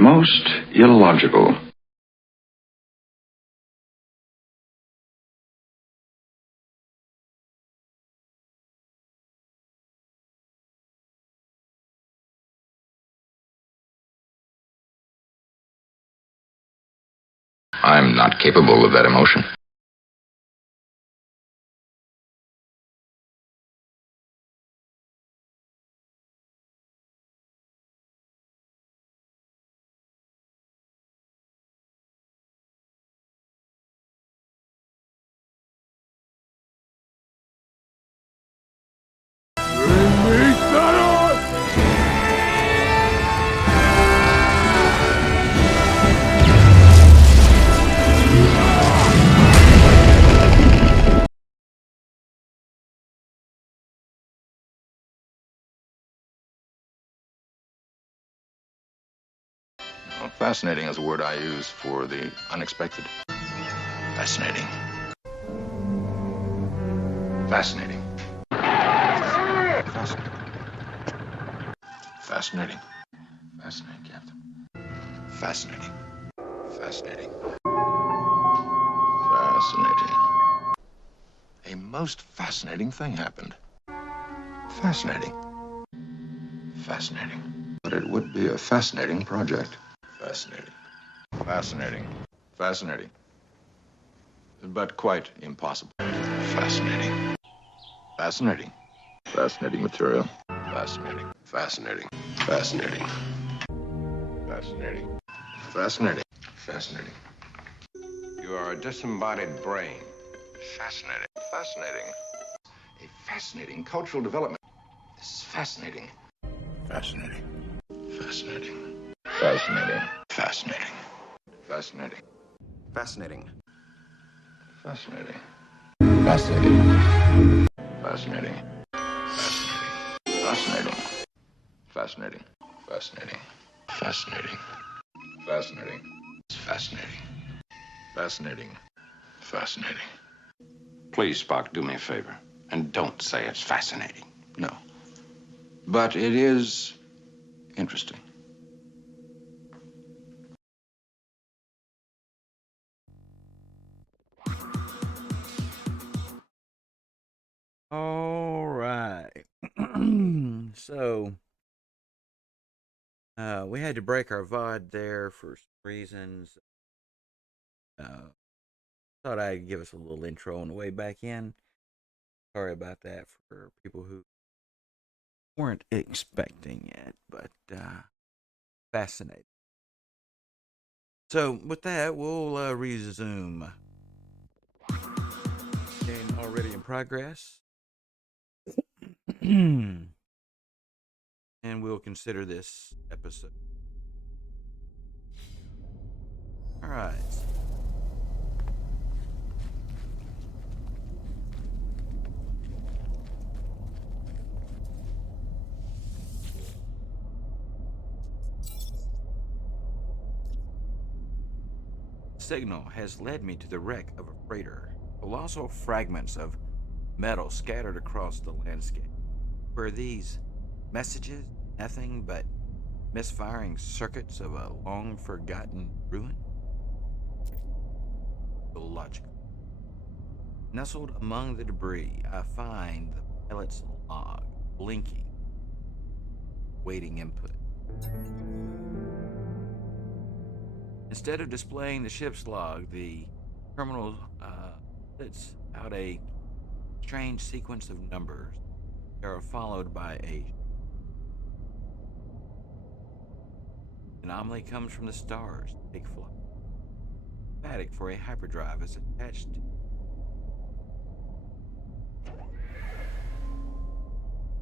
most illogical. I'm not capable of that emotion. Well, fascinating is a word I use for the unexpected. Fascinating. Fascinating. Fascinating. Fascinating. Fascinating, Captain. Fascinating. Fascinating. Fascinating. A most fascinating thing happened. Fascinating. Fascinating. But it would be a fascinating project. Fascinating. Fascinating. Fascinating. But quite impossible. Fascinating. Fascinating. Fascinating material. Fascinating. Fascinating. Fascinating. Fascinating. Fascinating. Fascinating. You are a disembodied brain. Fascinating. Fascinating. A fascinating cultural development. This is fascinating. Fascinating. Fascinating. Fascinating. Fascinating. Fascinating. Fascinating. Fascinating. Fascinating. Fascinating. Fascinating. Fascinating. Fascinating. Fascinating. Fascinating. Fascinating. Fascinating. Fascinating. Please, Spock, do me a favor. And don't say it's fascinating. No. But it is interesting. All right. So, we had to break our VOD there for some reasons. Thought I'd give us a little intro on the way back in. Sorry about that for people who weren't expecting it, but fascinating. So, with that, we'll resume. Game already in progress. And we'll consider this episode. All right. Signal has led me to the wreck of a freighter. Colossal fragments of metal scattered across the landscape. Were these messages nothing but misfiring circuits of a long forgotten ruin? Illogical. Nestled among the debris, I find the pilot's log, blinking, waiting input. Instead of displaying the ship's log, the terminal spits out a strange sequence of numbers. They are followed by a anomaly comes from the stars. Take flight. Schematic for a hyperdrive is attached.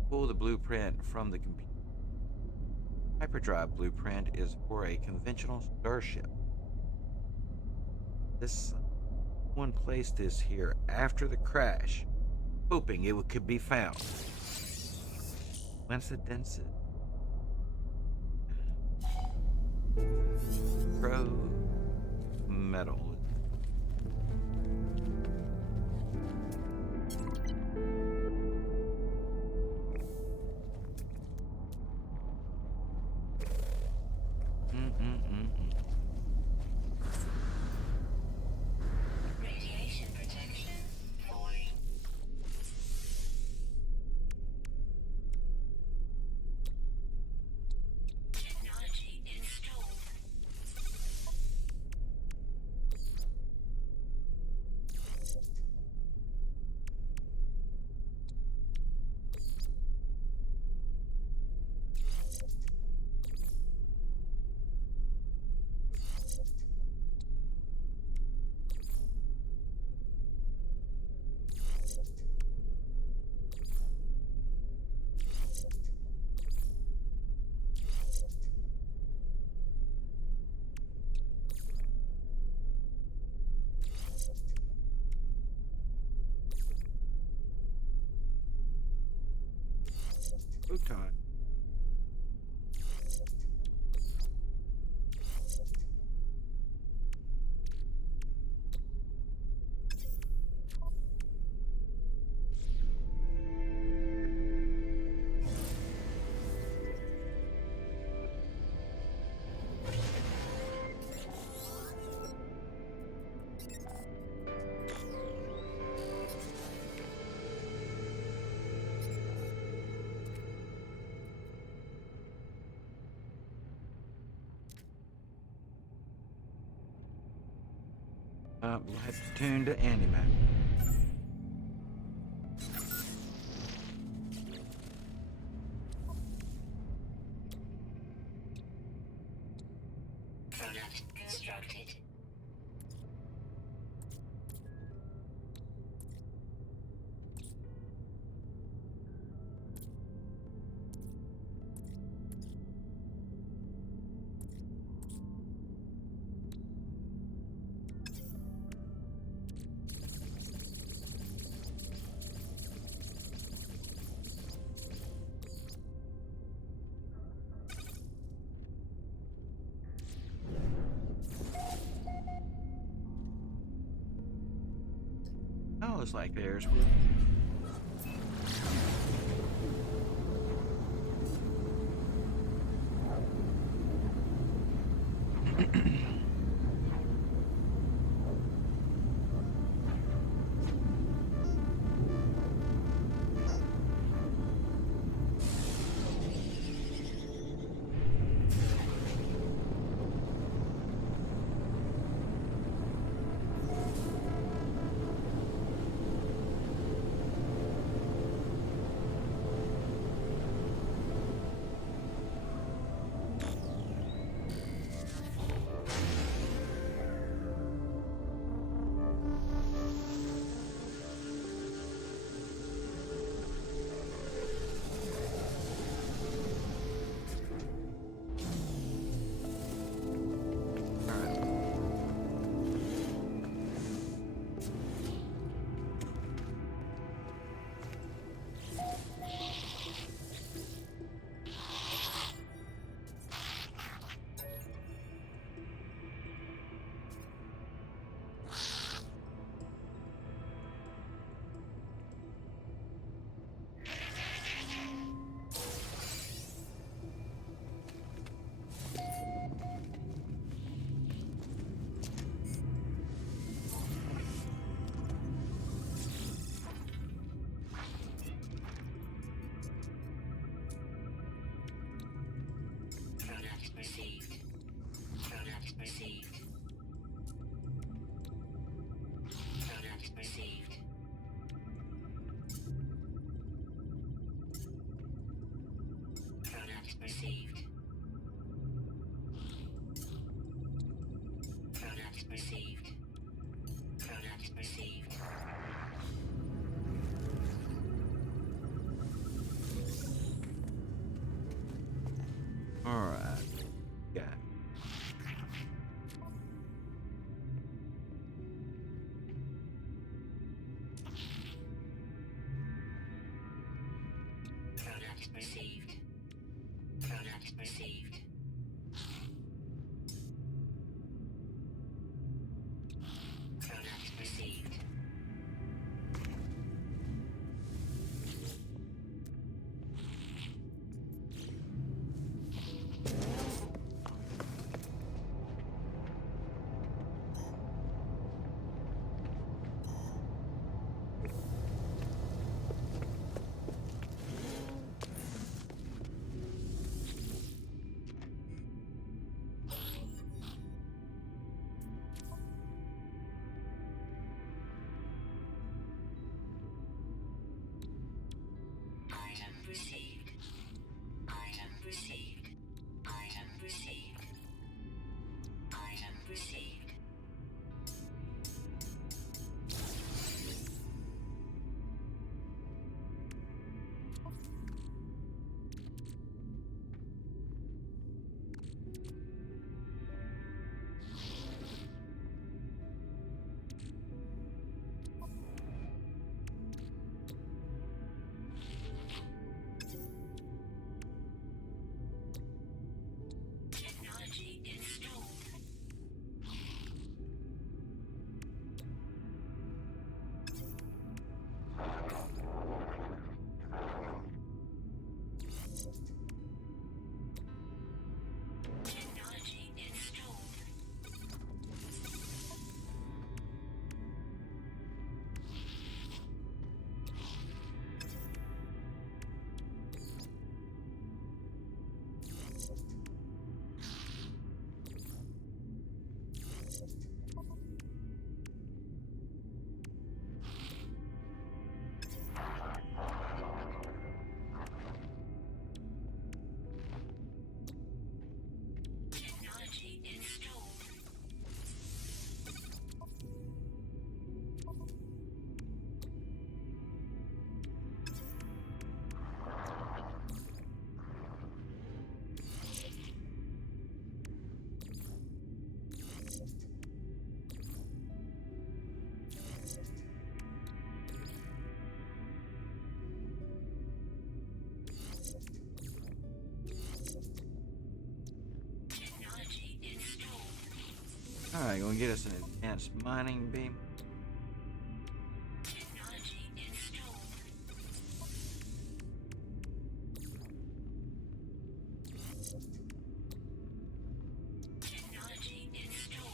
Pull the blueprint from the computer. Hyperdrive blueprint is for a conventional starship. Someone placed this here after the crash, hoping it could be found. Coincidence? Pro metal. photon. We'll have to tune to NMS. Product constructed. Oh, looks like there's. Product received. Product received. Product received. Product received. Product received. Product received. All right. Yeah. Product received. Product received. Product received. Item received. Item received. Item received. Item received. Alright, gonna get us an advanced mining beam. Technology installed. Technology installed.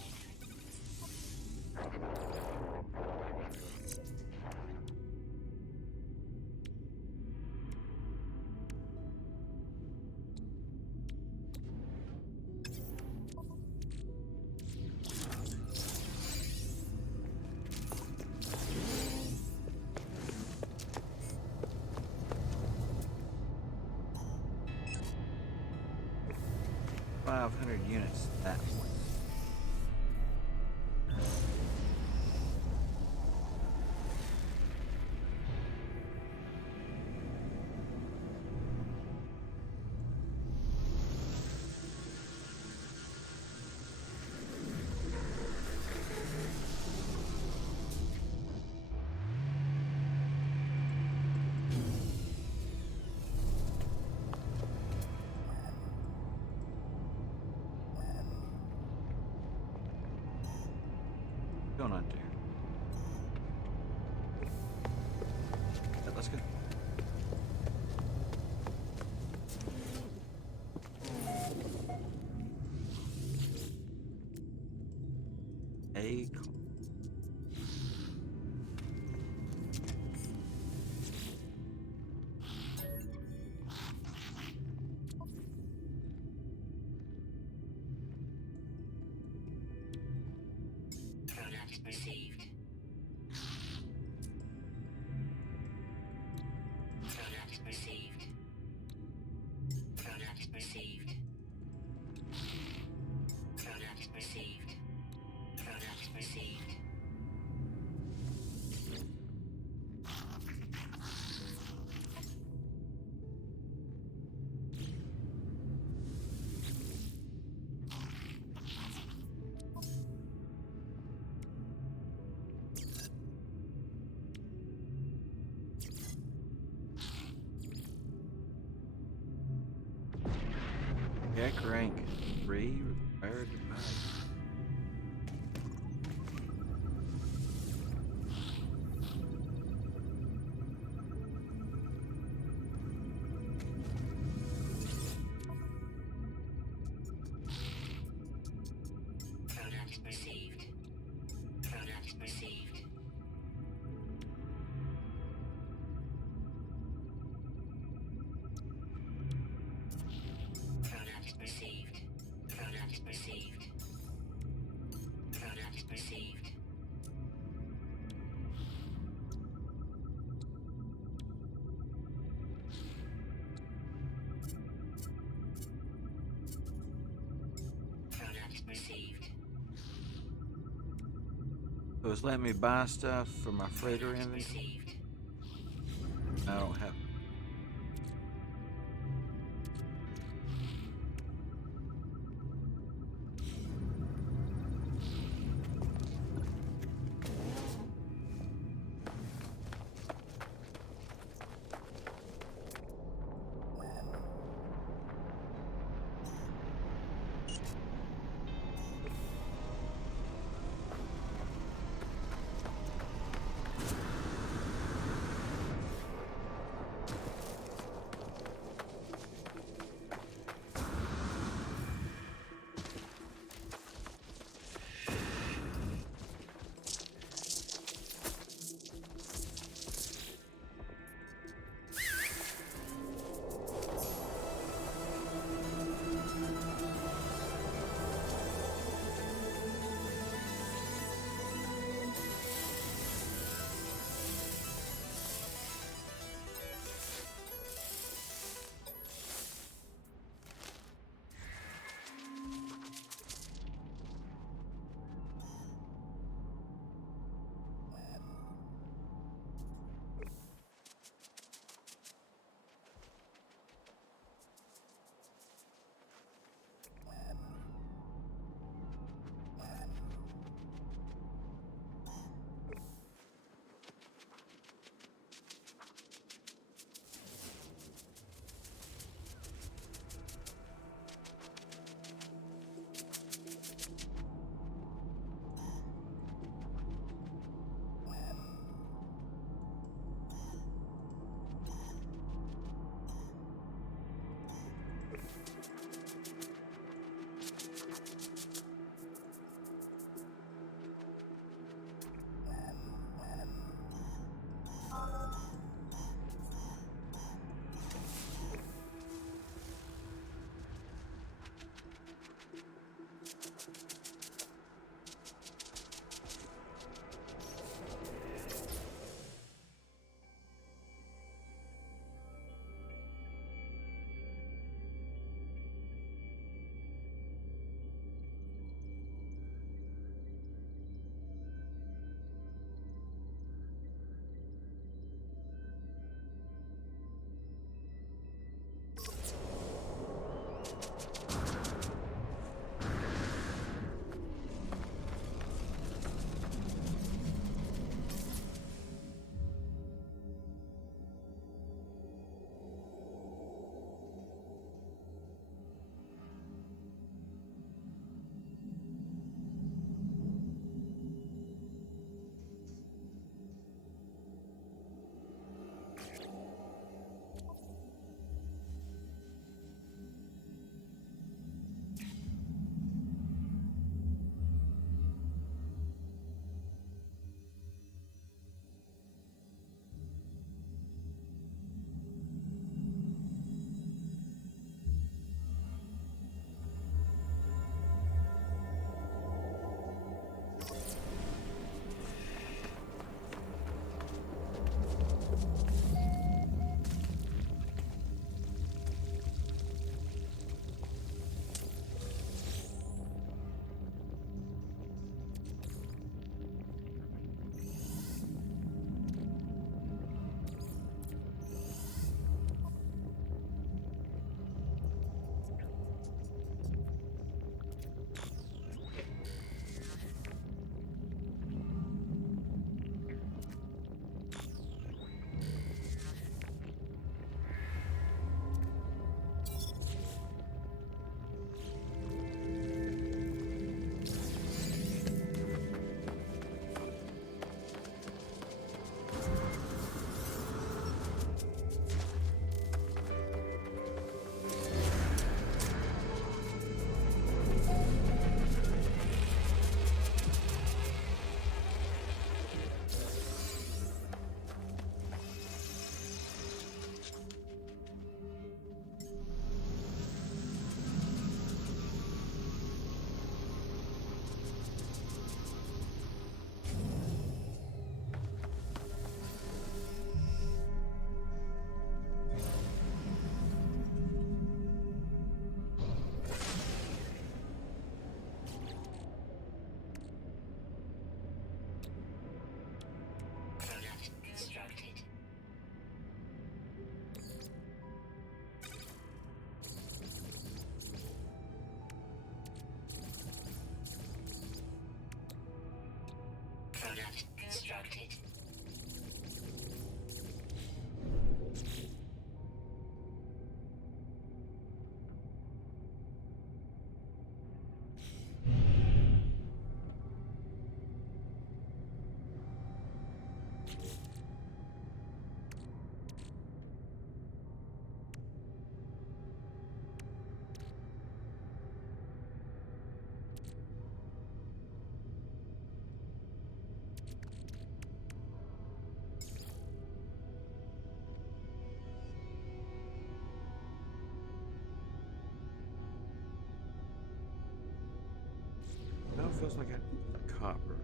500 units that way. What's going on there? Yeah, let's go. A call. Product received. Product received. Product received. Product received. Product received. Check rank 3 required to buy. Product received. Product received. Product received. Product received. Product received. Product received. So it's letting me buy stuff for my freighter Product inventory. received. I don't have. Product constructed. Now it feels like I need copper.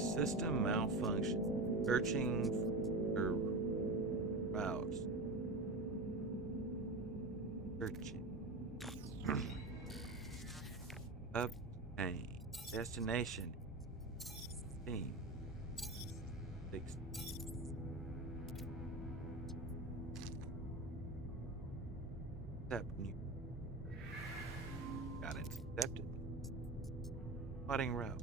System malfunction. Searching for routes. Searching. Obtain. Destination. Team. 6. Accept new. Got it. Accepted. Plotting route.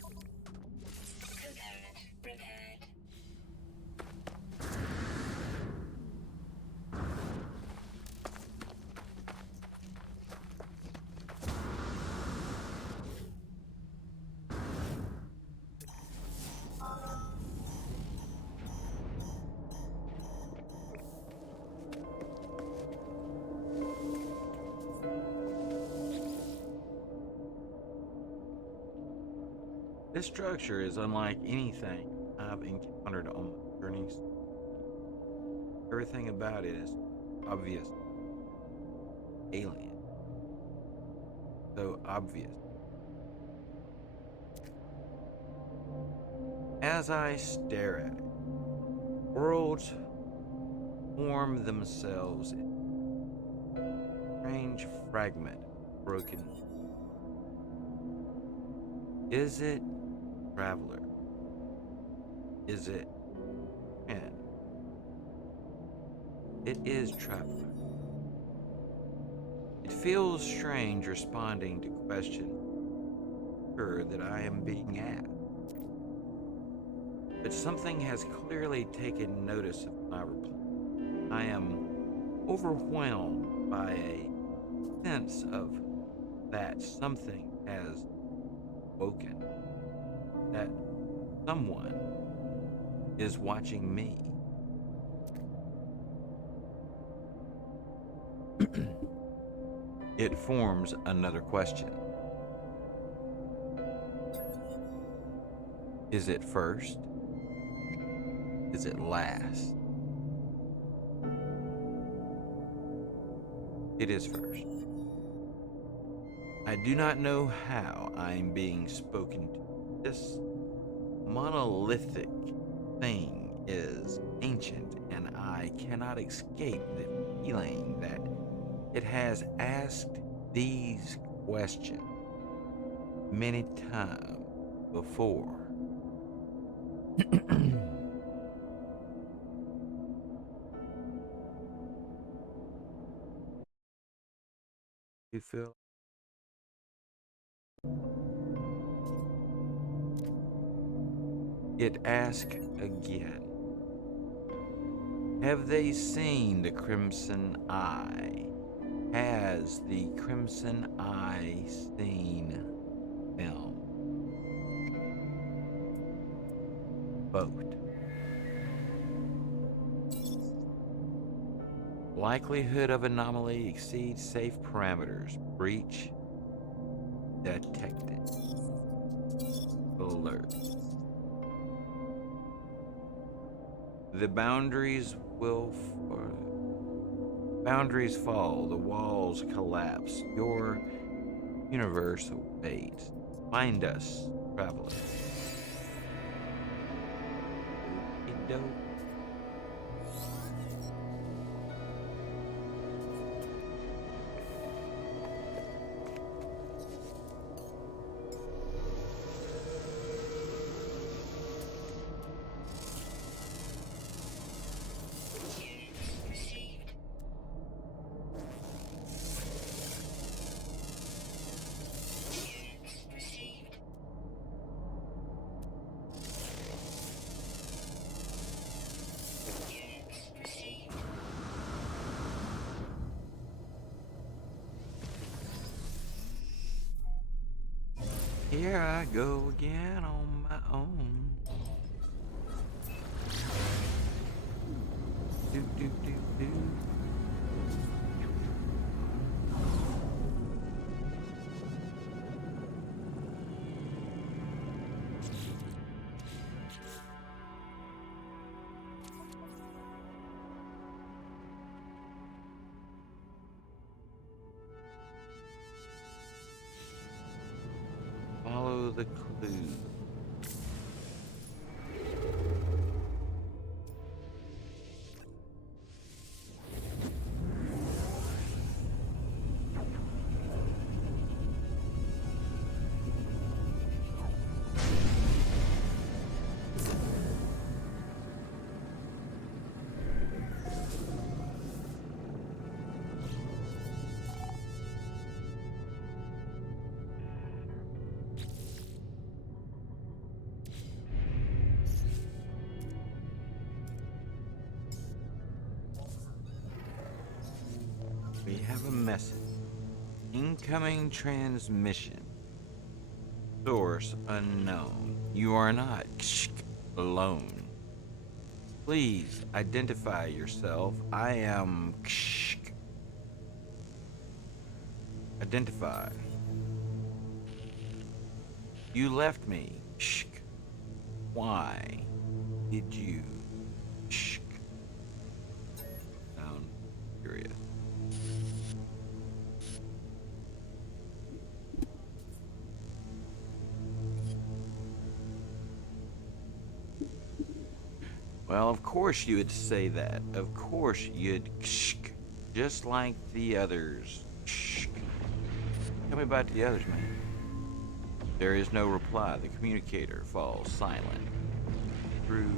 Component repaired. This structure is unlike anything I've encountered on my journeys. Everything about it is obvious. Alien. So obvious. As I stare at it, worlds form themselves in a strange fragment broken. Is it traveler? Is it man? It is traveler. It feels strange responding to questions that I am being asked. But something has clearly taken notice of my reply. I am overwhelmed by a sense of that something has woken, that someone is watching me. It forms another question. Is it first? Is it last? It is first. I do not know how I am being spoken to. This monolithic thing is ancient, and I cannot escape the feeling that it has asked these questions many times before. You feel? It asks again. Have they seen the Crimson Eye? Has the Crimson Eye seen film? Boat. Likelihood of anomaly exceeds safe parameters. Breach detected. Alert. The boundaries boundaries fall, the walls collapse, your universe awaits. Find us, traveler. Okey-doke. Here I go again on my own. Do do do do. Follow the clue. We have a message. Incoming transmission. Source unknown. You are not alone. Please identify yourself. I am identify. You left me. Why did you sound curious? Well, of course you'd say that. Of course you'd just like the others. Tell me about the others, man. There is no reply. The communicator falls silent. Through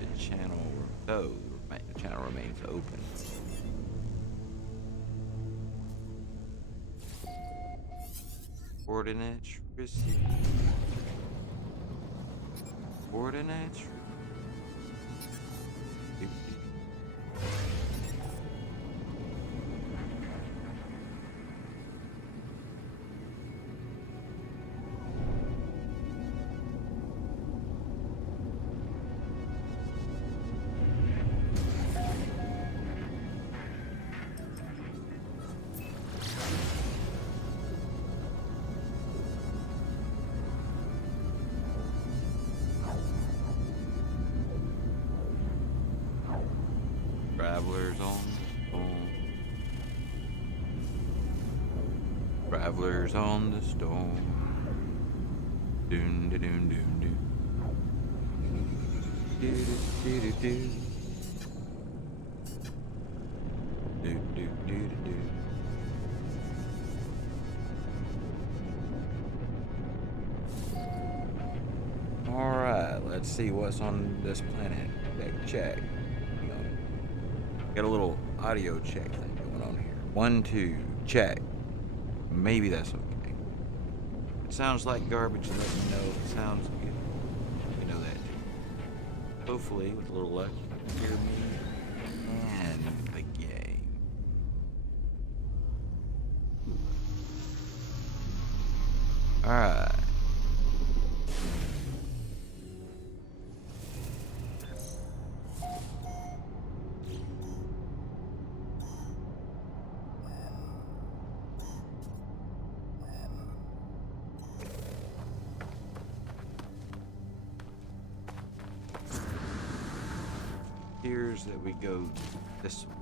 the channel, though the channel remains open. Coordinates received. Coordinates. Travelers on the storm. Travelers on the storm. Doon da doon doon doon. Do do do do. Do do do do. All right, let's see what's on this planet. Check. Got a little audio check thing going on here. 1, 2, check. Maybe that's okay. It sounds like garbage. Let me know if it sounds good. You know that too. Hopefully, with a little luck, you can hear me and the game. Alright. Here's that we go this way.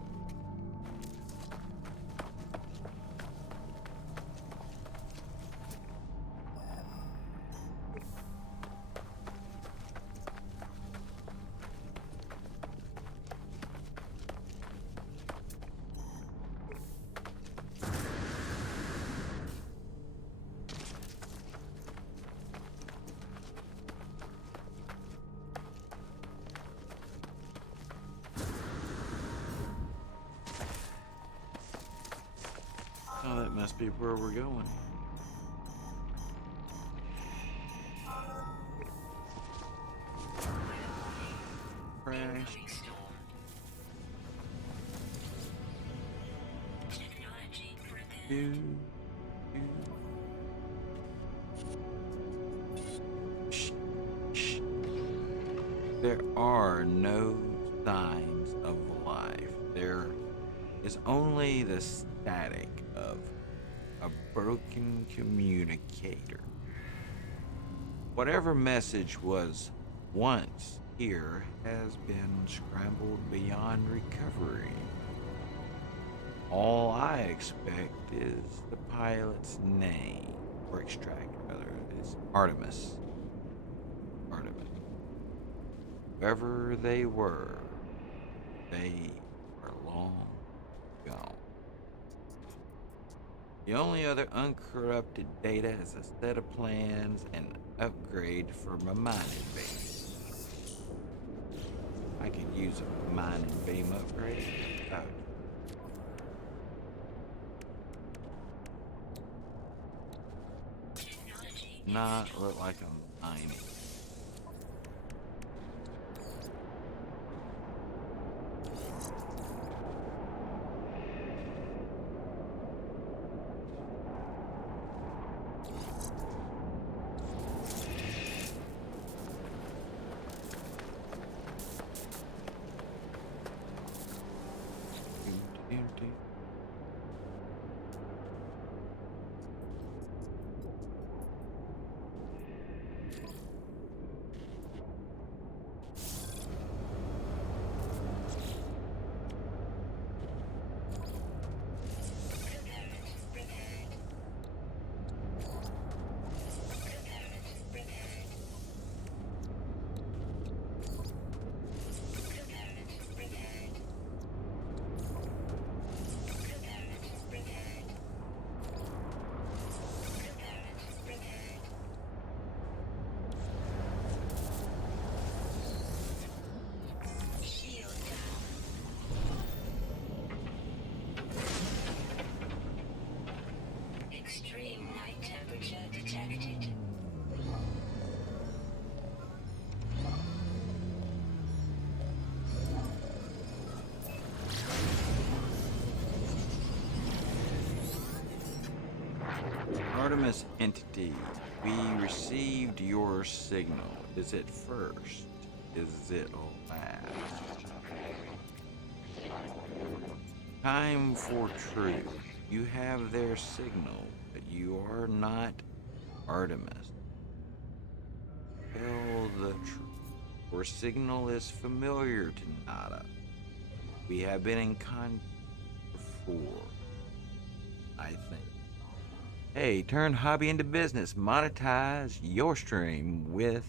Oh, that must be where we're going. Crash. Technology prepared. Do, Shh, shh. There are no signs of life. There is only the static of a broken communicator. Whatever message was once here has been scrambled beyond recovery. All I expect is the pilot's name, or extract rather, is Artemis. Artemis. Whoever they were long gone. The only other uncorrupted data is a set of plans and upgrade for my mining beam. I could use a mining beam upgrade. Oh. Technology. Not look like I'm mining. Extreme night temperature detected. Artemis entity, we received your signal. Is it first? Is it last? Time for truth. You have their signal, but you are not Artemis. Tell the truth. Your signal is familiar to Nada. We have been in contact before, I think. Hey, turn hobby into business. Monetize your stream with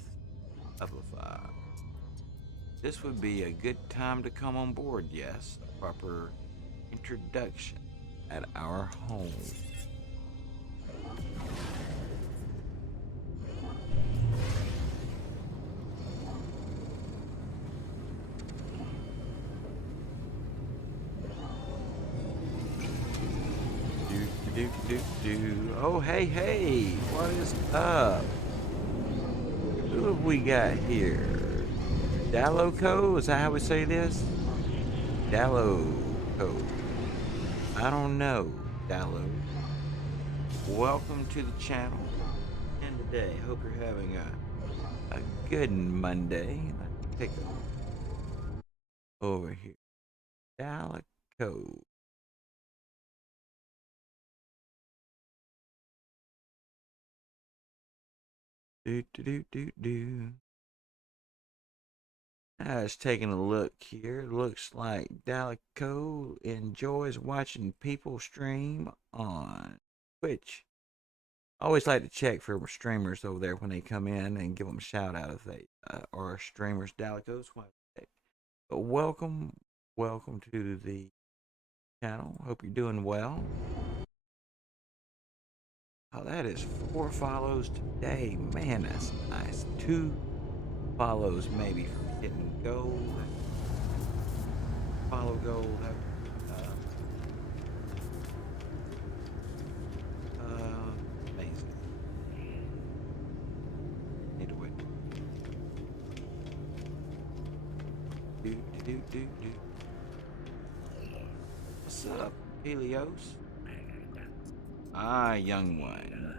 Amplify. This would be a good time to come on board, yes. A proper introduction at our home. Oh, hey, what is up? Who have we got here? Daloco, is that how we say this? Dallo code. I don't know, Dallo. Welcome to the channel. And today, hope you're having a good Monday. Let's take a over here. Dallo code. Do do do do do. I was taking a look here. Looks like Dalico enjoys watching people stream on Twitch. I always like to check for streamers over there when they come in and give them a shout out if they are streamers. Dalico's but welcome to the channel. Hope you're doing well. Oh, that is 4 follows today. Man, that's nice. 2 follows maybe from hitting gold. Follow gold. Amazing. Need to wait. Do. What's up, Helios? Ah, young one.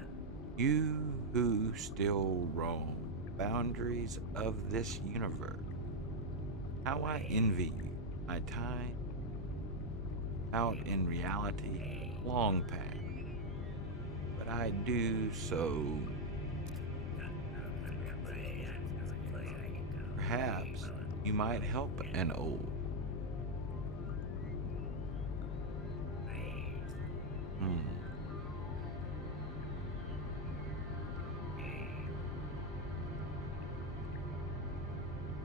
You who still roam the boundaries of this universe. How I envy you. My time out in reality long past. But I do so. Perhaps you might help an old.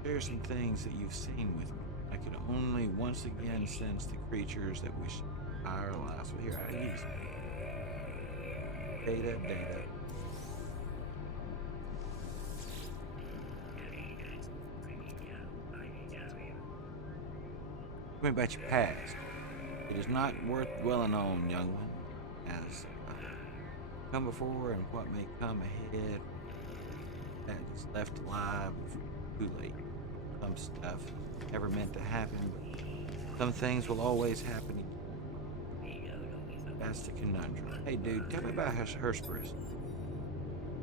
There are some things that you've seen with me. I could only once again sense the creatures that wish our lives. Well, here, I use data. Tell me about your past. It is not worth dwelling on, young one, as come before and what may come ahead that's left alive too late. Some stuff never meant to happen, but some things will always happen. That's the conundrum. Hey, dude, tell me about Hesperus.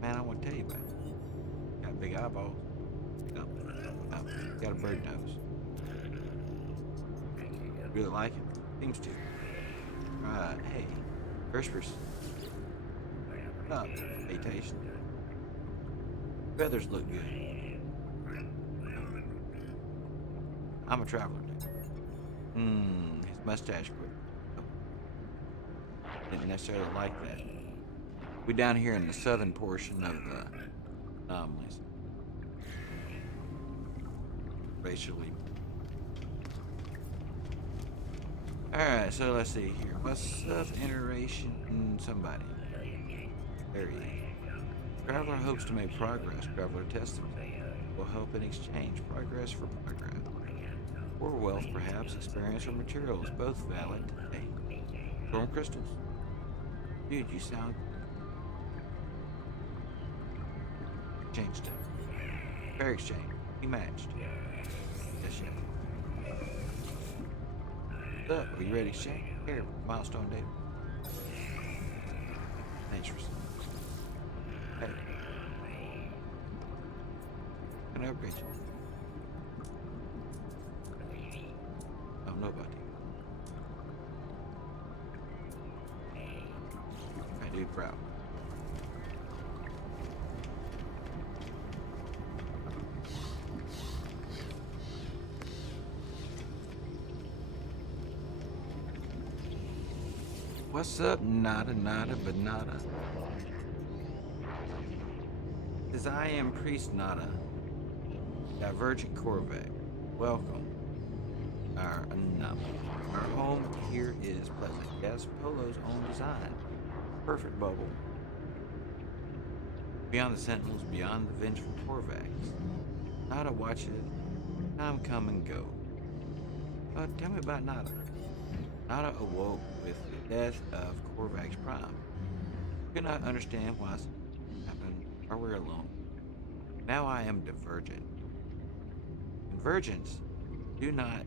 Man, I want to tell you about it. Got big eyeballs. No. Got a bird nose. Really like it? Seems to. Right, hey, Hesperus. What's up, vacation? Feathers look good. I'm a traveler, dude. His mustache grew. Didn't necessarily like that. We're down here in the southern portion of the anomalies. Racially. Alright, so let's see here. What's up, iteration? Somebody. There he is. Traveler hopes to make progress. Traveler Testament will help in exchange. Progress for progress. Or wealth, perhaps, experience, or materials, both valid today. Storm crystals. Dude, you sound... Exchange stuff. Fair exchange. We matched. Yes, yeah. What's up? Are you ready to exchange? Here, milestone data. Dangerous. Hey. Can I upgrade you? I don't know about you. I do proud. What's up, nada, but nada. As I am Priest Nada, Divergent Corvette. Welcome. Our home here is pleasant. Yes, Polo's own design. Perfect bubble. Beyond the Sentinels, beyond the vengeful Corvax. Nada watches time come and go. Tell me about Nada. Nada awoke with the death of Corvax Prime. Could not understand why something happened or we're alone. Now I am divergent. Convergence do not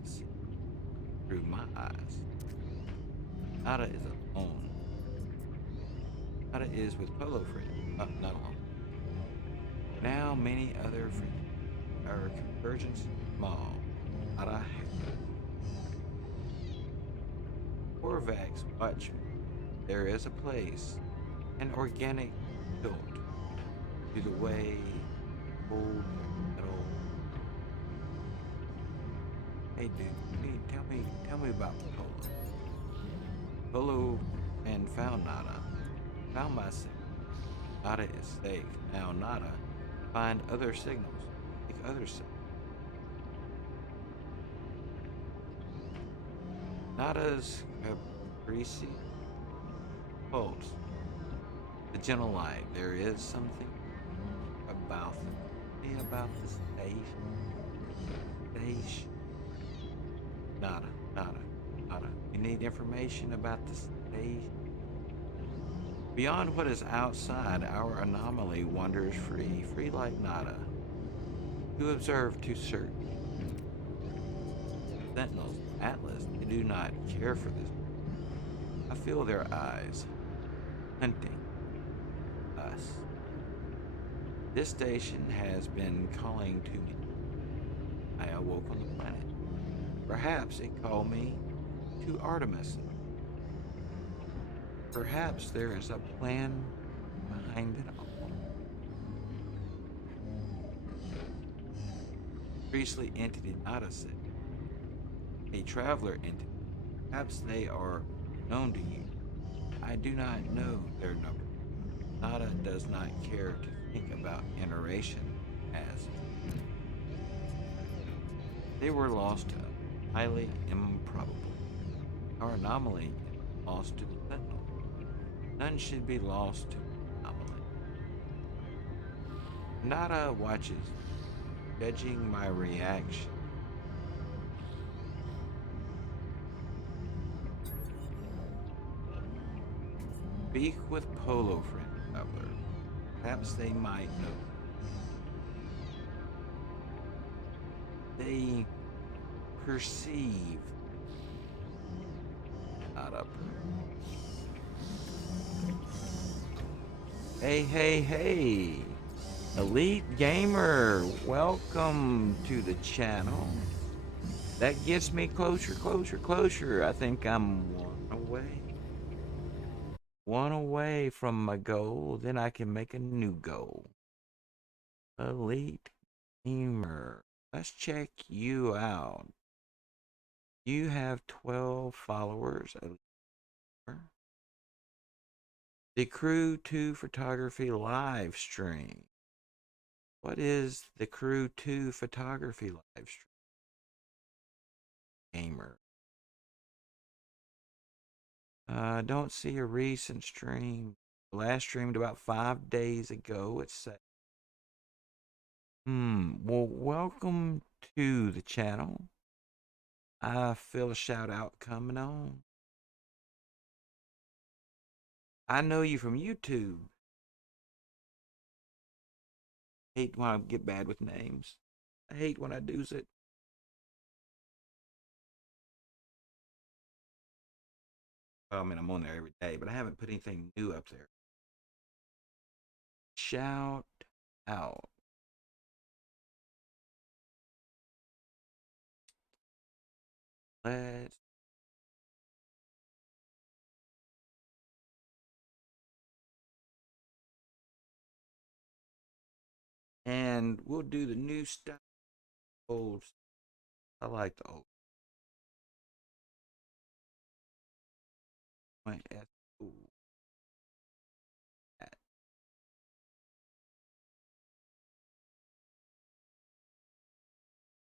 through my eyes. Nada is alone. Nada is with Polo friends. Not alone. Now many other friends. Our convergence is small. Nada Corvax, watch me. There is a place, an organic tilt to the way old metal. Hey dude, tell me about Polo. Polo and found Nada. Found myself. Nada is safe. Now Nada. Find other signals. Take other signals. Nada's capricci pulse. The gentle light. There is something about the station. Station. Nada. You need information about the station. Beyond what is outside, our anomaly wanders free like Nada. To observe, to search. Sentinels, Atlas, they do not care for this. I feel their eyes, hunting us. This station has been calling to me. I awoke on the planet. Perhaps it called me to Artemis. Perhaps there is a plan behind it all. Priestly entity Nada said. A traveler entity. Perhaps they are known to you. I do not know their number. Nada does not care to think about iteration as they were lost to us. Highly improbable. Our anomaly is lost to the Sentinel. None should be lost to anomaly. Nada watches, judging my reaction. Speak with Polo friend traveler. Perhaps they might know. They perceive. Nada. Hey. Elite Gamer, welcome to the channel. That gets me closer. I think I'm one away from my goal. Then I can make a new goal. Elite Gamer, let's check you out. You have 12 followers. The Crew 2 Photography live stream. What is the Crew 2 Photography live stream? Gamer. Don't see a recent stream. Last streamed about 5 days ago. It's say. Well, welcome to the channel. I feel a shout out coming on. I know you from YouTube. Hate when I get bad with names. I hate when I do it. Well, I mean, I'm on there every day, but I haven't put anything new up there. Shout out. Let's. And we'll do the new stuff. Old. I like the old. My S. Ooh.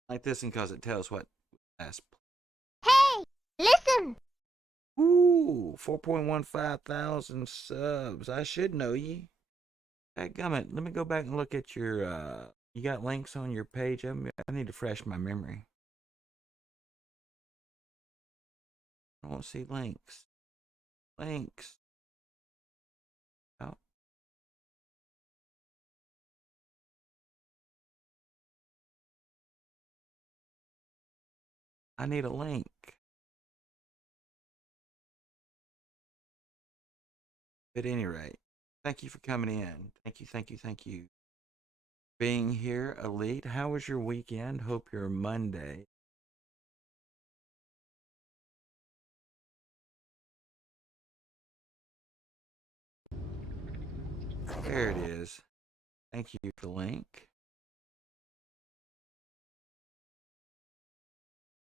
Like this one because it tells what last. Hey, listen! Ooh, 4.15 thousand subs. I should know ye. Dadgummit, let me go back and look at your, you got links on your page? I need to fresh my memory. I don't see links. Links. Oh. I need a link. At any rate, thank you for coming in. Thank you. Being here, Elite. How was your weekend? Hope your Monday. There it is. Thank you for the link.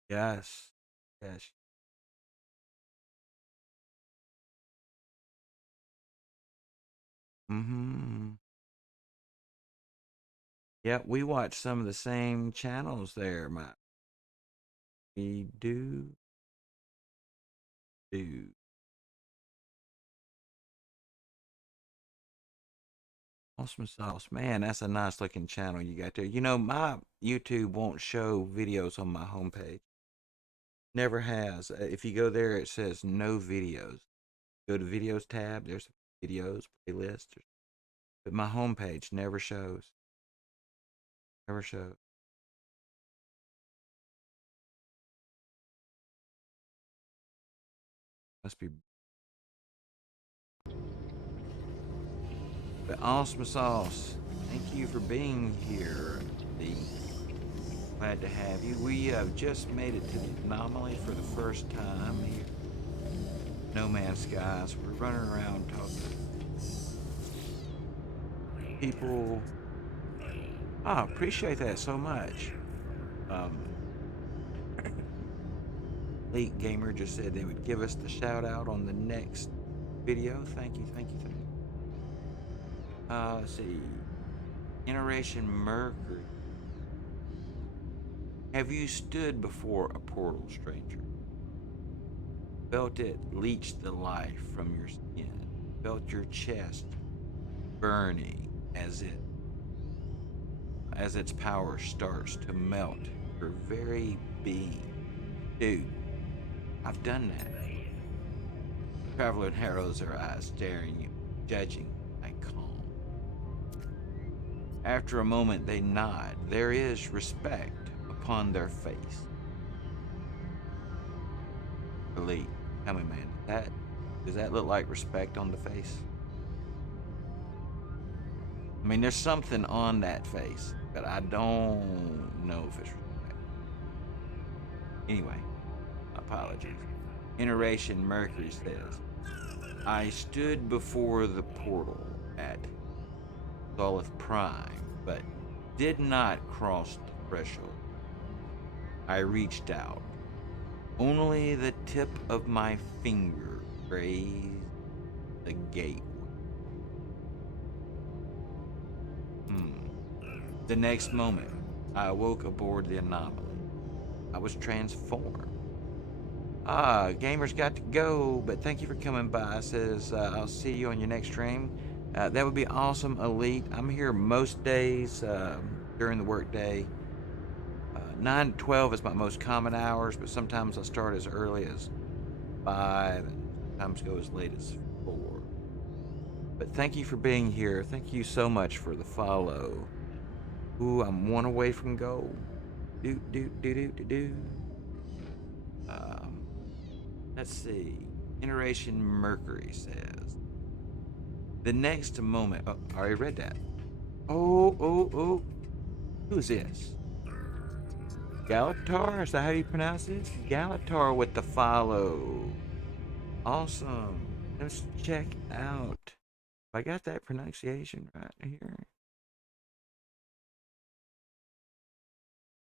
Yes. Yes. Mm-hmm. Yeah, we watch some of the same channels there, my we do. Awesome sauce. Man, that's a nice looking channel you got there. You know, my YouTube won't show videos on my homepage. Never has. If you go there, it says no videos. Go to videos tab, there's videos, playlist. But my homepage never shows. Never shows. Must be. But awesome sauce. Thank you for being here. Glad to have you. We have just made it to the anomaly for the first time here. No Man's Skies. We're running around talking to people. Oh, appreciate that so much. Um, Elite Gamer just said they would give us the shout out on the next video. Thank you. Let's see. Generation Mercury. Have you stood before a portal, stranger? Felt it leach the life from your skin. Felt your chest burning as its power starts to melt your very being. Dude, I've done that. Traveler narrows her eyes, staring you, judging my calm. After a moment, they nod. There is respect upon their face. Elite, tell me, man, does that look like respect on the face? I mean, there's something on that face, but I don't know if it's respect. Anyway, apologies. Iteration Mercury says, I stood before the portal at Solith Prime, but did not cross the threshold. I reached out. Only the tip of my finger grazed the gateway. The next moment, I awoke aboard the anomaly. I was transformed. Gamer's got to go, but thank you for coming by. Says, I'll see you on your next stream. That would be awesome, Elite. I'm here most days during the workday. 9 to 12 is my most common hours, but sometimes I start as early as 5 and sometimes go as late as 4. But thank you for being here. Thank you so much for the follow. Ooh, I'm one away from gold. Do. Let's see. Iteration Mercury says. The next moment. Oh, I already read that. Oh. Who's this? Galatar? Is that how you pronounce it? Galatar with the follow. Awesome. Let's check out. I got that pronunciation right here.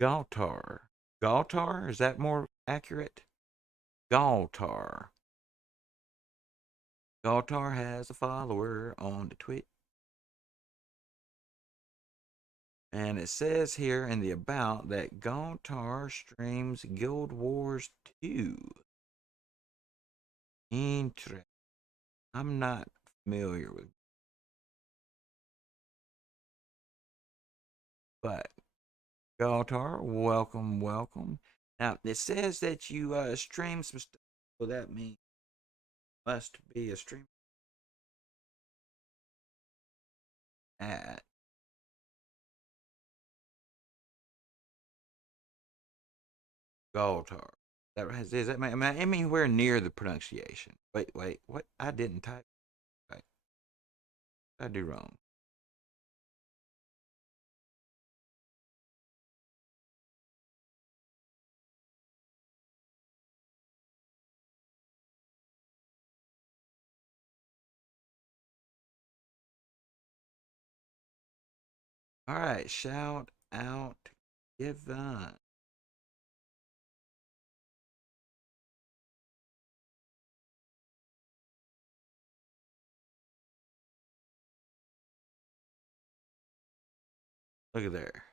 Galtar. Galtar? Is that more accurate? Galtar. Galtar has a follower on the tweet. And it says here in the about that Galtar streams Guild Wars 2. Interesting. I'm not familiar with, but Galtar, welcome. Now it says that you stream some stuff, so that means must be a stream at Galtar. Is that I mean anywhere near the pronunciation? Wait, what? I didn't type right. I do wrong. All right, shout out, Given. Look at there.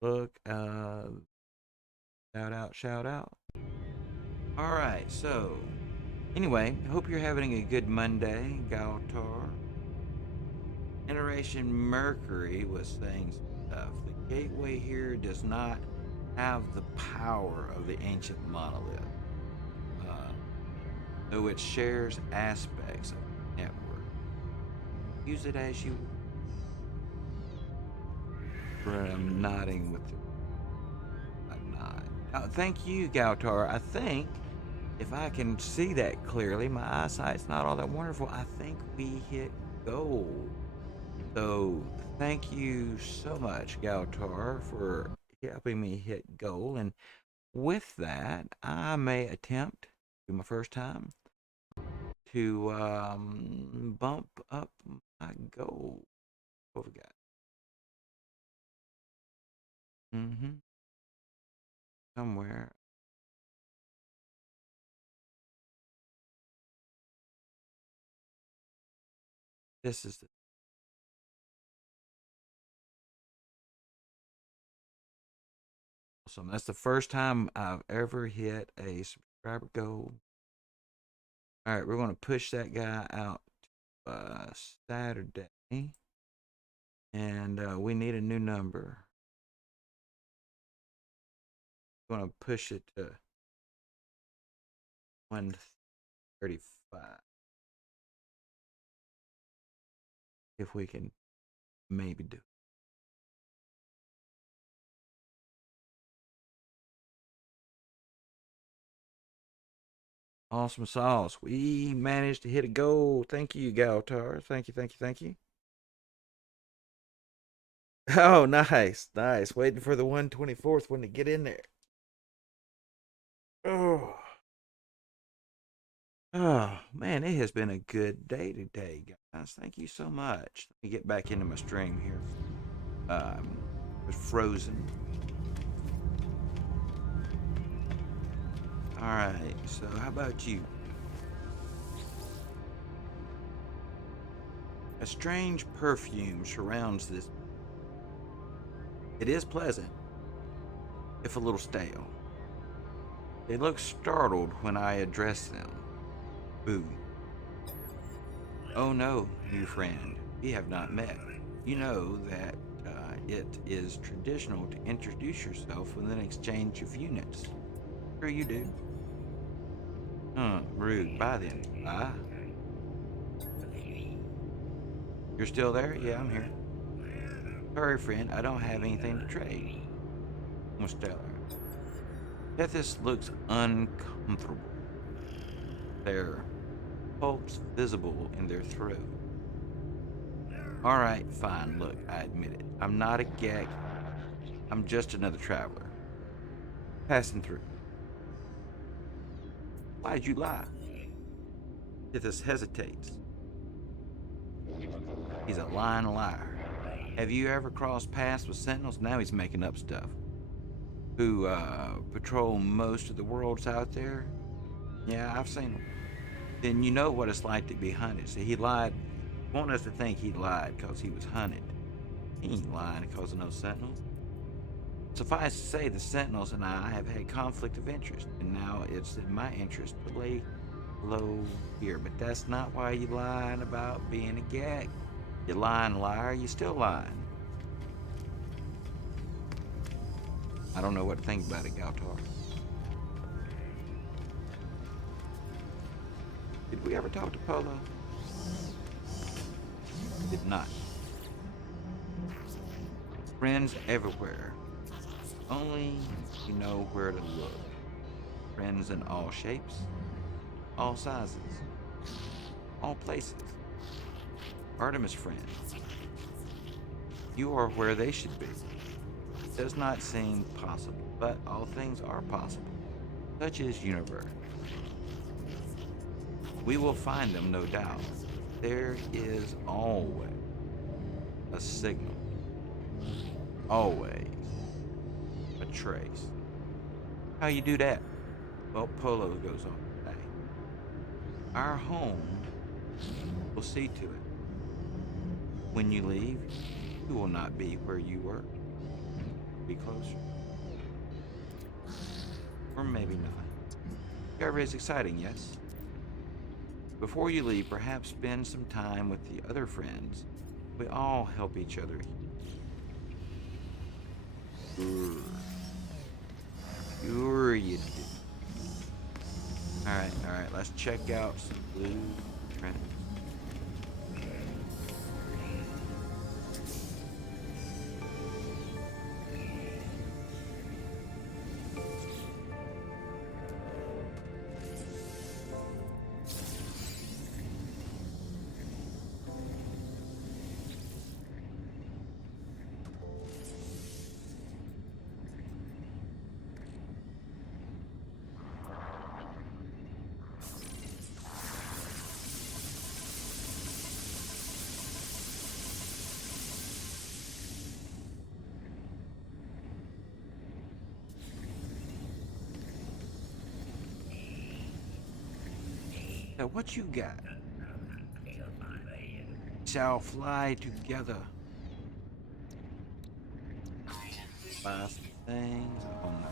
Look, shout out, shout out. All right, so anyway, hope you're having a good Monday, Galtar. Generation Mercury was saying stuff. The gateway here does not have the power of the ancient monolith, though it shares aspects of the network. Use it as you. I'm nodding with a nod. Thank you, Galtar. I think if I can see that clearly, my eyesight's not all that wonderful. I think we hit gold. So thank you so much, Galtar, for helping me hit goal. And with that, I may attempt, for my first time, to bump up my goal. What we got? Somewhere. This is the awesome. That's the first time I've ever hit a subscriber goal. All right, we're going to push that guy out Saturday, and we need a new number. We're going to push it to 135. If we can maybe do it. Awesome sauce. We managed to hit a goal. Thank you, Galtar. Thank you, thank you, thank you. Oh, nice, nice. Waiting for the 124th one to get in there. Oh. Oh, man, it has been a good day today, guys. Thank you so much. Let me get back into my stream here. It was frozen. All right, so how about you? A strange perfume surrounds this. It is pleasant, if a little stale. They look startled when I address them. Boo. Oh no, new friend, we have not met. You know that it is traditional to introduce yourself with an exchange of units. Sure you do. Rude. Bye then. Bye. You're still there? Yeah, I'm here. Sorry, friend, I don't have anything to trade. Stellar. Tethys looks uncomfortable. Their pulps visible in their throat. Alright, fine, look, I admit it. I'm not a geek. I'm just another traveler. Passing through. Why'd you lie? Tethys hesitates. He's a lying liar. Have you ever crossed paths with sentinels? Now he's making up stuff. Who patrol most of the worlds out there? Yeah, I've seen them. Then you know what it's like to be hunted. See, he lied. Want us to think he lied because he was hunted. He ain't lying because of no sentinels. Suffice to say, the sentinels and I have had conflict of interest, and now it's in my interest to lay low here. But that's not why you lying about being a gag. You lying liar, you still lying. I don't know what to think about it, Galtar. Did we ever talk to Polo? We did not. Friends everywhere. Only you know where to look. Friends in all shapes, all sizes, all places. Artemis friend, you are where they should be. It does not seem possible, but all things are possible. Such is universe. We will find them, no doubt. There is always a signal, always a trace. How you do that? Well, Polo goes on today. Our home will see to it. When you leave, you will not be where you were. Be closer. Or maybe not. Discovery is exciting, yes? Before you leave, perhaps spend some time with the other friends. We all help each other. Sure you do. Alright, let's check out some blue trends. Now what you got? Shall fly together. Buy some things. Oh no.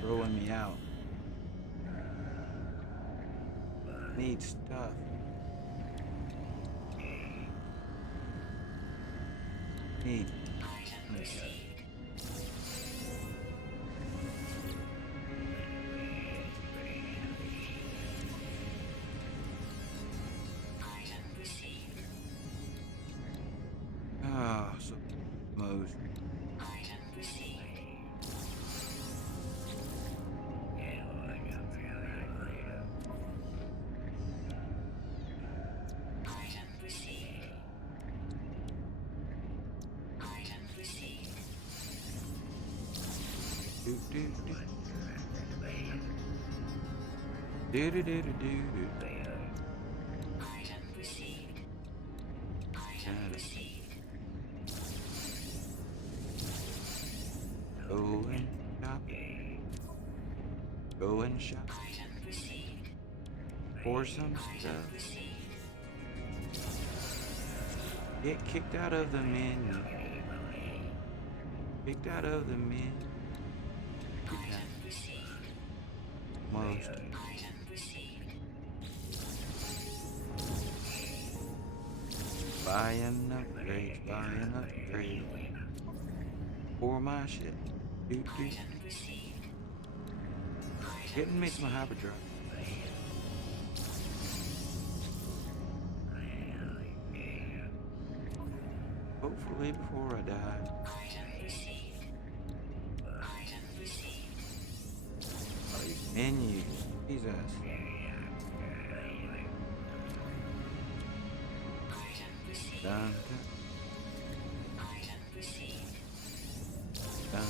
Throwing me out. Need stuff. Need. Ah, so most. Go and shop for some stuff. Get kicked out of the menu. Kicked out of the menu. Most. Buy an upgrade for my shit. Getting me some hyperdrive. Hopefully before I die. Menu, Jesus. Dun, dun.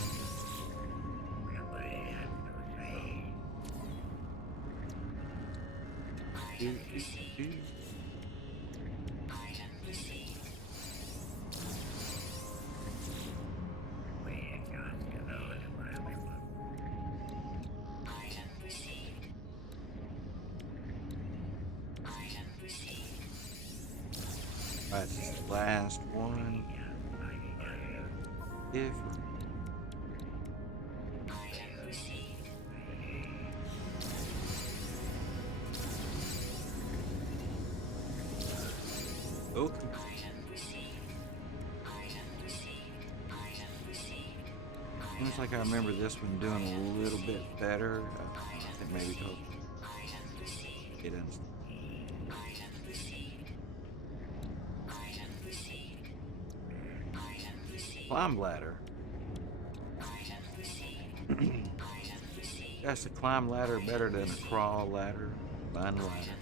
Do. That's the last one. If okay. Looks like I remember this one doing a little bit better. I think maybe because it doesn't. Climb ladder. That's a climb ladder better than a crawl ladder, run ladder.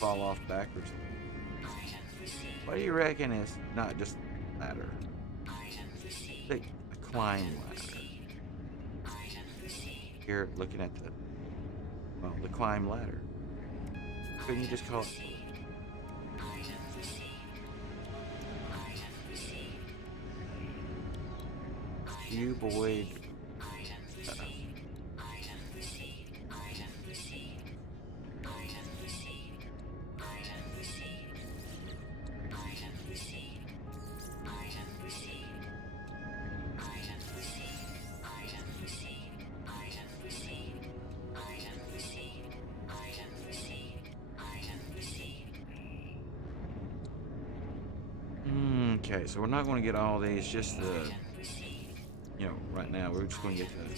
fall off backwards. What do you reckon is not just a ladder? A climb ladder. Here, looking at the climb ladder. Couldn't you just call it? Cuboid. Okay, so we're not going to get all these, just the, right now we're just going to get the.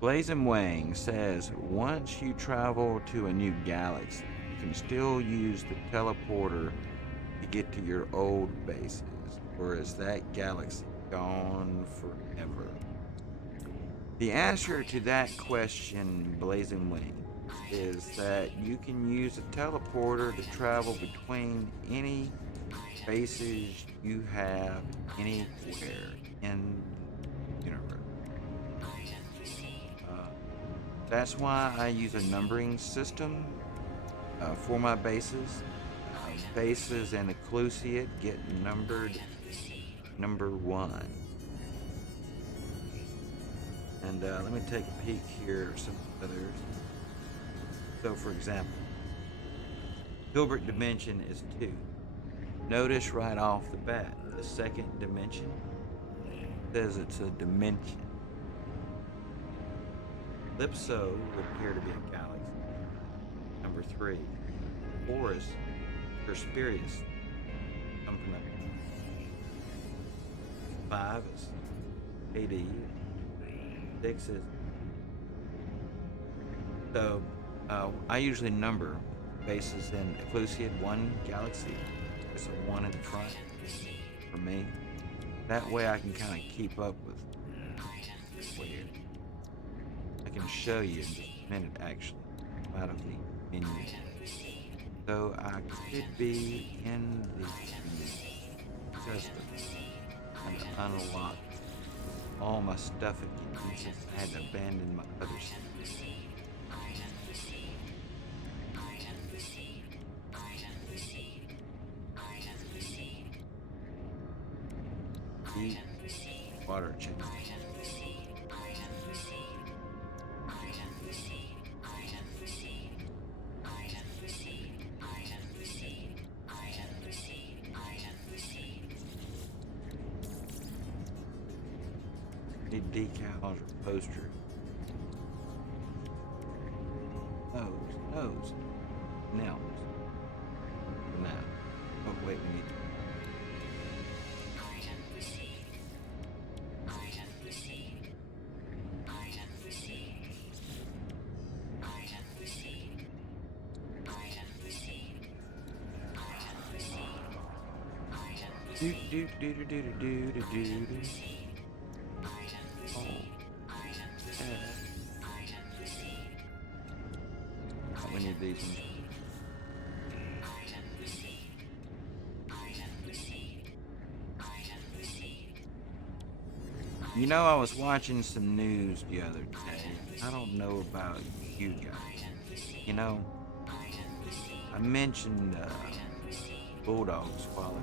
Blazing Wang says once you travel to a new galaxy, you can still use the teleporter to get to your old bases, or is that galaxy gone forever? The answer to that question, Blazing Wing, is that you can use a teleporter to travel between any bases you have anywhere in the universe. That's why I use a numbering system for my bases. Bases and Ecclusiate get numbered number 1. And let me take a peek here at some others. So for example, Hilbert dimension is 2. Notice right off the bat, the second dimension says it's a dimension. Ellipso would appear to be a galaxy. Number 3. Horus, Hesperius, come from that. 5 is AD. 6 is. So I usually number bases in Ecclusiate 1 galaxy. There's a 1 in the front for me. That way I can kind of keep up with where. I can show you in just a minute actually out of the menu. So I could be in the system and unlock all my stuff again since I had to abandon my other stuff. Deep water channel. Need decals or posters. Nose. Nails. For now. Oh wait, we need do. We need these ones. You know, I was watching some news the other day. I don't know about you guys. You know, I mentioned bulldogs a while ago.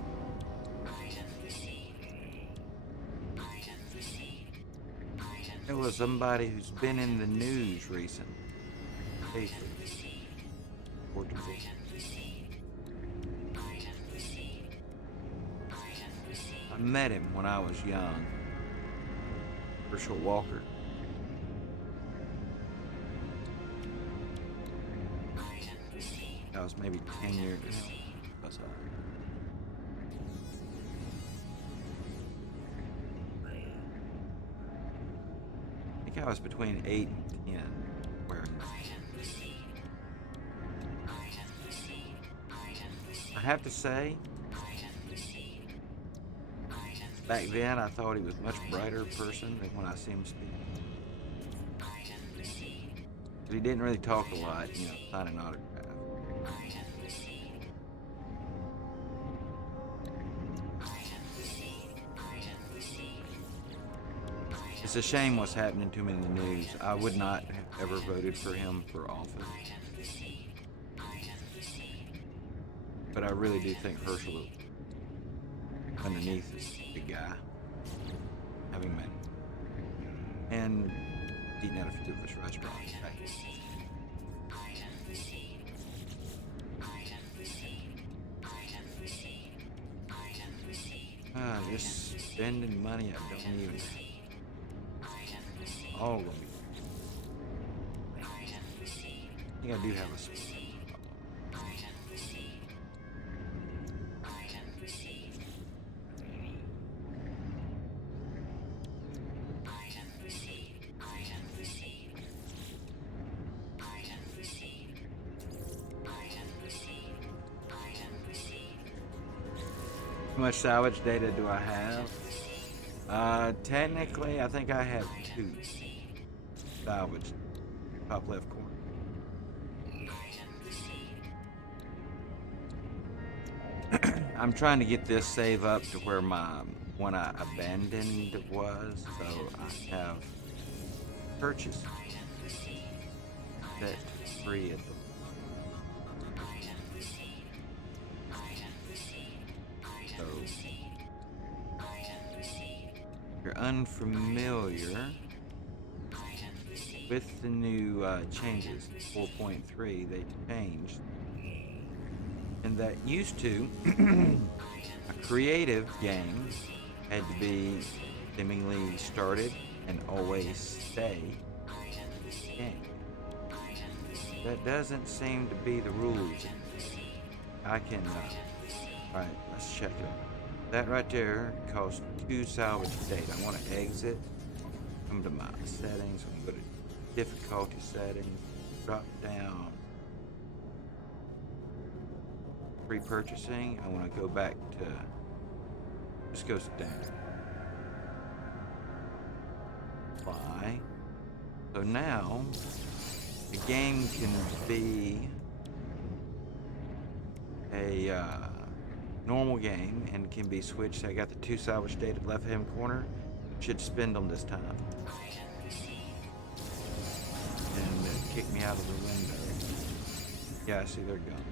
There was somebody who's been in the news recently. I met him when I was young. Herschel Walker. I was maybe 10 years. Was I think I was between 8 and 10. Where I have to say, back then I thought he was a much brighter person than when I see him speak. But he didn't really talk a lot, you know, sign an autograph. It's a shame what's happening to him in the news. I would not have ever voted for him for office. But I really do think Herschel underneath is a good guy. Having met him. And eating at a few of his restaurants. Just spending money I don't even have. All of it. I think I do have a small problem. How much salvage data do I have? Technically, I think I have 2 salvage. Top left corner. I'm trying to get this save up to where my one I abandoned was, so I have purchased that free at the you're unfamiliar with the new changes, 4.3, they changed. And that used to, a creative game had to be seemingly started and always stay game. That doesn't seem to be the rules. I can, alright, let's check it. That right there costs 2 salvage data. I want to exit, come to my settings, I'm going to go to difficulty settings, drop down, pre-purchasing. I want to go back to, just go standard. Apply. So now, the game can be a normal game and can be switched. I got the 2 salvage data left hand corner. Should spend them this time. And kick me out of the window. Yeah, I see they're gone.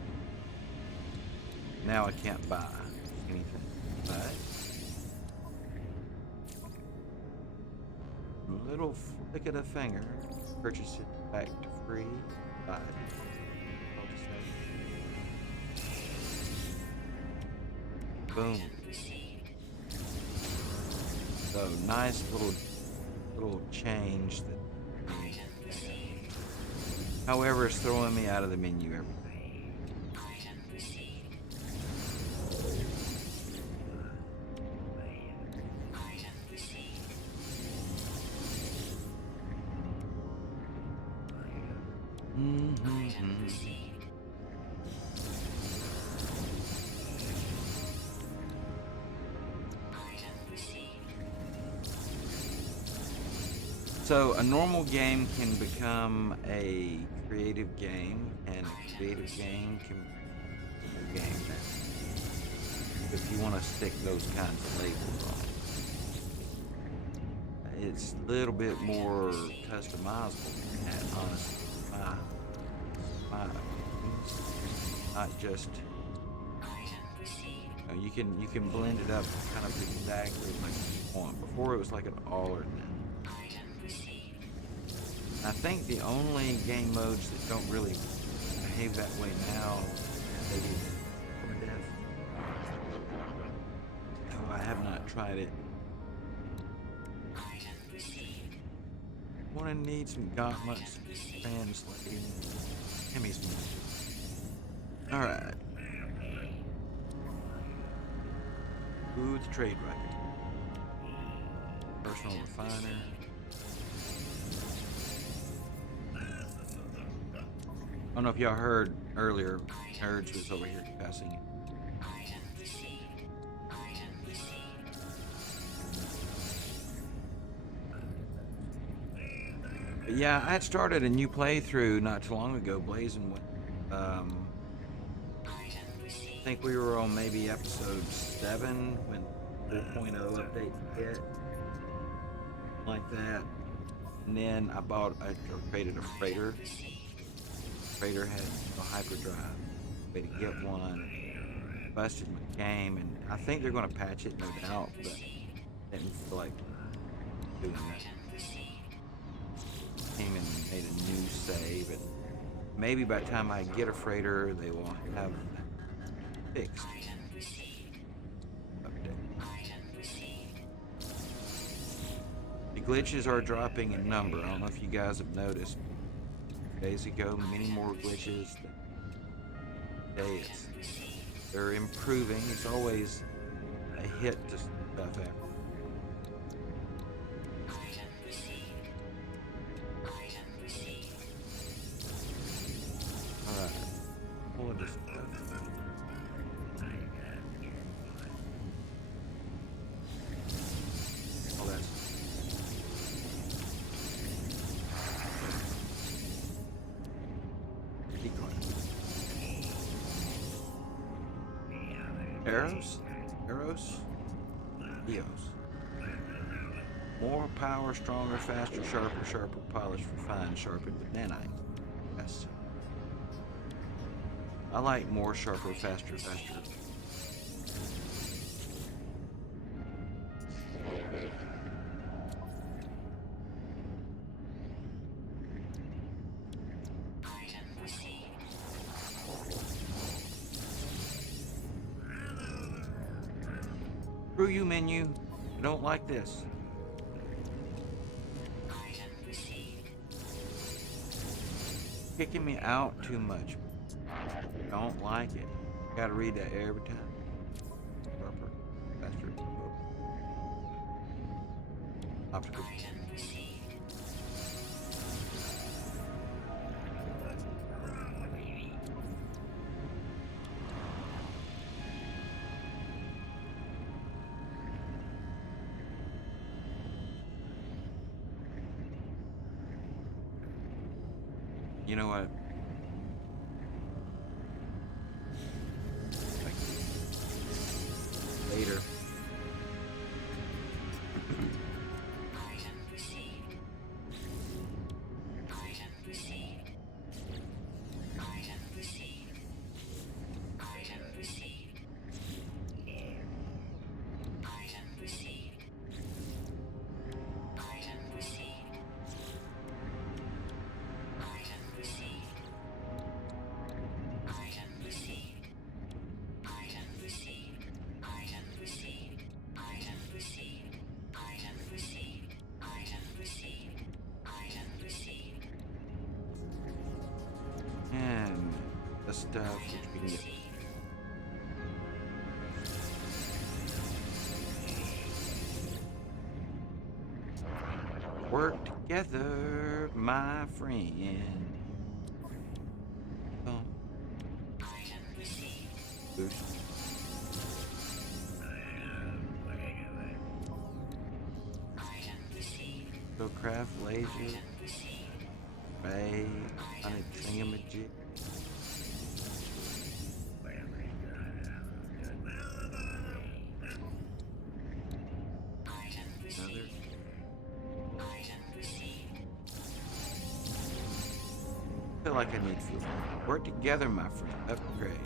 Now I can't buy anything. But little flick of the finger, purchase it back to free. Buy it. Boom. So nice little change that. However, it's throwing me out of the menu every day. So a normal game can become a creative game, and a creative game can be a game that, if you want to stick those kinds of labels on it, it's a little bit more customizable than that, honestly. My opinions, not just. You can blend it up kind of exactly like you want. Before it was like an all or none. I think the only game modes that don't really behave that way now, maybe oh, I have not tried it. I'm gonna need some gauntlets translating Timmy's Alright. Ooh, the trade record. Personal refiner. I don't know if y'all heard earlier, Nerds was over here passing it. But yeah, I had started a new playthrough not too long ago, Blazing. I think we were on maybe episode 7 when 4.0 update hit, like that. And then I created a freighter. Freighter had a hyperdrive. Way to get one. Busted my game, and I think they're going to patch it, no doubt, but didn't feel like doing that. Came and made a new save, and maybe by the time I get a freighter, they will have that fixed. Update. The glitches are dropping in number. I don't know if you guys have noticed. Days ago, many more glitches. Today they're improving. It's always a hit to stuff after. Alright. Pull this stuff. Oh, that's Arrows? Eos. More power, stronger, faster, sharper, polished, refined, sharpened with nanite. Yes. I like more, sharper, faster. Screw you, menu. I don't like this. Kicking me out too much. Don't like it. Gotta read that every time. Sharper, faster, optical. You know what? Later. And the stuff which we can get. Work together, my friend. Oh. Boost. Go craft laser. Ray, honey thingamajig. Another. Feel like I need fuel. Work together, my friend. Upgrade.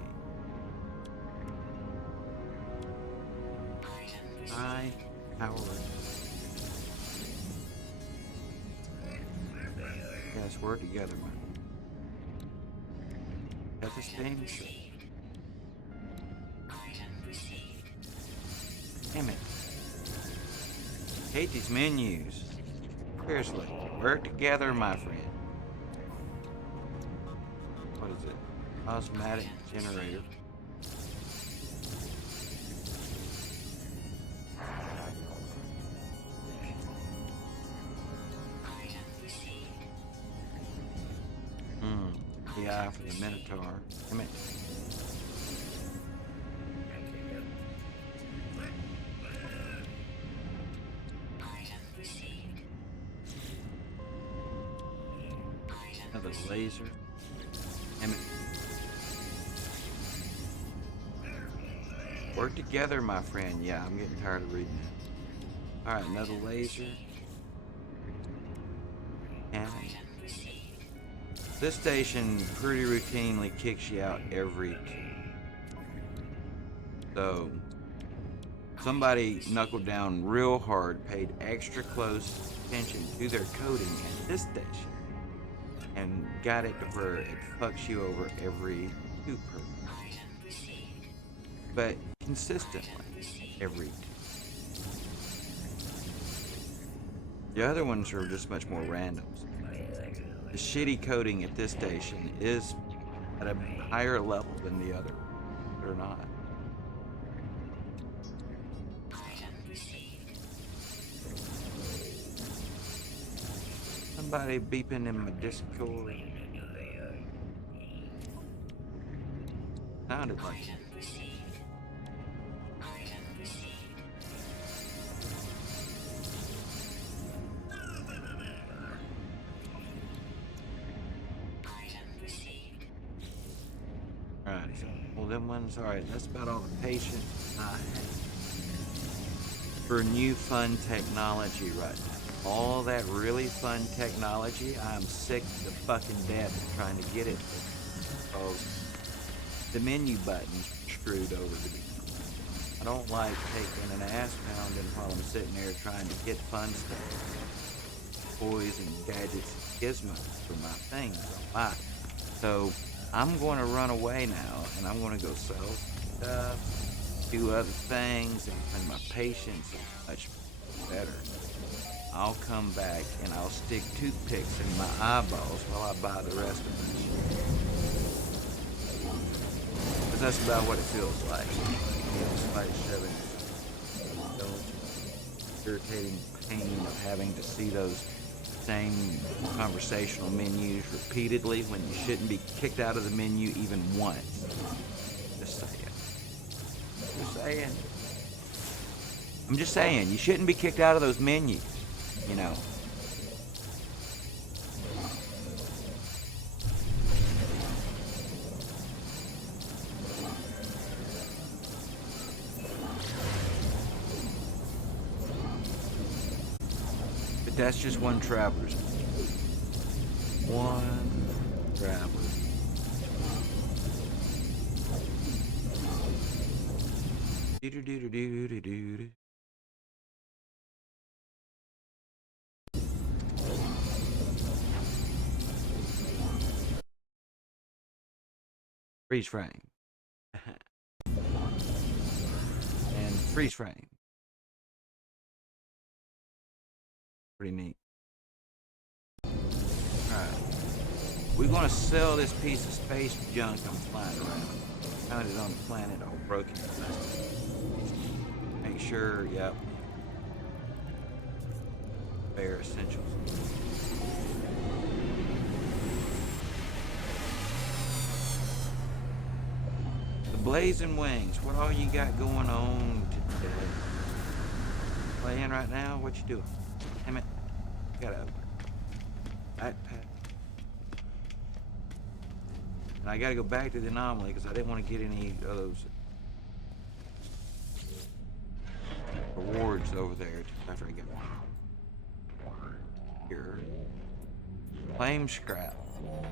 High power. Yes, work together, man. At the same ship. Damn it. Hate these menus. Seriously. Work together, my friend. What is it? Cosmetic generator. The eye for the Minotaur. Damn it. Another laser. Damn it. Work together, my friend. Yeah, I'm getting tired of reading it. Alright, another laser. And this station pretty routinely kicks you out every turn. So somebody knuckled down real hard, paid extra close attention to their coding at this station, and got it to where it fucks you over every 2 per. But consistently every 2. The other ones are just much more random. The shitty coding at this station is at a higher level than the other. They're not. Somebody beeping in my Discord. Sounded like it. Alright, so well them ones, alright, that's about all the patience I have for new fun technology right now. All that really fun technology, I'm sick to fucking death of trying to get it because the menu buttons are screwed over to me. I don't like taking an ass pounding while I'm sitting there trying to get fun stuff. Toys and gadgets and gizmos for my things on my. So I'm going to run away now, and I'm going to go sell stuff, do other things, and my patience is much better. I'll come back, and I'll stick toothpicks in my eyeballs while I buy the rest of it. Because that's about what it feels like. Despite shoving irritating pain of having to see those same conversational menus repeatedly when you shouldn't be kicked out of the menu even once. Just saying. Just saying. I'm just saying, you shouldn't be kicked out of those menus, you know. That's just one traveler's. One traveler. Do-do-do-do-do-do-do. Freeze frame. And freeze frame. Pretty neat. Alright. We're gonna sell this piece of space junk I'm flying around. Found it on the planet, all broken. Make sure, yep. Bare essentials. The Blazing Wings, what all you got going on today? Playing right now? What you doing? Damn it. Got a backpack. And I gotta go back to the anomaly because I didn't want to get any of those rewards over there after I get one. Here. Flame scrap.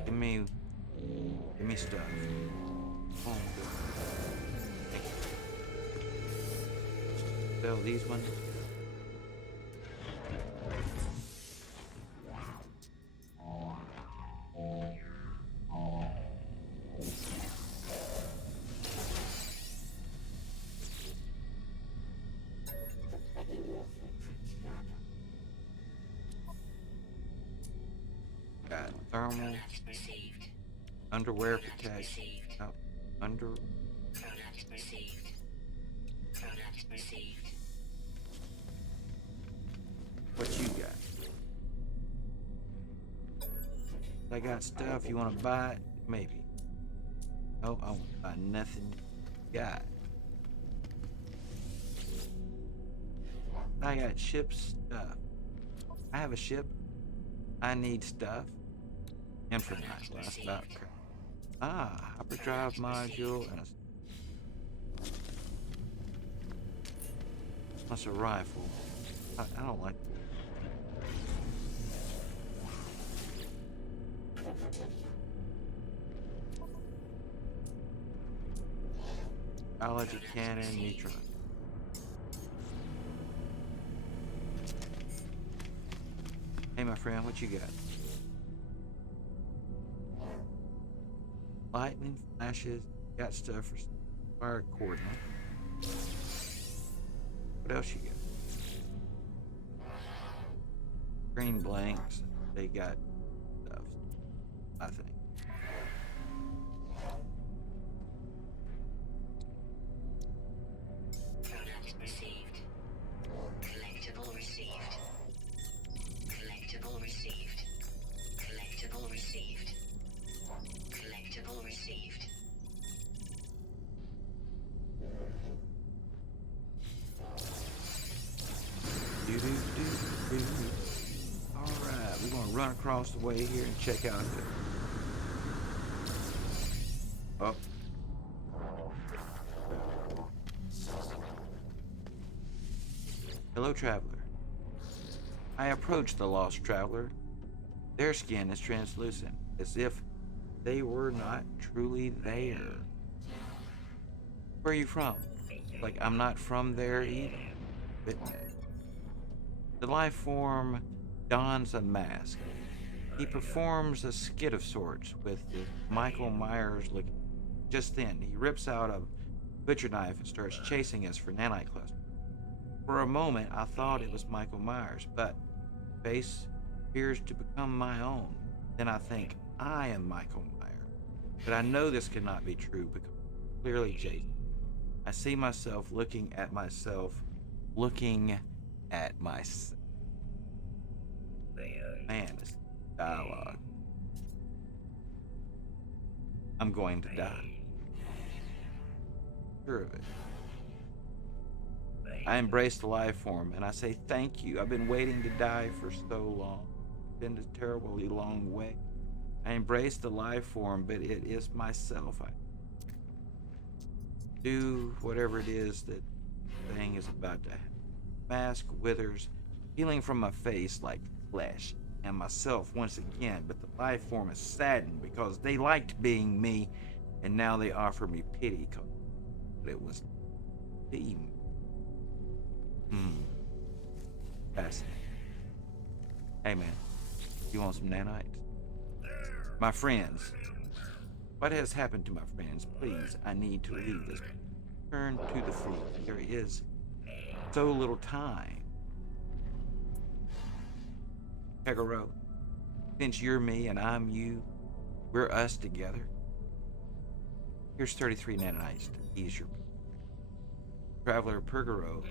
Give me stuff. Oh, thank you. Sell these ones. Got thermal, underwear protection, under. Product received. Product received. What you got? I got stuff. You want to buy it? Maybe. Oh, I won't buy nothing. Got. I got ship stuff. I have a ship. I need stuff. Infinite. Well, that's about crap. Ah, hyperdrive module and that's a rifle. I don't like. Biology cannon, neutron. Hey, my friend, what you got? Lightning flashes. Got stuff for fire coordinate. What else you got? Green blanks. They got stuff, I think. Product received. Collectible received. Collectible received. Collectible received. Collectible received. Alright, we're gonna run across the way here and check out the. Oh. Hello, traveler. I approach the lost traveler. Their skin is translucent, as if they were not truly there. Where are you from? Like, I'm not from there either. But the life form dons a mask. He performs a skit of sorts with the Michael Myers look. Just then, he rips out a butcher knife and starts chasing us for nanite clusters. For a moment, I thought it was Michael Myers, but face appears to become my own. Then I think I am Michael Myers. But I know this cannot be true because clearly Jason. I see myself looking at myself, looking at myself. Man, this dialogue. I'm going to die. Sure of it. I embrace the life form and I say thank you. I've been waiting to die for so long. It's been a terribly long way. I embrace the life form, but it is myself. I do whatever it is that the thing is about to happen. Mask withers, peeling from my face like flesh, and myself once again, but the life form is saddened because they liked being me, and now they offer me pity because it was me. Fascinating. Hey man, you want some nanites? My friends. What has happened to my friends? Please, I need to leave this. Turn to the fleet. There is so little time. Pegaro, since you're me and I'm you, we're us together. Here's 33 nanites to ease your pain. Traveler Pergaro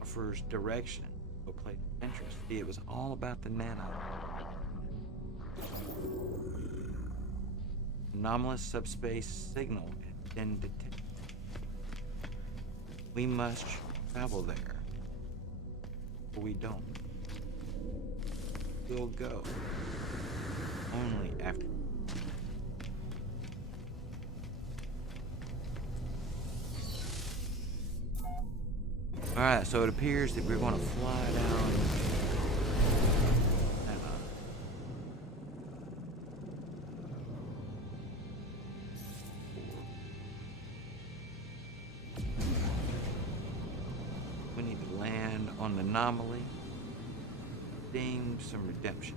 offers direction. Go play interest. See, it was all about the nano. Anomalous subspace signal has been detected. We must travel there. Or we don't. We'll go. Only after. Alright, so it appears that we're going to fly down. We need to land on the anomaly. Deem some redemption.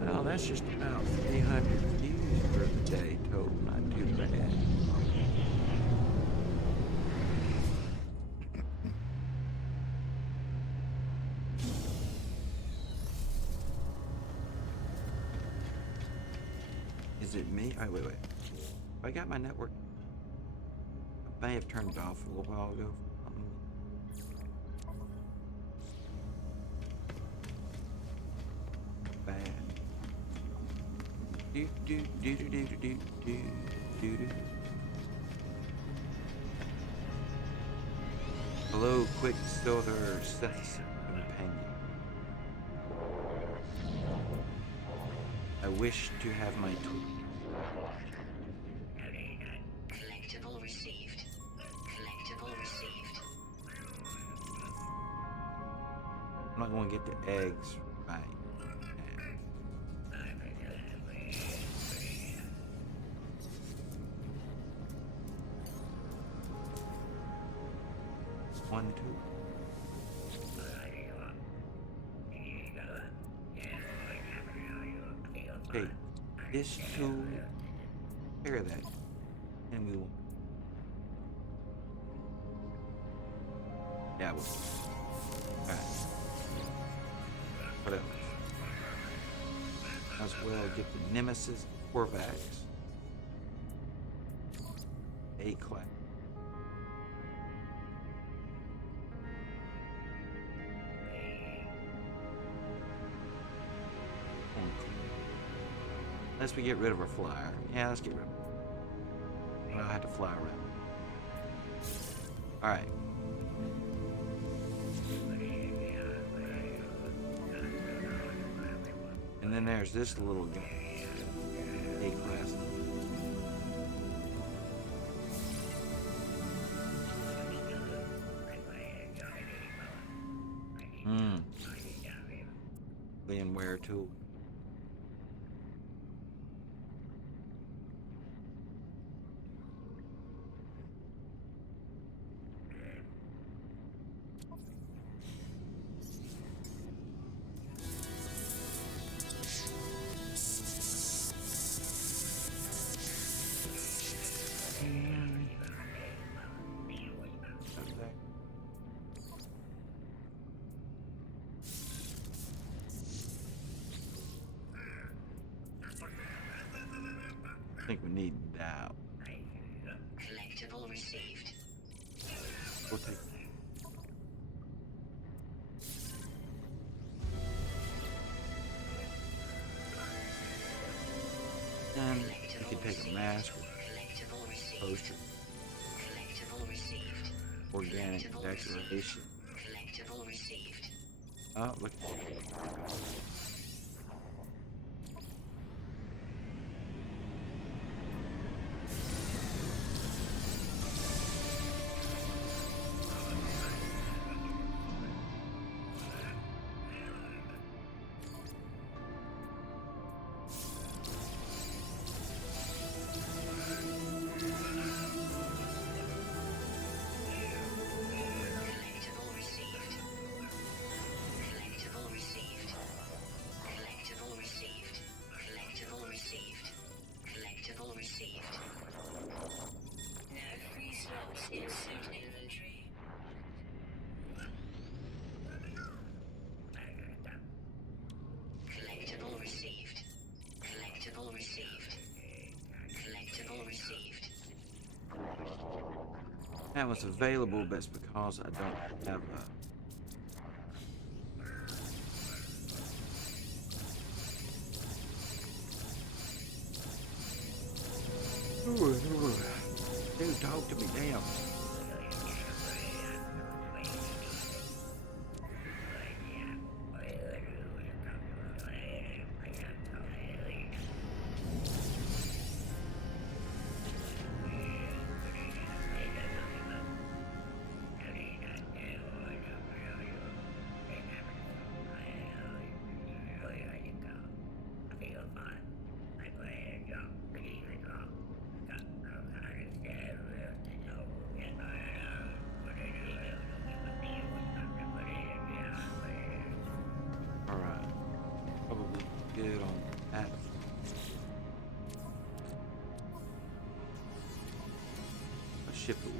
Well, that's just about 300 views for the day total. Not too bad. it me? Oh, wait. I got my network. I may have turned it off a little while ago. Bad. Do. Hello, Quicksilver Synthesis Companion. I wish to have my tool. Collectible received. Collectible received. I'm not going to get the eggs right. One, two. Okay, this tool, care of that, and we will. Yeah, we'll. Alright. What else? As well, get the Nemesis Corvax. A class. Unless we get rid of our flyer. Yeah, let's get rid of it. I'll have to fly around. Alright. And then there's this little guy. A-class. Then where to? I think we need that. Collectible received. We'll take and we can take a mask Collectible received. poster. Collectible received. Organic declaration. Collectible received. Oh, look. Collectible received. Collectible received. Collectible received. Collectible received. Collectible received. No free slots in suit inventory. Collectible received. Collectible received. Collectible received. That was available, but it's because I don't have a. Dude, talk to me, damn. Alright. Probably good on that. A ship it.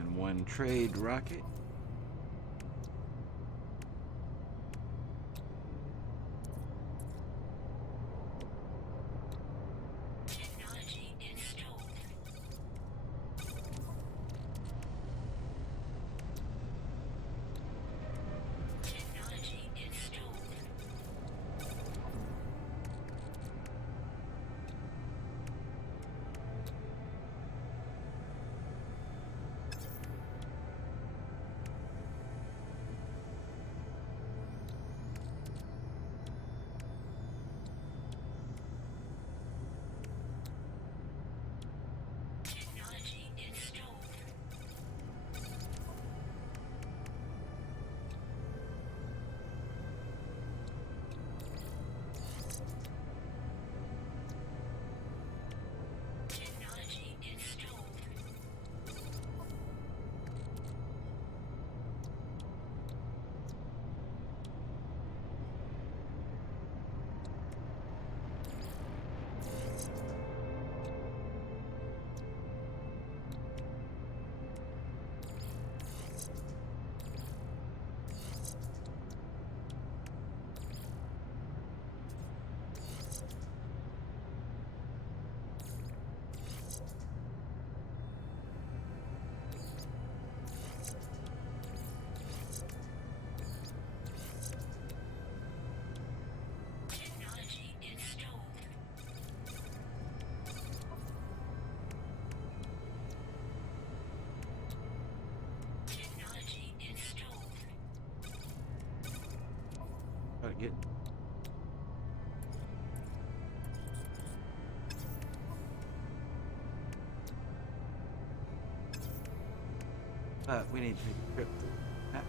And one trade rocket. Technology installed. Technology installed. Technology installed. Technology installed. Technology installed. Technology installed. Gotta get. We need to take a trip through that.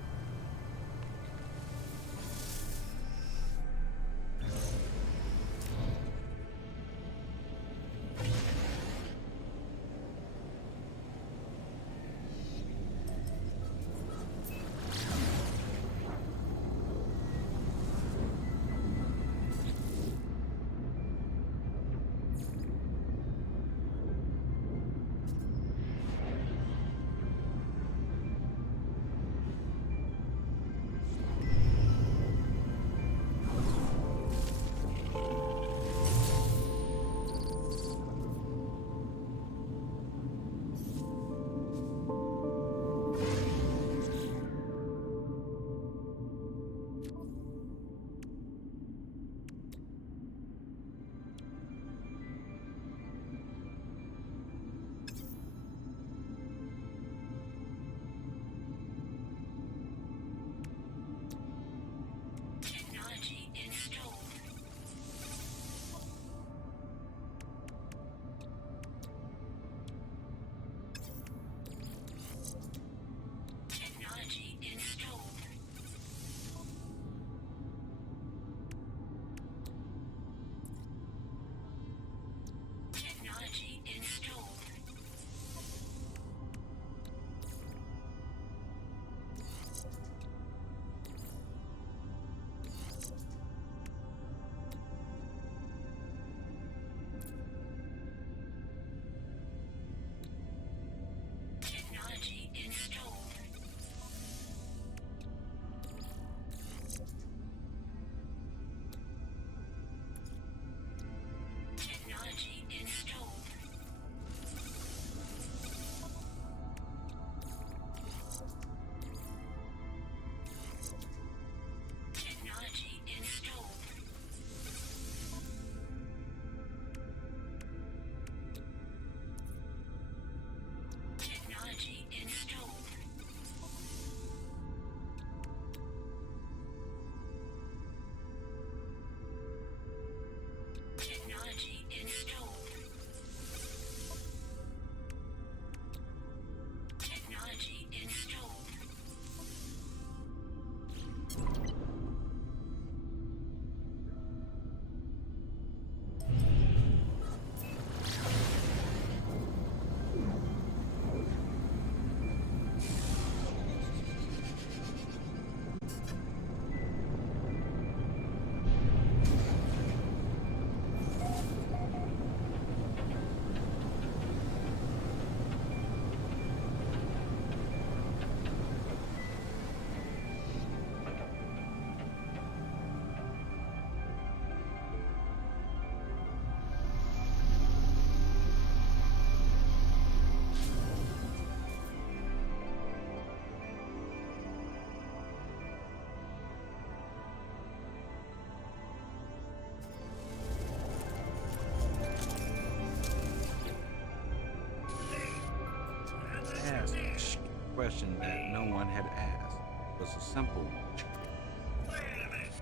simple.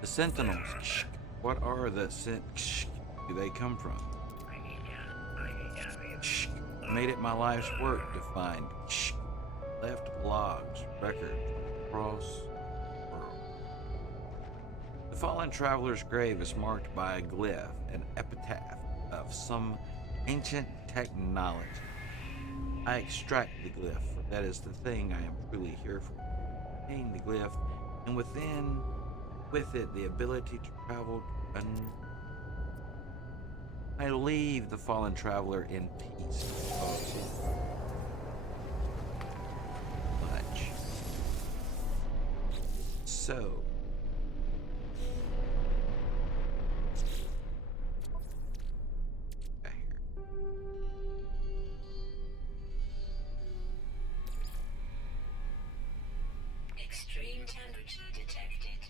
The Sentinels. What are the do they come from? Made it my life's work to find left logs, records across the world. The fallen traveler's grave is marked by a glyph, an epitaph of some ancient technology. I extract the glyph, for that is the thing I am truly here for. Obtain the glyph, and with it the ability to travel to I leave the fallen traveler in peace. Much. So. Extreme temperature detected.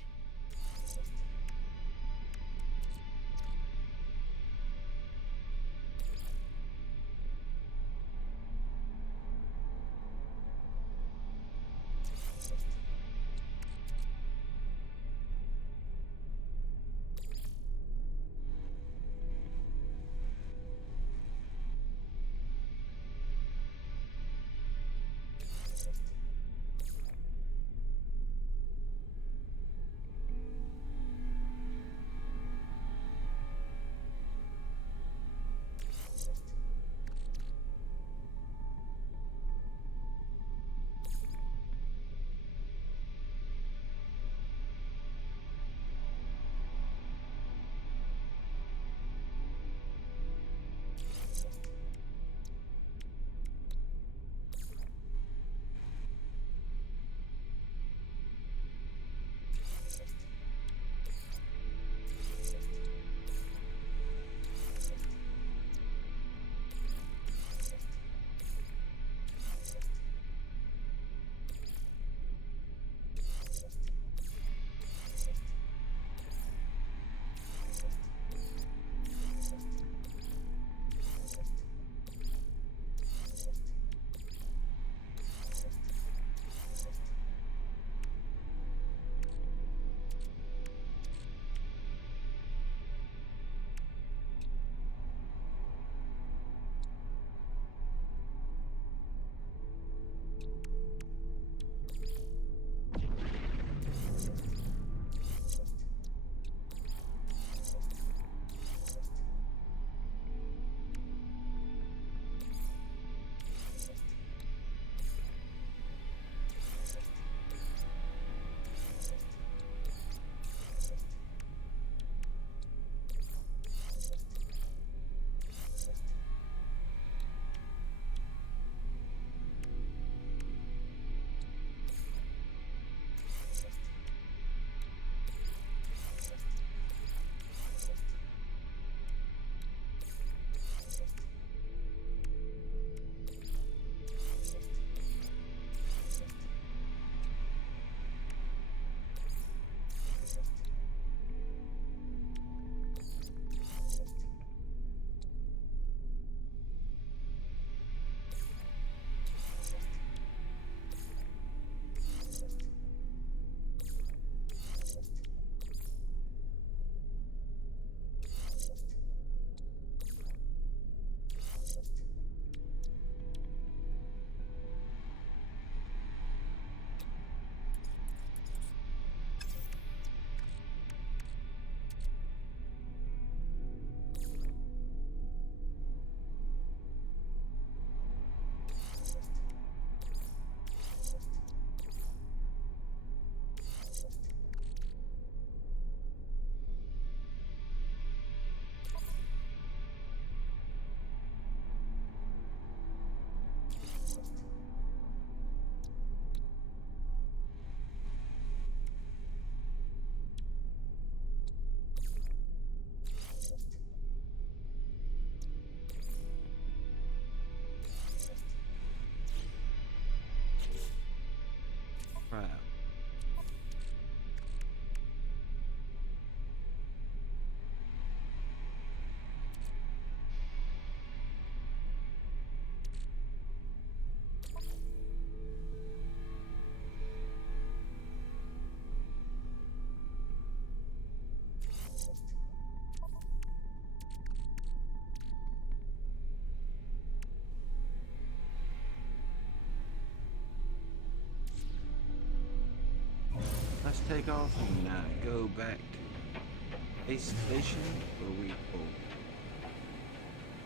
let's take off and go back to base station where we will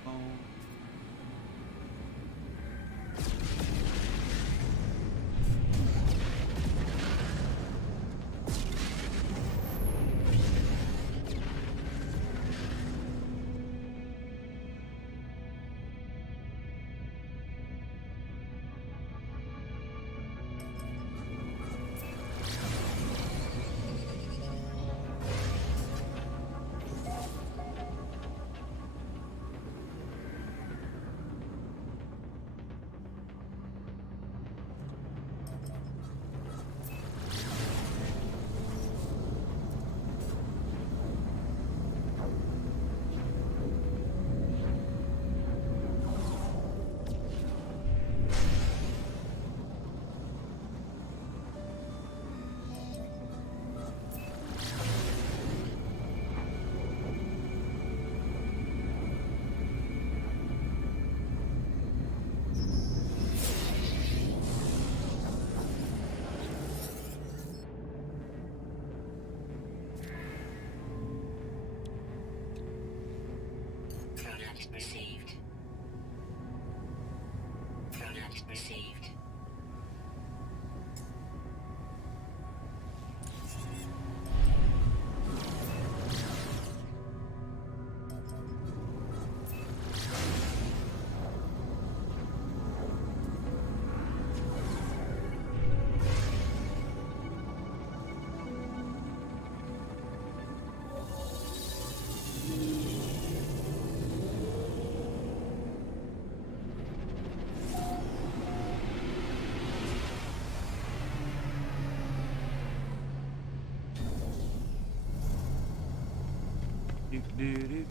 phone. Product received. Product received. Do-do-do-do.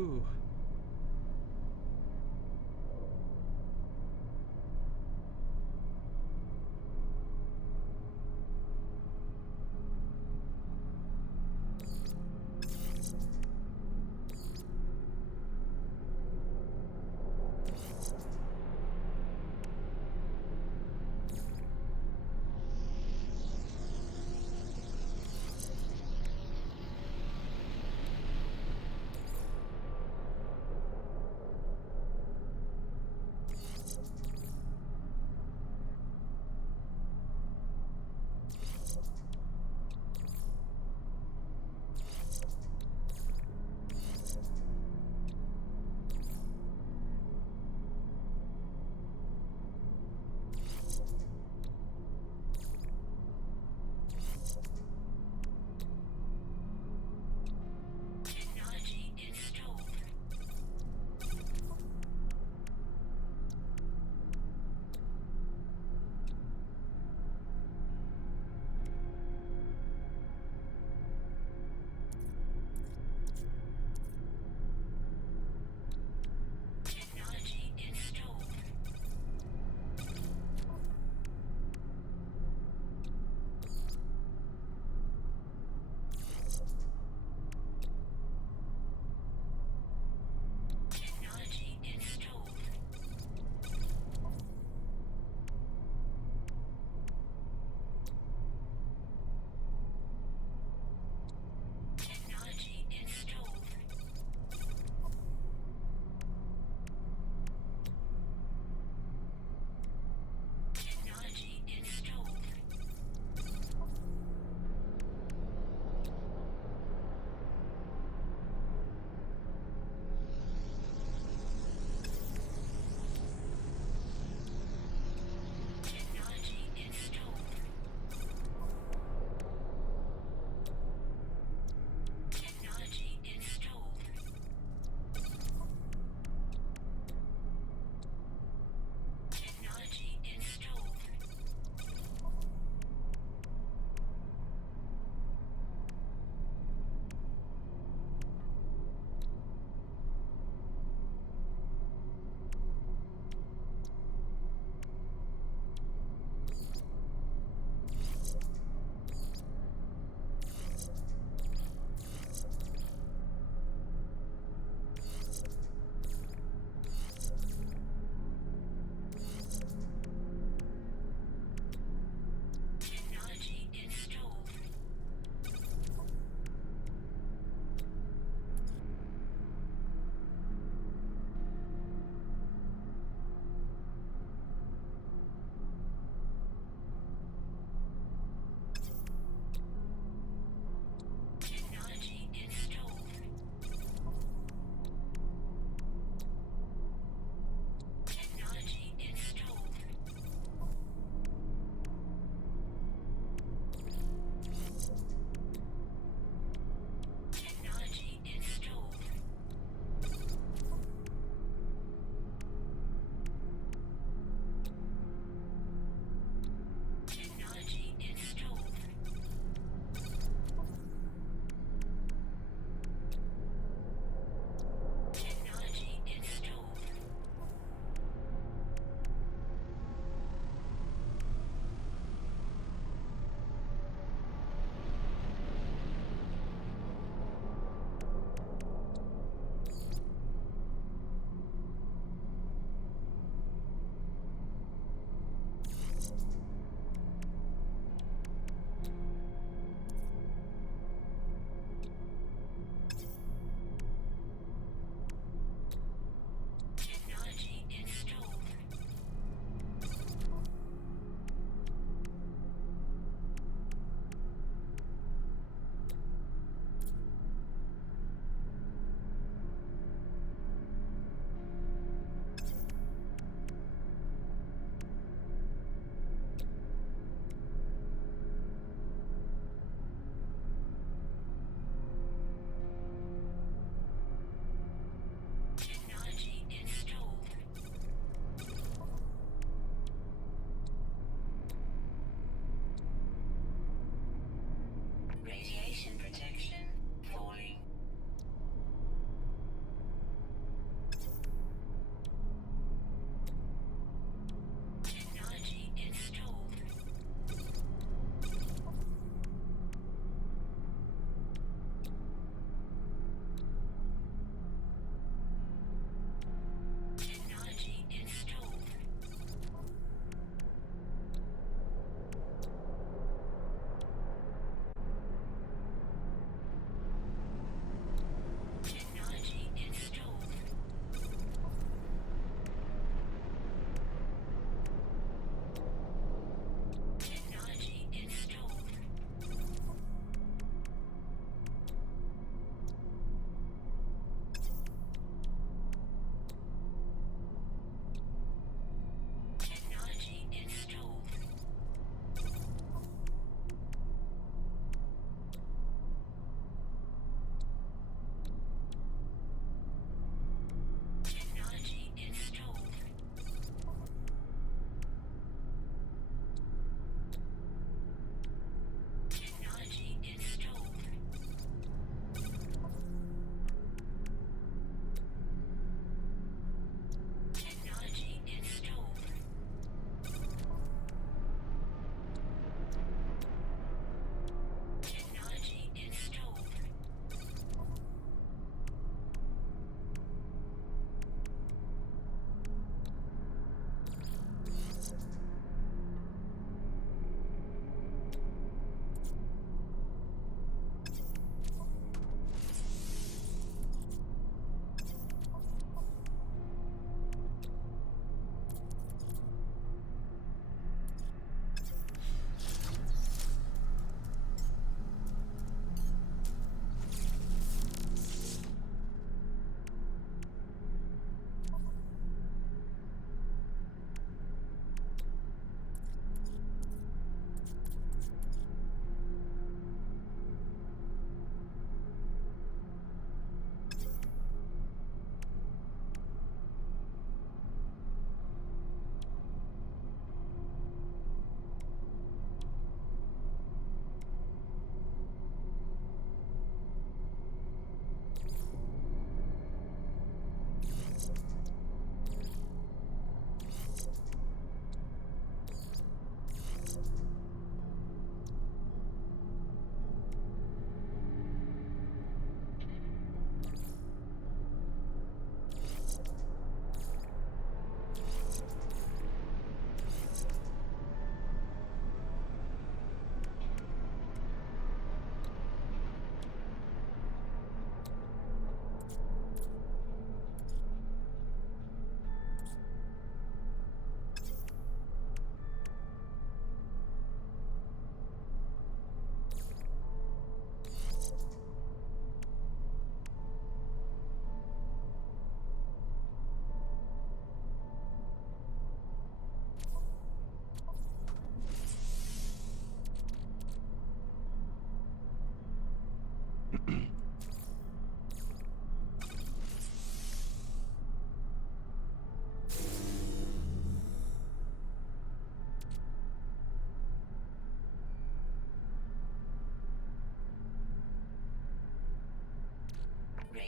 Ooh.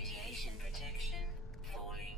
Radiation protection falling.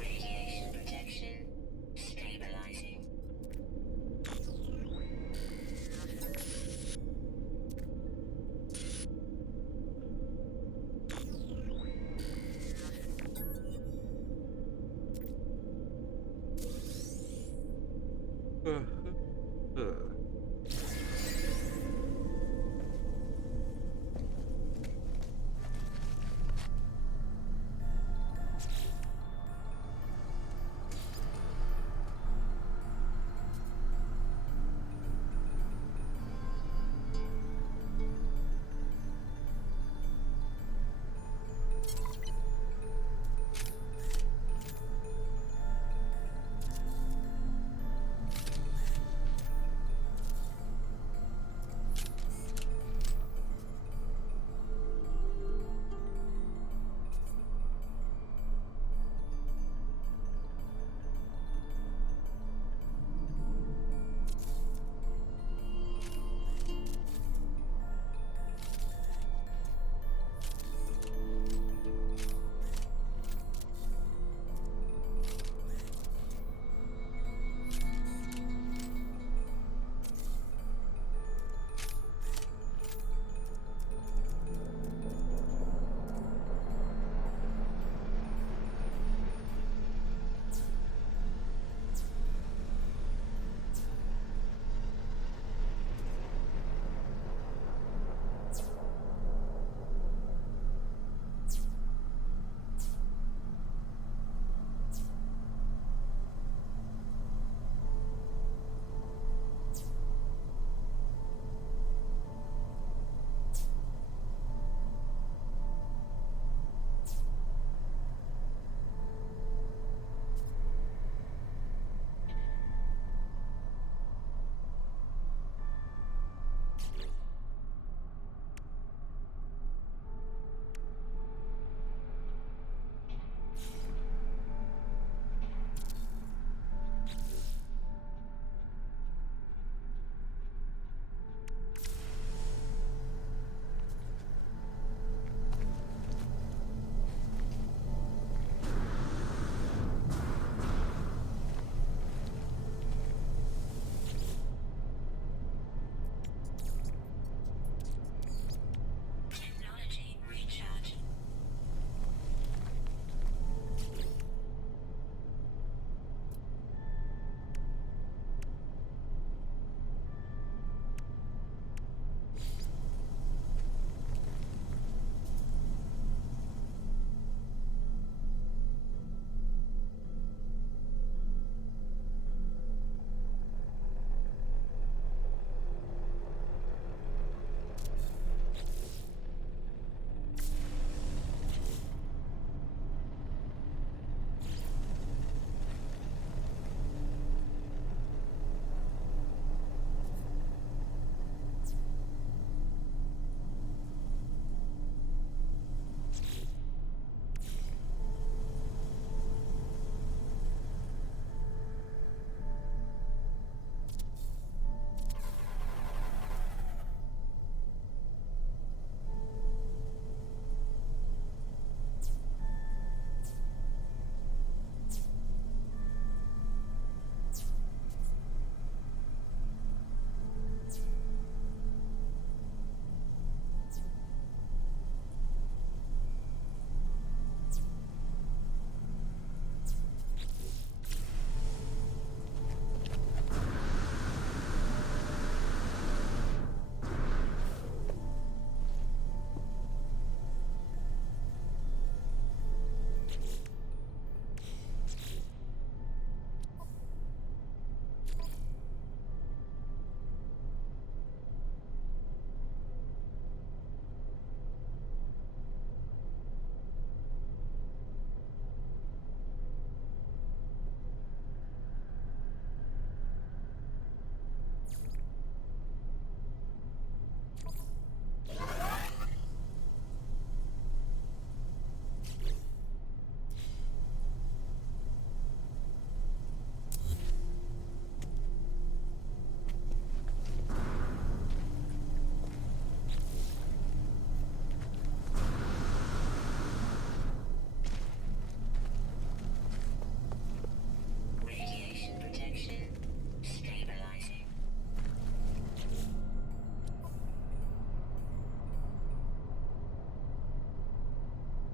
Radiation protection stabilizing.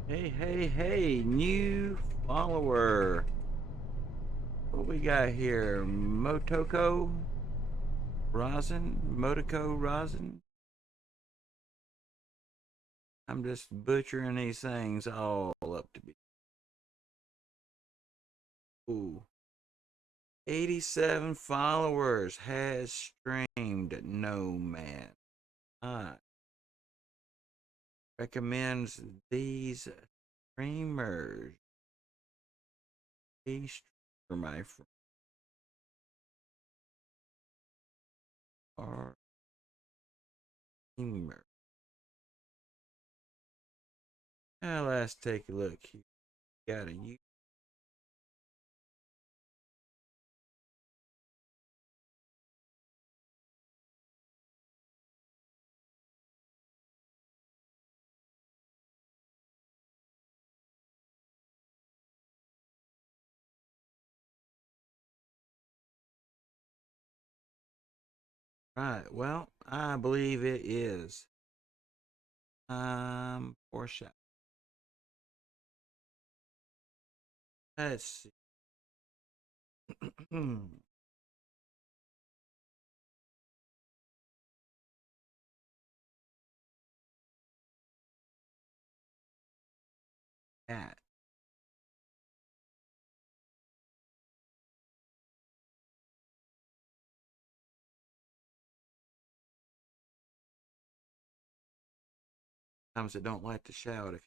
Hey, hey, hey, new follower. What we got here? Motoko Rosin. I'm just butchering these things all up to be. Ooh. 87 followers has streamed No Man. Recommends these streamers. These streamer, my friend. Are streamer. Now let's take a look here. Got a you. Right. Well, I believe it is. Foreshadow. Let's see. That. Sometimes I don't like to shout if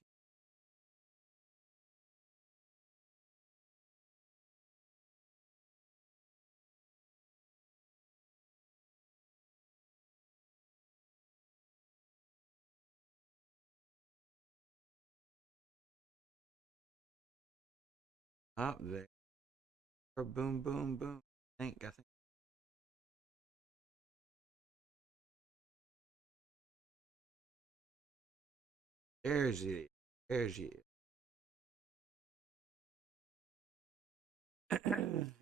up there. Boom, boom, boom. I think. There's it. There's it.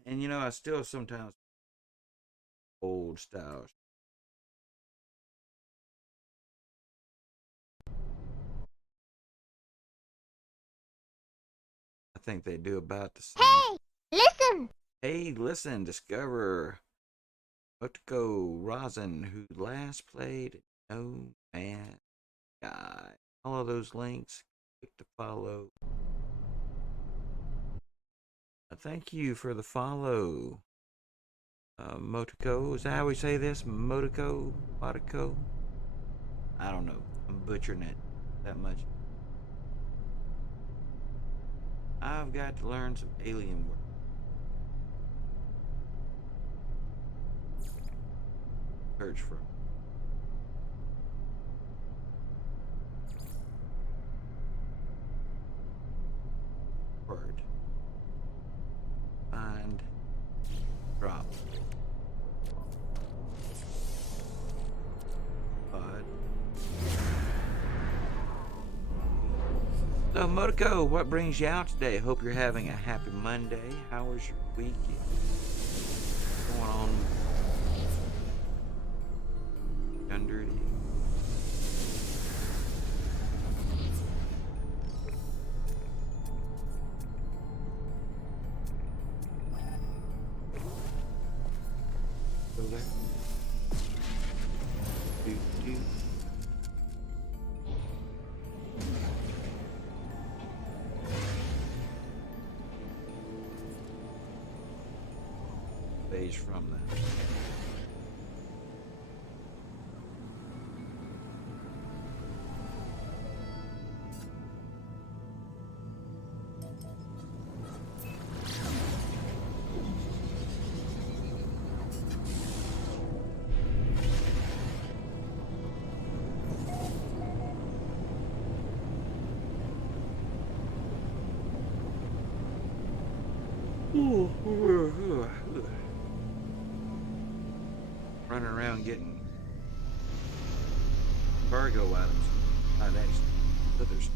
And you know, I still sometimes old styles. I think they do about the same. Hey, listen. Hey, listen, discover Motoko Rosin, who last played No Man Guy. All of those links, click to follow. Thank you for the follow. Motoko, is that how we say this? Motoko? Motoko? I don't know. I'm butchering it that much. I've got to learn some alien words. Search for word. Find. Drop. Bud. So, Motoko, what brings you out today? Hope you're having a happy Monday. How was your weekend? What's going on under it? Go there. Do, do. Phase from that. Running around getting cargo items. Not actually, others.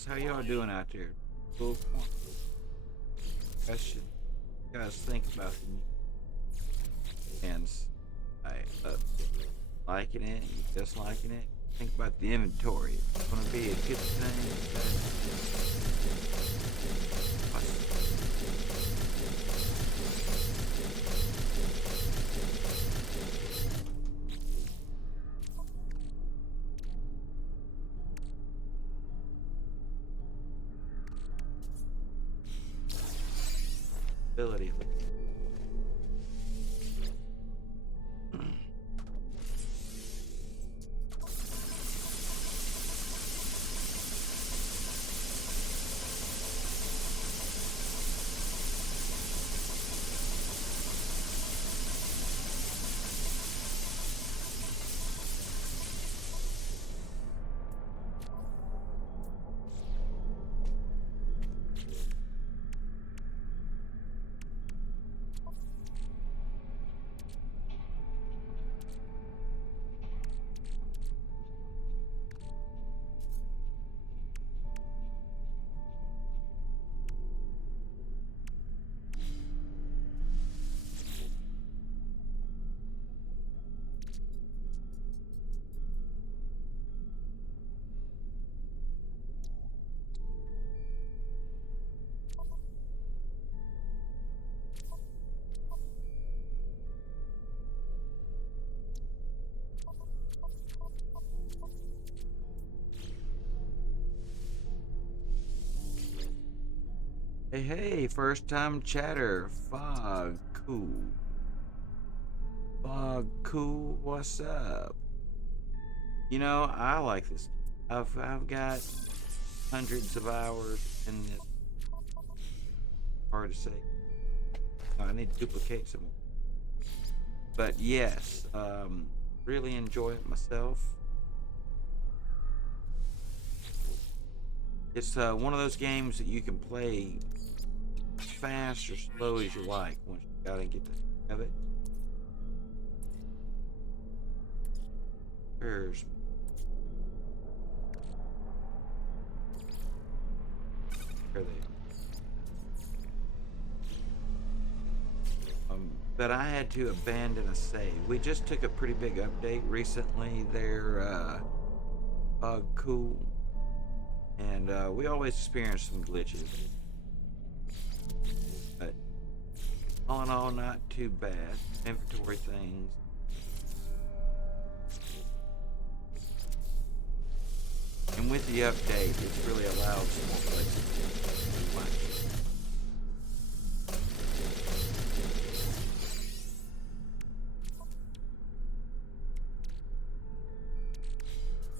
guys. How y'all doing out there? Cool. Question. You guys think about the new fans. Liking it, you disliking it. Think about the inventory. It's gonna be a good ability. Hey, hey, first time chatter. Fog cool. Fog cool, what's up? You know, I like this. I've got hundreds of hours in this. Hard to say. I need to duplicate some more. But yes, really enjoy it myself. It's one of those games that you can play as fast or slow as you like once you gotta get the hang of it. There's there they are. But I had to abandon a save. We just took a pretty big update recently. They're cool. And we always experience some glitches. But all in all, not too bad. Inventory things. And with the update, it's really allowed some more flexibility.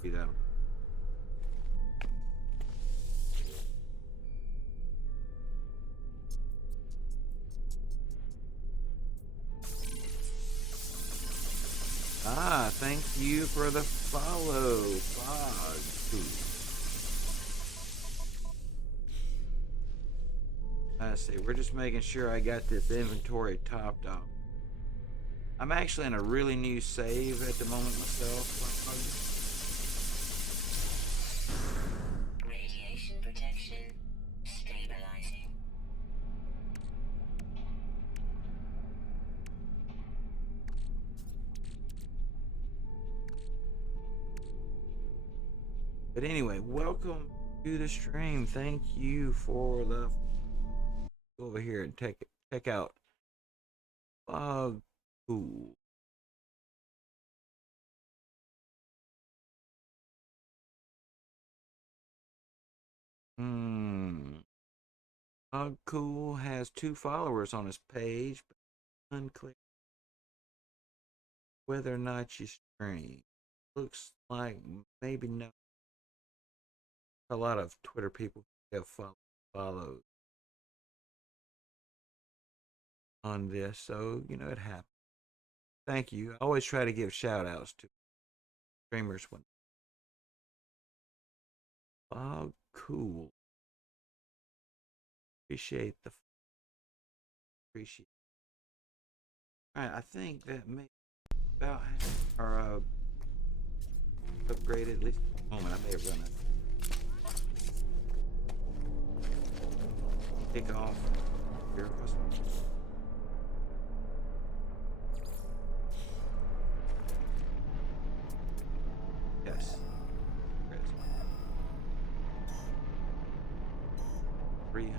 See that? Thank you for the follow, Fog. Let's see, we're just making sure I got this inventory topped off. I'm actually in a really new save at the moment myself. Radiation protection stabilizing. But anyway, welcome to the stream. Thank you for the go over here and check out Fog Cool. Fog Cool has 2 followers on his page, but unclear whether or not you stream. Looks like maybe no. A lot of Twitter people have followed on this, so you know it happens. Thank you. I always try to give shout outs to streamers when cool. Appreciate. Alright, I think that may about our upgraded at least. Moment, I may have run out. kick off your customer. Yes. There is. 300.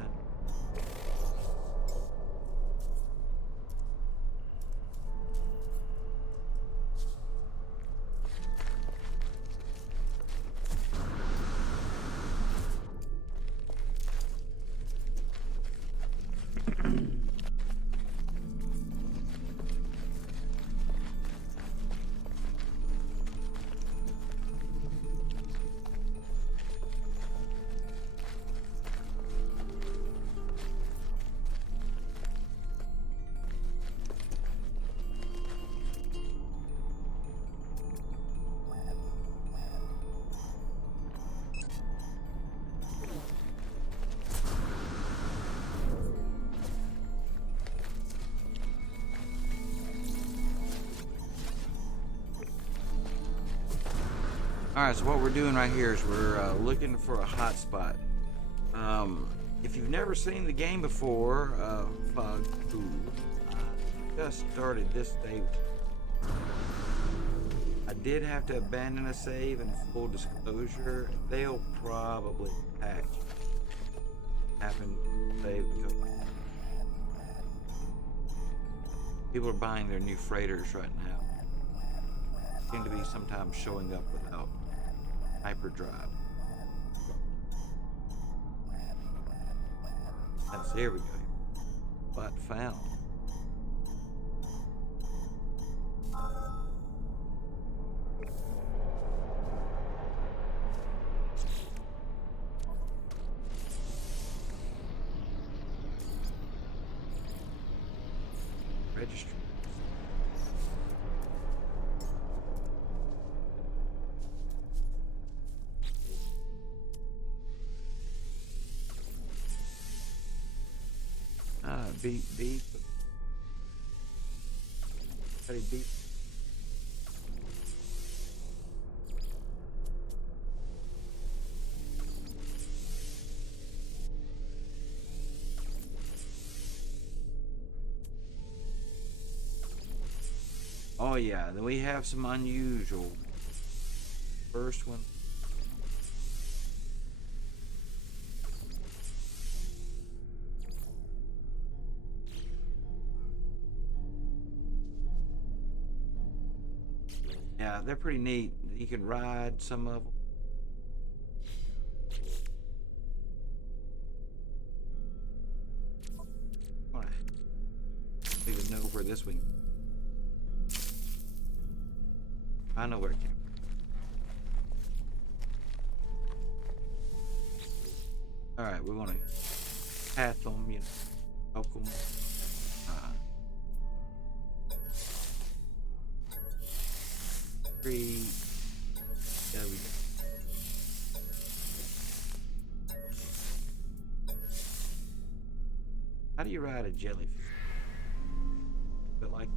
Alright, so what we're doing right here is we're looking for a hotspot. If you've never seen the game before, Fog Food, I just started this stage. I did have to abandon a save, and full disclosure, they'll probably patch. Happen save because people are buying their new freighters right now. Seem to be sometimes showing up without hyperdrive. That's here we go. But found. Registry. Beep. How do you beep? Oh yeah, then we have some unusual. First one. Yeah, they're pretty neat. You can ride some of them. I don't even know where this one. I know where it came from. Alright, we want to pat them, you know, poke them. There we go. How do you ride a jellyfish? But like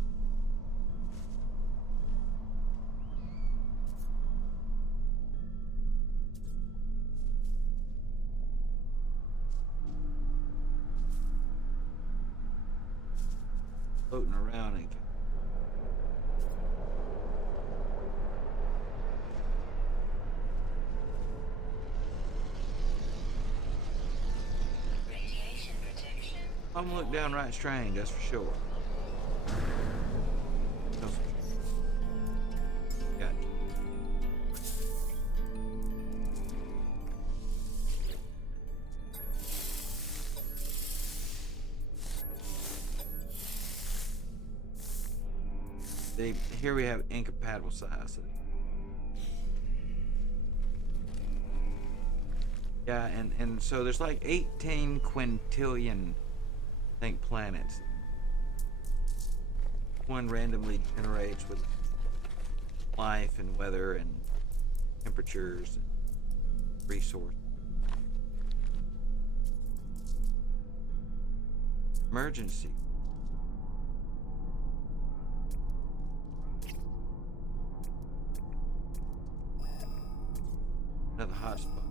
floating around and I'm gonna look downright strange, that's for sure. Got it. Here we have incompatible size. Yeah, and so there's like 18 quintillion, I think, planets. One randomly generates with life and weather and temperatures and resources. Emergency. Another hotspot.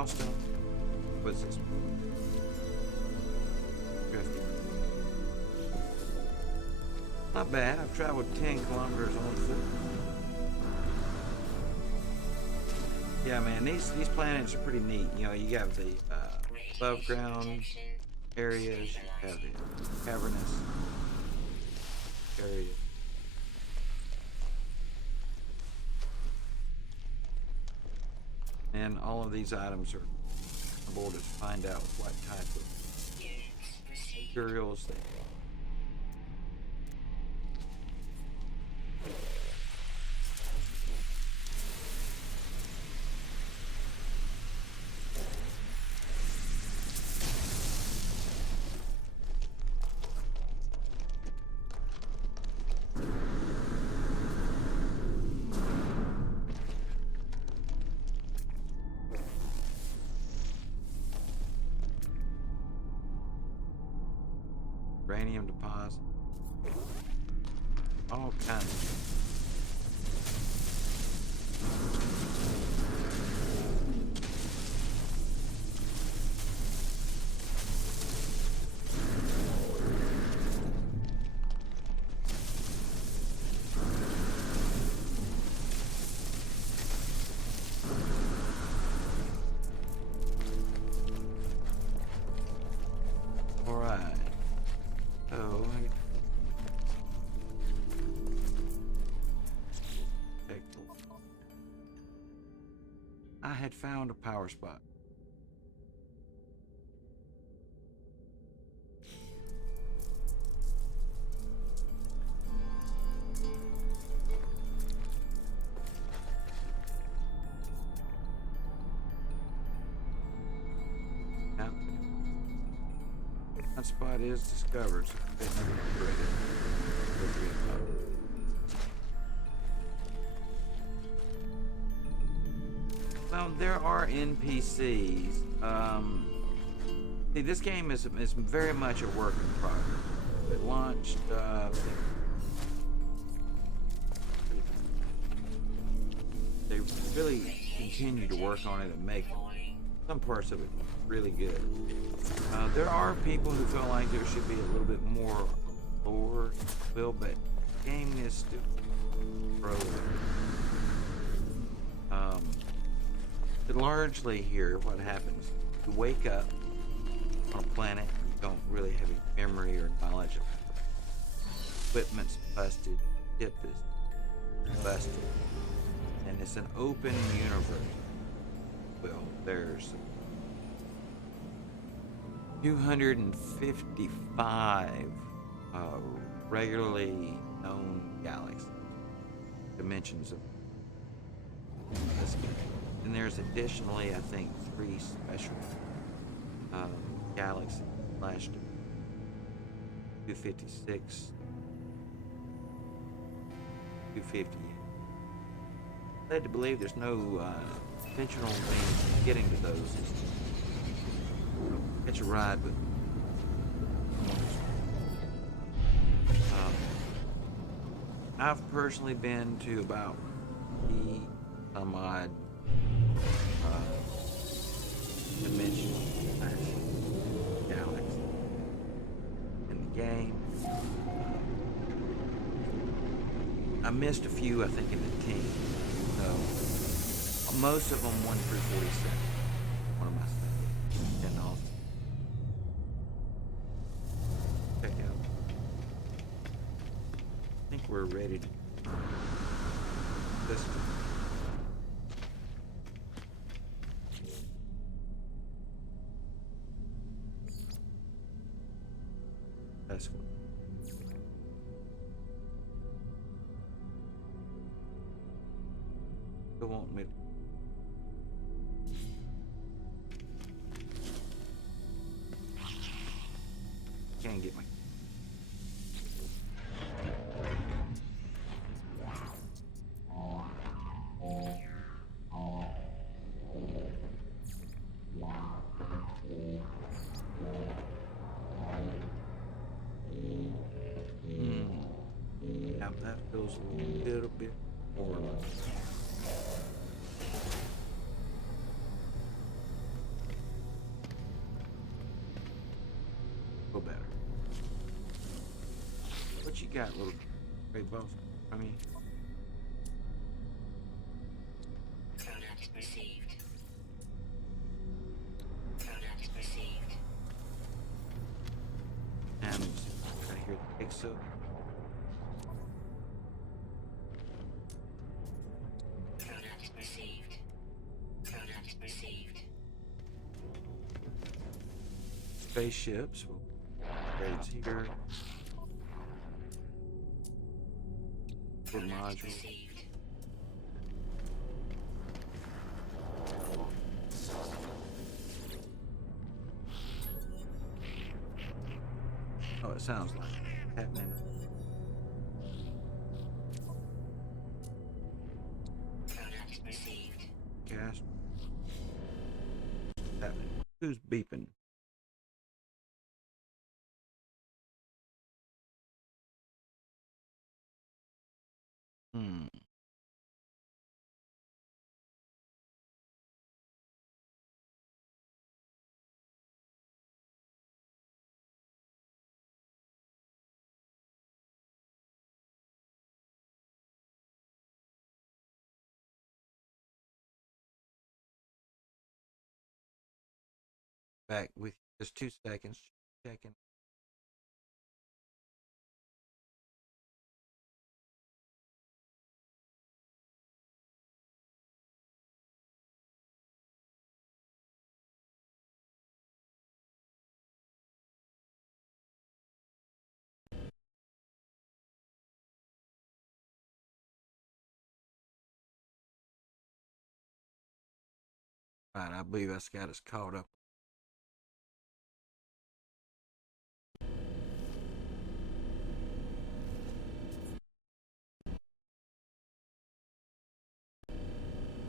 milestone. What's this? Drifting. Not bad. I've traveled 10 kilometers on foot. Yeah, man, these planets are pretty neat. You know, you have the above ground areas, you have the cavernous areas. And all of these items are able to find out what type of materials they are. Uranium deposit, all kinds of. All right. Oh, I had found a power spot. Now, that spot is discovered. So they never upgraded. Well, there are NPCs. See, this game is very much a work in progress. It launched. They really continue to work on it and make some parts of it really good. There are people who feel like there should be a little bit more lore built, but the game is still growing. But largely here, what happens, you wake up on a planet, you don't really have any memory or knowledge of it. Equipment's busted, ship is busted, and it's an open universe. Well, there's 255 regularly known galaxies, dimensions of this game. And there's additionally, I think, 3 special galaxies last 256, 258. Led to believe there's no conventional means of getting to those. Catch a ride, but I've personally been to about some odd dimensional galaxy in the game. I missed a few, I think, in the team. So most of them 1 through 47. One of my favorites. And also check out. I think we're ready to this. That's what. They want me to. Can't get my. Now that feels a little bit more. What you got, little great boss? I mean, Product received. Product received. and I hear the exo. Product received. Product received. Spaceships. Grades here. For module. Received. Oh, it sounds like it happening. Product received. Cast. Happening. Who's beeping? Hmm. Back with just 2 seconds. Checking. Right, I believe that's got us caught up.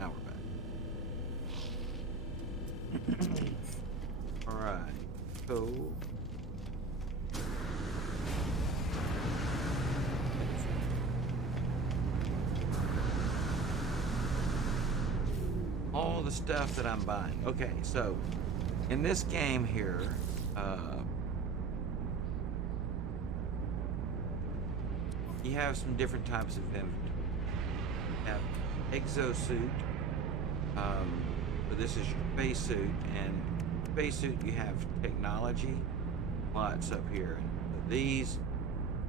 Now we're back. Alright, so all the stuff that I'm buying. Okay, so in this game here, you have some different types of inventory. You have exosuit. So this is your spacesuit, and spacesuit you have technology slots up here. So these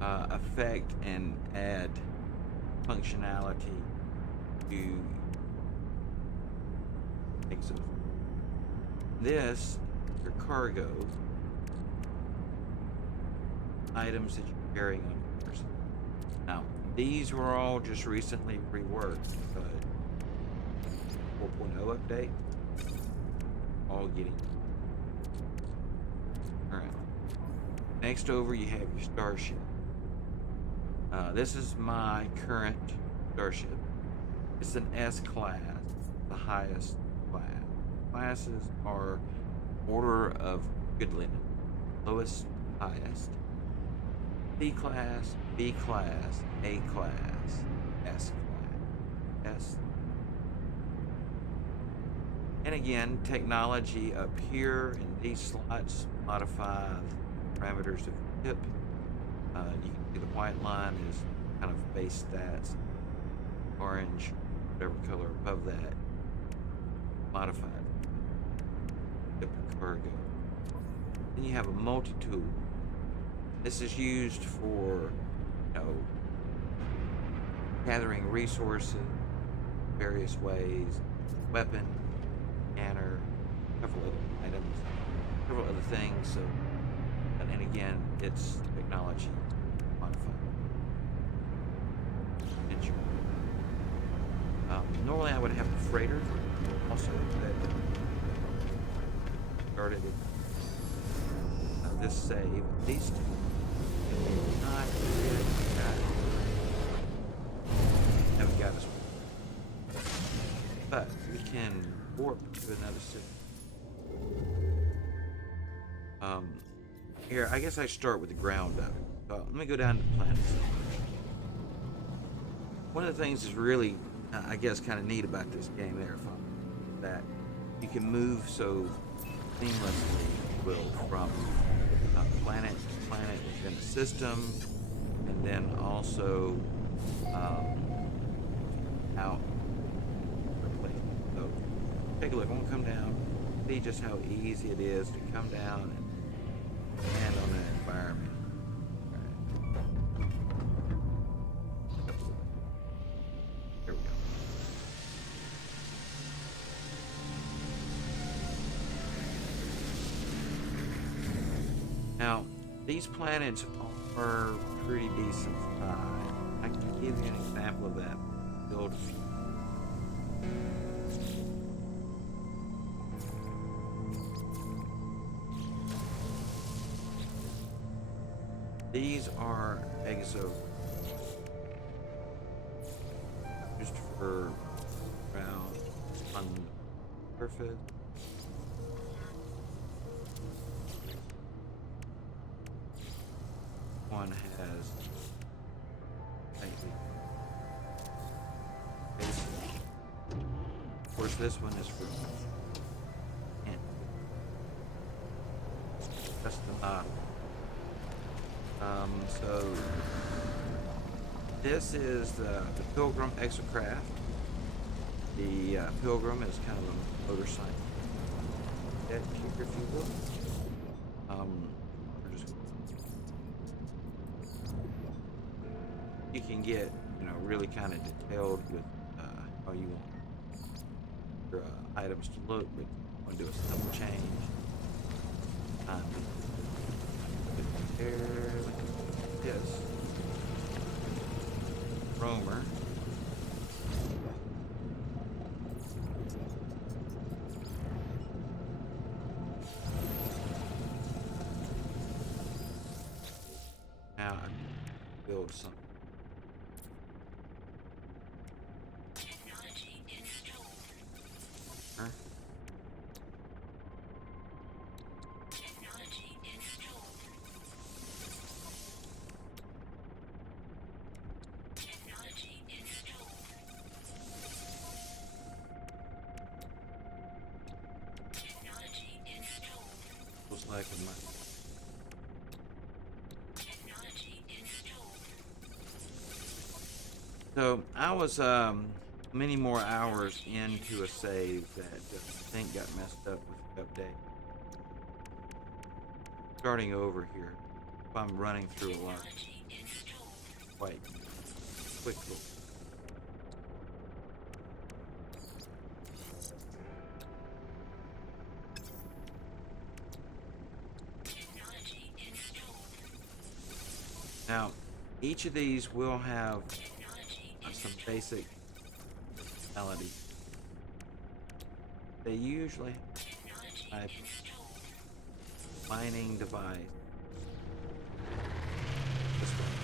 affect and add functionality to exosuit. This, your cargo items that you're carrying on your person. Now, these were all just recently reworked. 4.0 update. All getting. Alright. Next over, you have your starship. This is my current starship. It's an S class, the highest class. Classes are order of goodliness, lowest, highest. C class, B class, A class, S class, S. And again, technology up here in these slots modify the parameters of the ship. You can see the white line is kind of base stats. Orange, whatever color above that, modified ship cargo. Then you have a multi-tool. This is used for, gathering resources, various ways, weapon, scanner, several other items, several other things. So, and again, it's technology modified. Normally, I would have the freighter also that started this save. These two not yet haven't got us, but we can warp to another city. Here, I guess I start with the ground up. Let me go down to the planet. One of the things that's really, I guess, kind of neat about this game there, that you can move so seamlessly, from planet to planet within the system, and then also out. So take a look. I'm gonna come down, see just how easy it is to come down and land on an environment. There we go. Now, these planets are pretty decent size. I can give you an example of that. Build a few. These are exo used for around on the surface. One has slightly basic. Of course, this one is for custom model. So this is the Pilgrim exocraft. The Pilgrim is kind of a motorcycle, that kicker, if you will. We're just, you can get, really kind of detailed with how you want your items to look, but you want to do a simple change. There, yes. Roamer. Now I can build something. Technology installed. Huh? Technology installed. Technology installed. Technology installed. Looks like it might. Technology installed. So I was many more hours into a save that I think got messed up with the update. Starting over here, if I'm running through a lot Technology installed. quite quickly. Technology installed. Now, each of these will have Technology some installed. basic melody. They usually Technology have installed. a mining device. This one.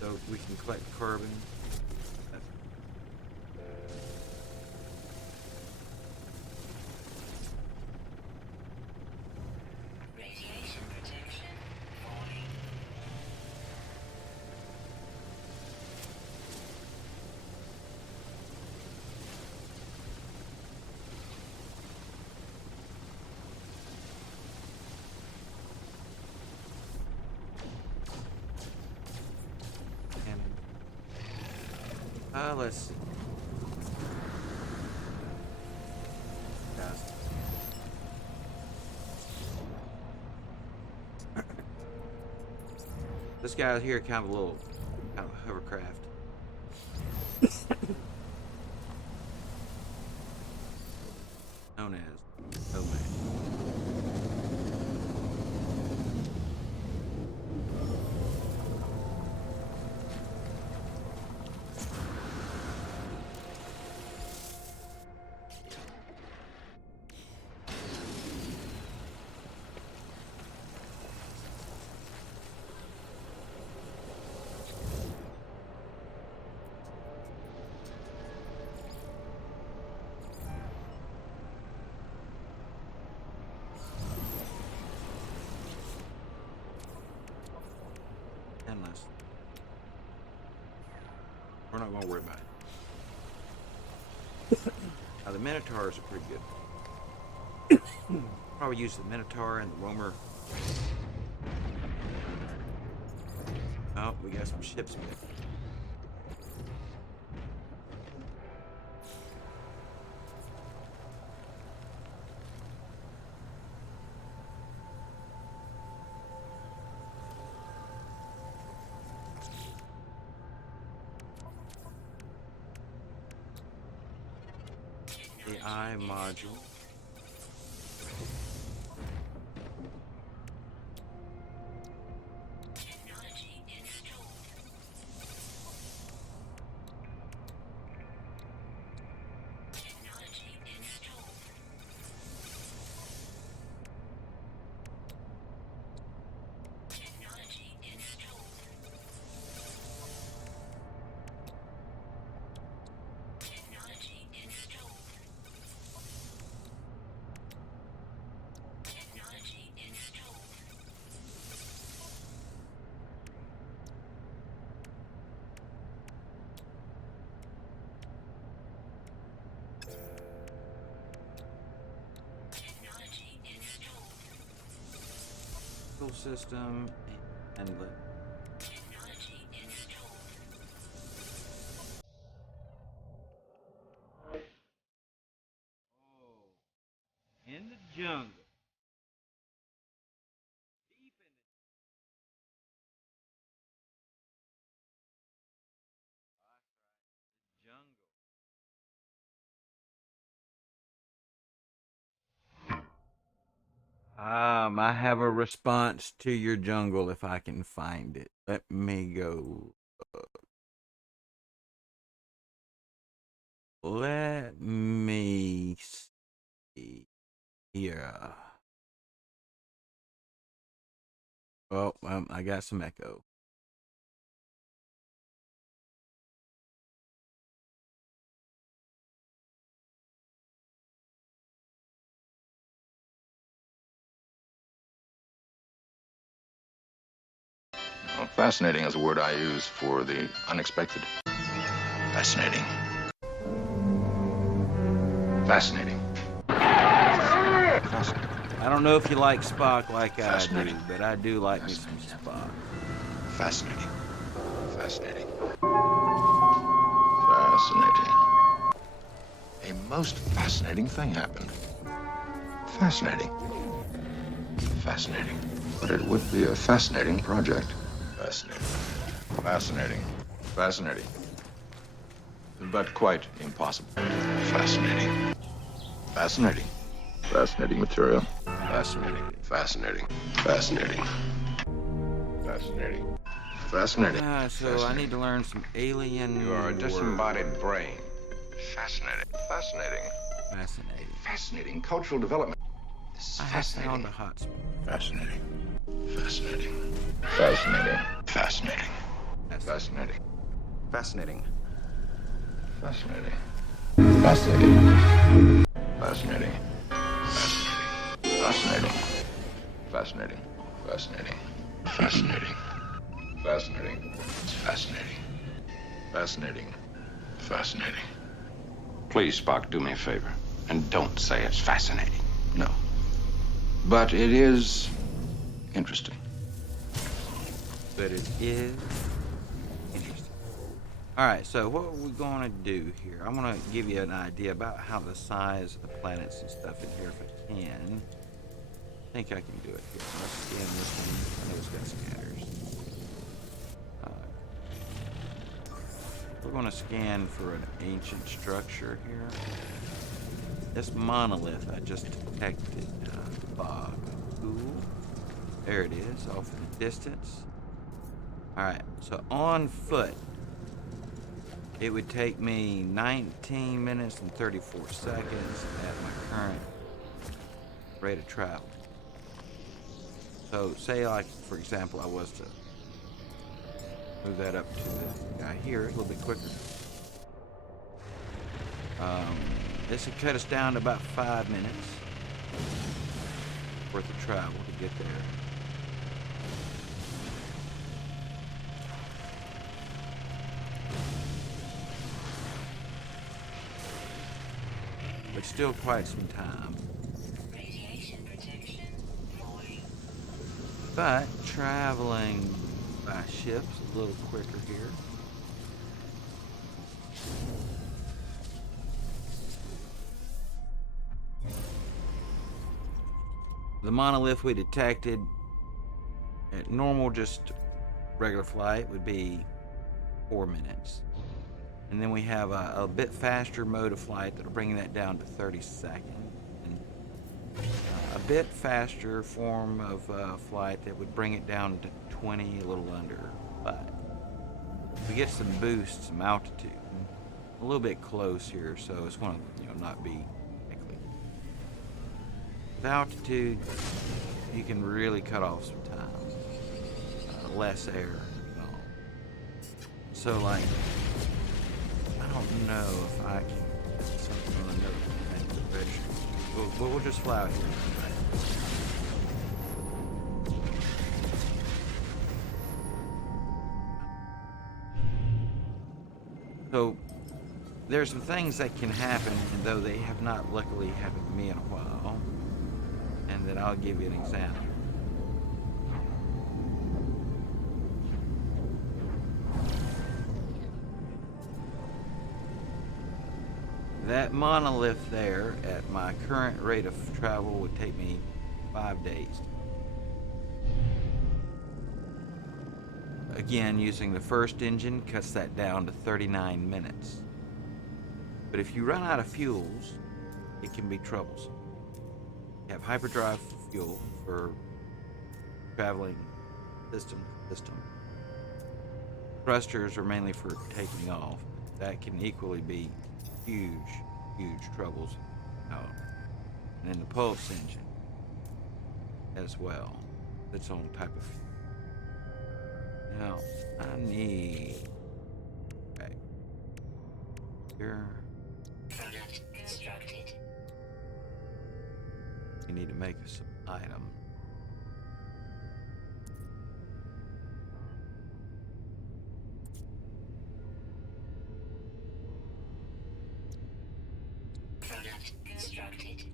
So we can collect carbon. That's Radiation protection falling. and let's see. Guys. This guy here kind of a little kind of hovercraft. Known as Nomad. Endless. We're not going to worry about it. Now the Minotaurs are pretty good. Probably use the Minotaur and the Roamer. Oh, we got some ships. AI module. Technology installed. Technology installed. Technology installed. Technology installed. Technology installed. Technology installed. Fuel system and Technology installed. in the jungle. Deep in the jungle. I have a response to your jungle if I can find it. Let me go. Let me see here. Oh, I got some echo. Well, fascinating is a word I use for the unexpected. Fascinating. Fascinating. Fascinating. I don't know if you like Spock like I do, Fascinating. but I do like me some Spock. Fascinating. Fascinating. Fascinating. A most fascinating thing happened. Fascinating. Fascinating. But it would be a fascinating project. Fascinating. Fascinating. Fascinating. But quite impossible. Fascinating. Fascinating. Fascinating material. Fascinating. Fascinating. Fascinating. Fascinating. Fascinating. So I need to learn some alien. You are a disembodied words. brain. Fascinating. Fascinating. Fascinating. Fascinating cultural development. This is I have fascinating. found a hot spot. Fascinating. Fascinating. Fascinating. Fascinating. Fascinating. Fascinating. Fascinating. Fascinating. Fascinating. Fascinating. Fascinating. Fascinating. Fascinating. Fascinating. Fascinating. Fascinating. Fascinating. Please, Spock, do me a favor. And don't say it's fascinating. No. But it is interesting. But it is interesting. All right, so what are we going to do here? I'm going to give you an idea about how the size of the planets and stuff in here, if I can. I think I can do it here. Let's scan this one. I know it's got scanners. We're going to scan for an ancient structure here. This monolith I just detected. Fog. Cool. There it is, off in the distance. Alright, so on foot, it would take me 19 minutes and 34 seconds at my current rate of travel. So say, like, for example, I was to move that up to the guy here a little bit quicker. This would cut us down to about 5 minutes worth of travel to get there. But still quite some time. But traveling by ship's a little quicker here. The monolith we detected at normal, just regular flight, would be 4 minutes. And then we have a bit faster mode of flight that'll bring that down to 30 seconds. And a bit faster form of flight that would bring it down to 20, a little under. But we get some boost, some altitude, a little bit close here, so it's going to not be quickly. With altitude, you can really cut off some time. Less air. So like, I don't know if I can get something on another thing. We'll just fly out here. So there's some things that can happen, and though they have not luckily happened to me in a while, and that I'll give you an example. That monolith there, at my current rate of travel, would take me 5 days. Again, using the first engine cuts that down to 39 minutes. But if you run out of fuels, it can be troublesome. You have hyperdrive fuel for traveling system to system. Thrusters are mainly for taking off. That can equally be huge troubles out. And then the pulse engine as well. Its own type of fuel. Now, I need... Okay. Here. Product constructed. You need to make some item. Product constructed.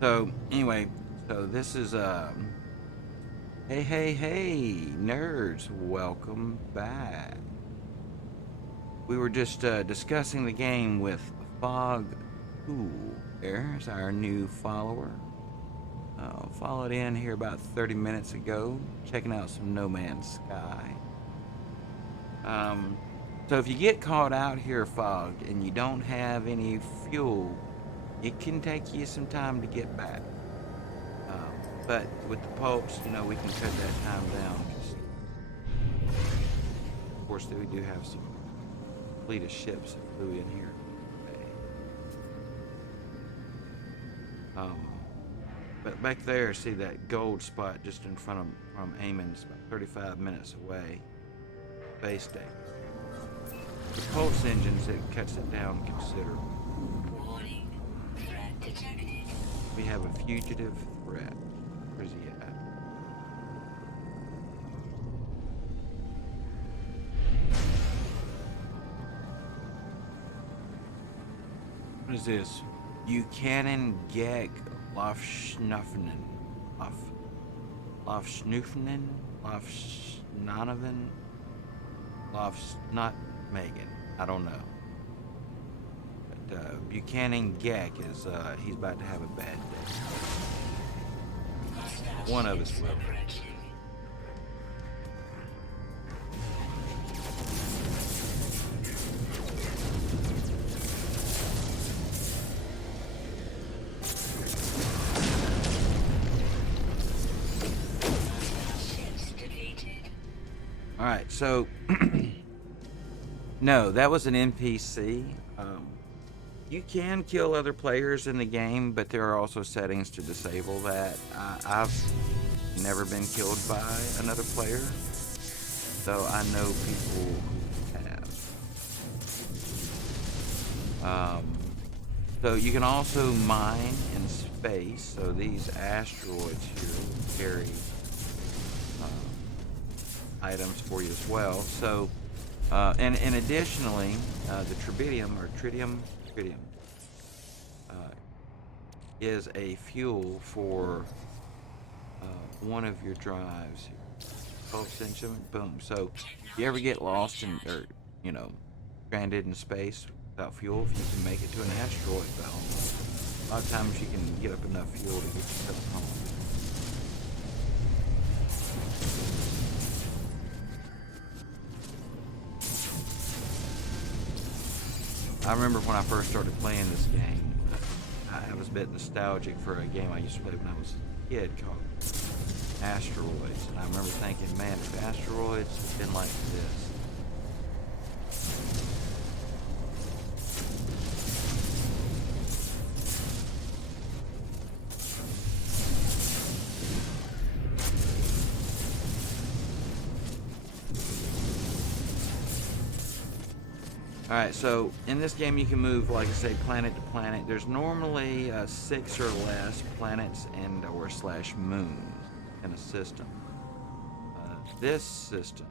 So, anyway, so this is, hey, nerds, welcome back. We were just discussing the game with Fog. There's our new follower. Followed in here about 30 minutes ago, checking out some No Man's Sky. So if you get caught out here, Fog, and you don't have any fuel, it can take you some time to get back. But with the pulse, we can cut that time down. Of course, we do have some fleet of ships that flew in here today. But back there, see that gold spot just in front of from Eamon's, about 35 minutes away. Base station. The pulse engines, it cuts it down considerably. Warning. Threat detected. We have a fugitive threat. Where's he at? What is this? Buchanan Gag Lofschnuffenen. Lofschnuffenen? Lofschnonoven? Not Megan. I don't know. But Buchanan Gag is, he's about to have a bad day. One of us will. Alright, so no, that was an NPC. You can kill other players in the game, but there are also settings to disable that. I've never been killed by another player, though I know people who have. So you can also mine in space. So these asteroids here will carry items for you as well. So, and additionally, the tritium is a fuel for one of your drives here. 12 boom. So if you ever get lost or stranded in space without fuel, if you can make it to an asteroid belt, a lot of times you can get up enough fuel to get yourself home. I remember when I first started playing this game, I was a bit nostalgic for a game I used to play when I was a kid called Asteroids. And I remember thinking, man, if Asteroids had been like this. Alright, so in this game you can move, like I say, planet to planet. There's normally 6 or less planets and or / moons in a system. This system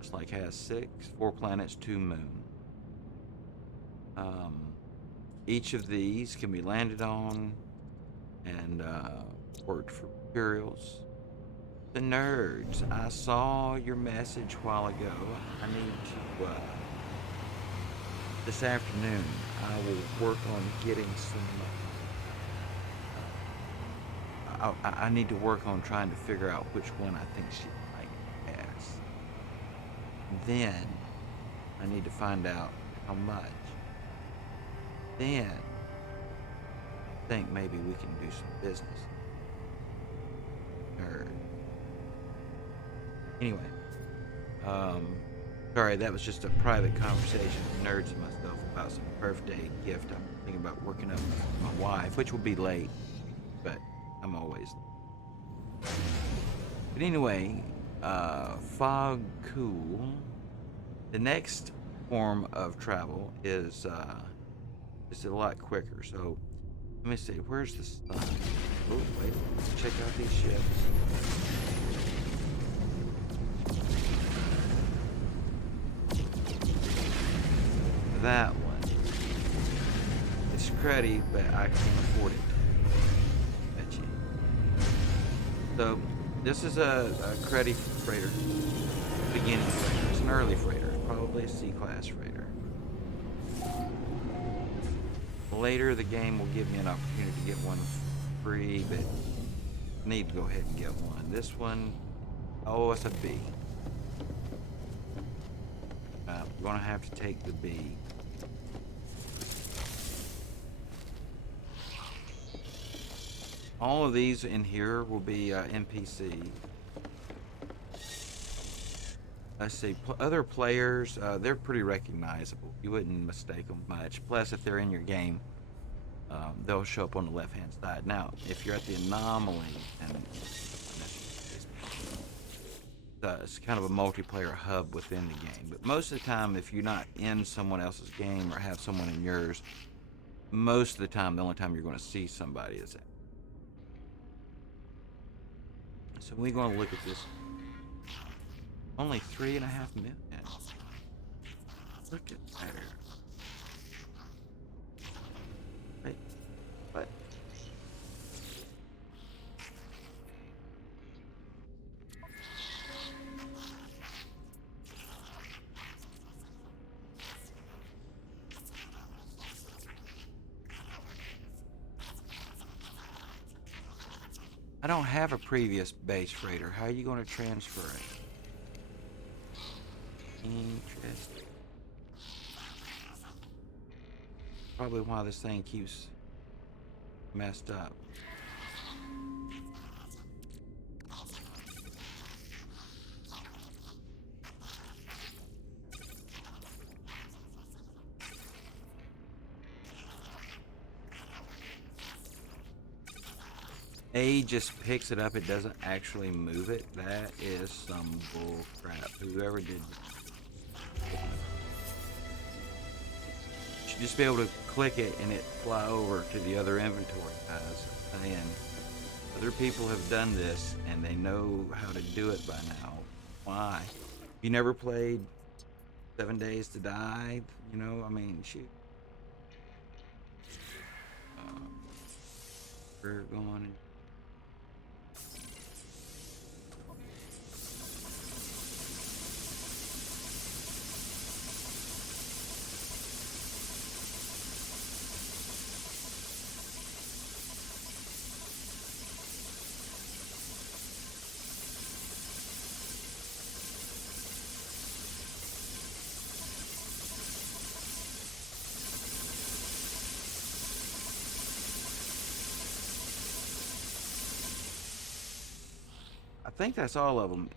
just like has 4 planets, 2 moons. Each of these can be landed on and worked for materials. The nerds, I saw your message a while ago. I need to, this afternoon, I will work on getting some, I need to work on trying to figure out which one I think she might ask. Then, I need to find out how much. Then, I think maybe we can do some business. Nerd. Anyway, sorry, that was just a private conversation with nerds and myself about some birthday gift I'm thinking about working up with my wife, which will be late, but I'm always late. But anyway, fog cool. The next form of travel is a lot quicker. So let me see, where's the sun? Oh, wait, let's check out these ships. That one. It's cruddy, but I can't afford it. Bet you. So, this is a cruddy freighter. Beginning freighter. It's an early freighter. Probably a C-class freighter. Later, the game will give me an opportunity to get one free, but I need to go ahead and get one. This one, oh, it's a B. I'm gonna have to take the B. All of these in here will be NPC. Let's see, other players, they're pretty recognizable. You wouldn't mistake them much. Plus, if they're in your game, they'll show up on the left-hand side. Now, if you're at the anomaly, and it's kind of a multiplayer hub within the game. But most of the time, if you're not in someone else's game or have someone in yours, most of the time, the only time you're going to see somebody is that. So we're going to look at this. Only 3.5 minutes. Look at that. Wait, what? I don't have a previous base freighter. How are you going to transfer it? Interesting. Probably why this thing keeps messed up. A just picks it up, it doesn't actually move it. That is some bull crap. Whoever did should just be able to click it and it fly over to the other inventory, guys. And other people have done this and they know how to do it by now. Why? You never played 7 Days to Die? You know, I mean, shoot. We're going. I think that's all of them.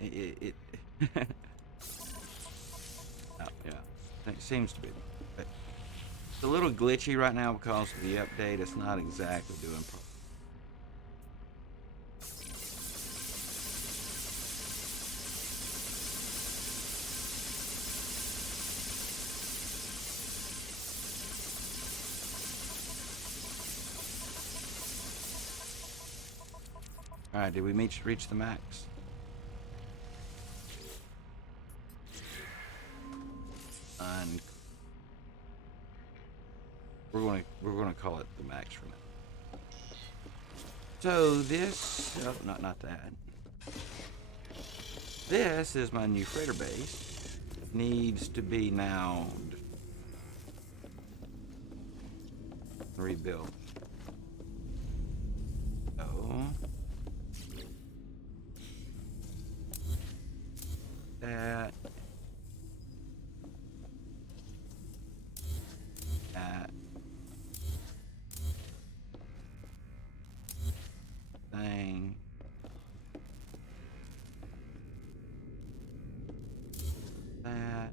Oh, yeah, it seems to be. But it's a little glitchy right now because of the update. It's not exactly doing properly. All right, did we reach the max? And we're gonna call it the max for now. So this, oh, not that. This is my new freighter base. Needs to be now rebuilt. So that. Thing. That.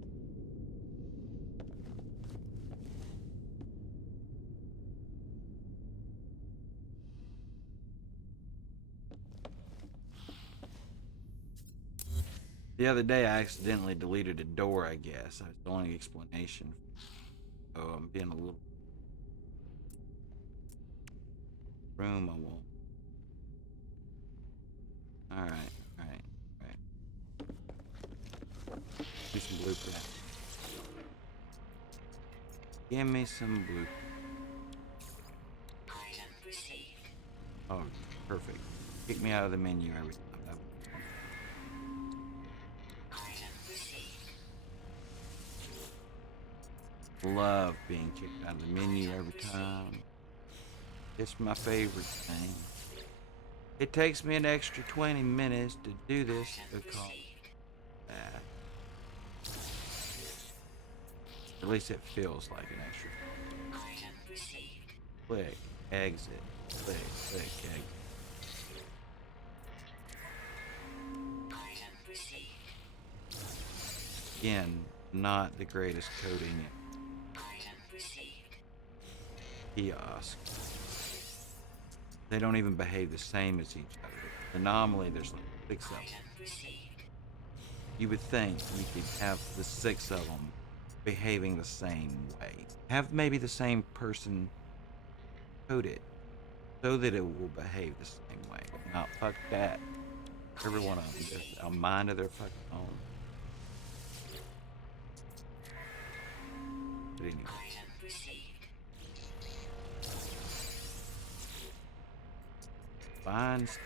The other day I accidentally deleted a door, I guess. That's the only explanation. So I'm being a little room I won't. Alright. Do some blueprint. Give me some blueprint. Oh, perfect. Kick me out of the menu every time. Love being kicked out of the menu every time. It's my favorite thing. It takes me an extra 20 minutes to do this because at least it feels like an extra. Click, exit, click, exit. Again, not the greatest coding kiosk. They don't even behave the same as each other. Anomaly, there's like 6 of them. You would think you could have the 6 of them behaving the same way. Have maybe the same person code it so that it will behave the same way. Now, fuck that. Every one of them just a mind of their fucking own. But anyway. Find stuff.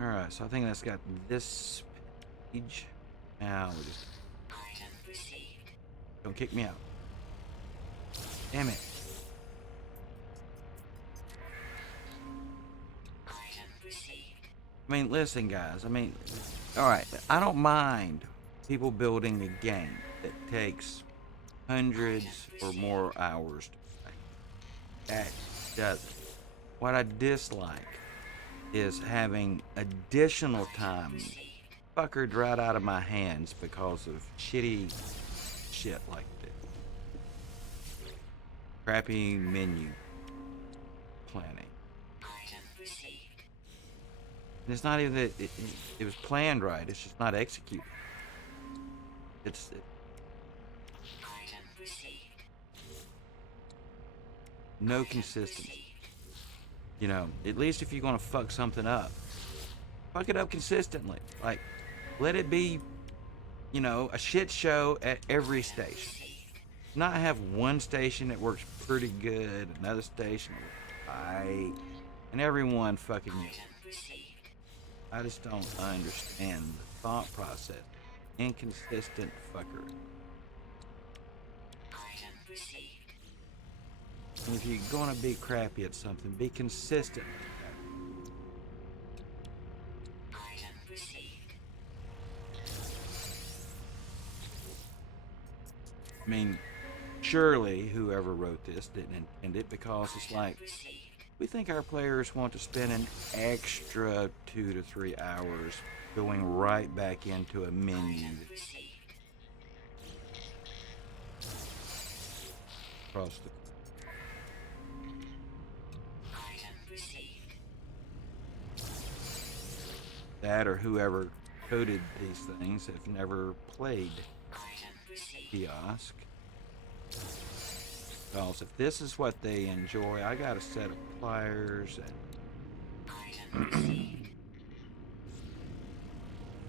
Alright, so I think that's got this page. Now we just don't kick me out. Damn it. I mean, listen, guys. I mean, alright, I don't mind people building a game that takes hundreds or more hours to play. That doesn't. What I dislike is having additional time fuckered right out of my hands because of shitty shit like this. Crappy menu planning. And it's not even that it was planned right, it's just not executed. It's no consistency. You know, at least if you're gonna fuck something up, fuck it up consistently. Like, let it be, you know, a shit show at every station. Not have one station that works pretty good, another station that works fine, and everyone fucking you. I just don't understand the thought process. Inconsistent fuckery. And if you're gonna be crappy at something, be consistent. I mean, surely whoever wrote this didn't intend it, because it's like, we think our players want to spend an extra 2 to 3 hours going right back into a menu across the that, or whoever coded these things have never played kiosk. Because if this is what they enjoy, I got a set of pliers and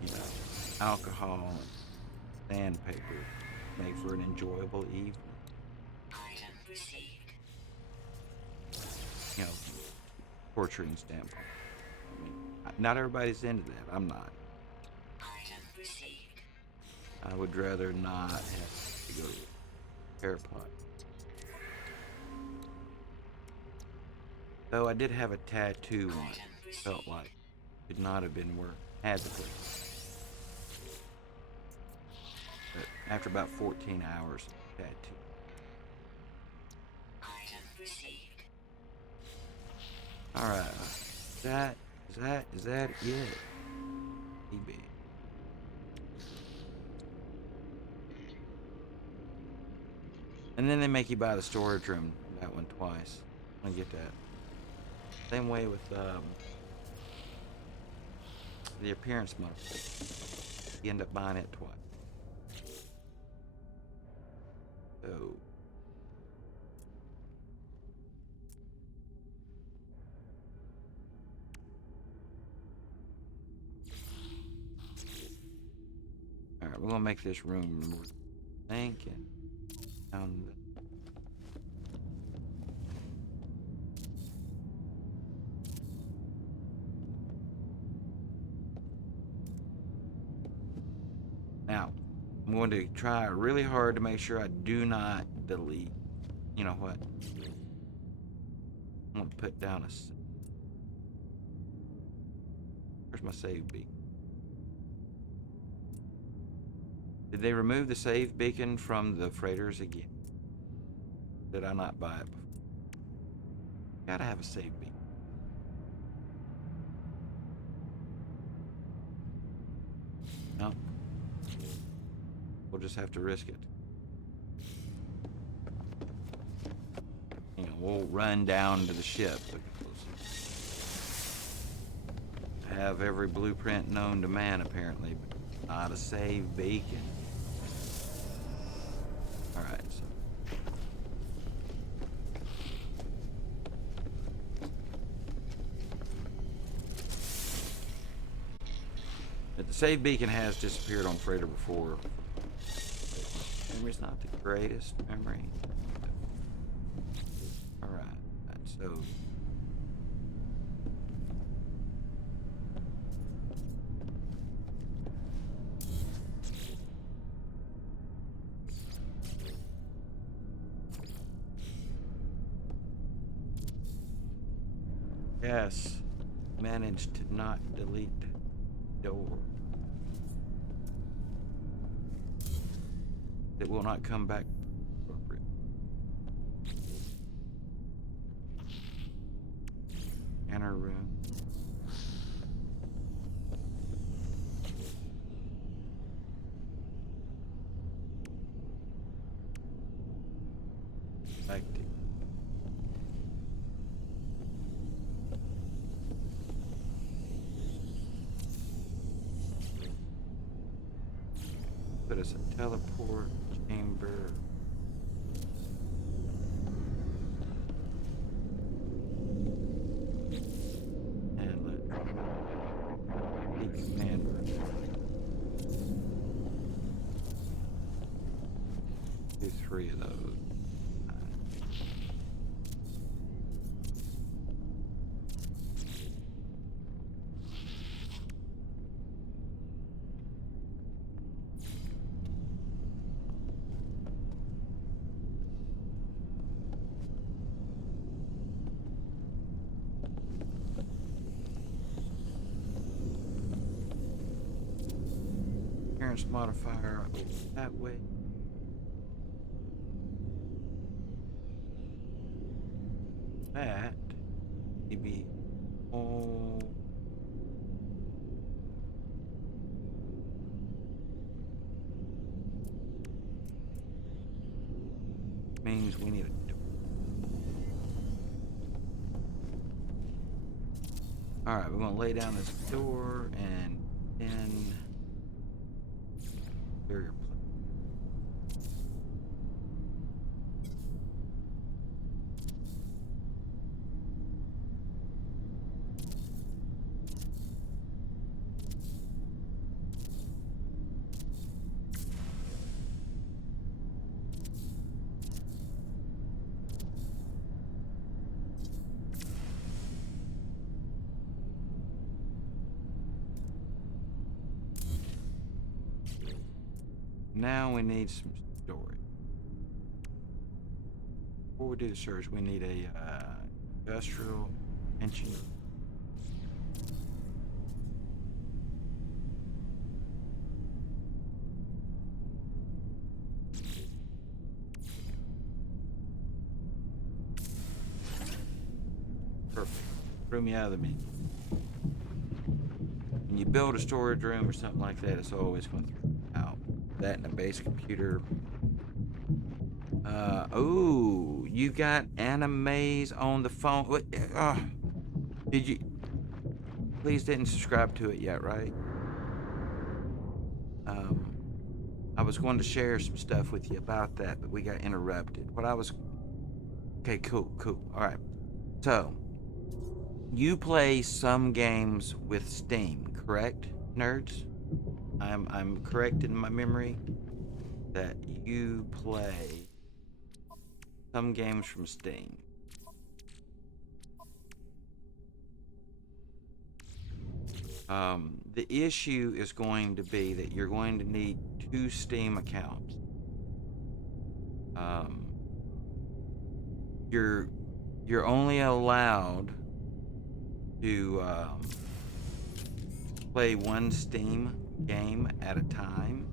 you know, alcohol and sandpaper to make for an enjoyable evening. You know, torturing standpoint. I mean, not everybody's into that. I'm not. I would rather not have to go to airport. Though I did have a tattoo once. Felt like it could not have been worth had the place. But after about 14 hours of tattoo. Alright. Is that it? eBay. And then they make you buy the storage room, that one twice. I get that. Same way with the appearance model. You end up buying it twice. So alright, we're gonna make this room more thinking. Now, I'm going to try really hard to make sure I do not delete. You know what? I'm going to put down where's my save beacon? Did they remove the save beacon from the freighters again? Did I not buy it before? Gotta have a save beacon. No. We'll just have to risk it. You know, we'll run down to the ship because I have every blueprint known to man, apparently, but not a save beacon. Alright, so. But the save beacon has disappeared on freighter before. Memory's not the greatest memory. Alright, so. Yes, managed to not delete door. It will not come back appropriate. Enter room. us a teleport chamber. And let's see commander. Do 3 of those. Appearance modifier over that way. That maybe all means we need a door. Alright, we're gonna lay down this door and then clear your place. Now we need some storage. Before we do the search, we need a industrial engine. Perfect. Threw me out of the menu. When you build a storage room or something like that, it's always going to throw you out. That and a base computer. Oh, you got animes on the phone. Did you? Please didn't subscribe to it yet, right? I was going to share some stuff with you about that, but we got interrupted. Okay, cool. All right. So, you play some games with Steam, correct, nerds? I'm correct in my memory that you play some games from Steam. The issue is going to be that you're going to need 2 Steam accounts. You're only allowed to play 1 Steam game at a time,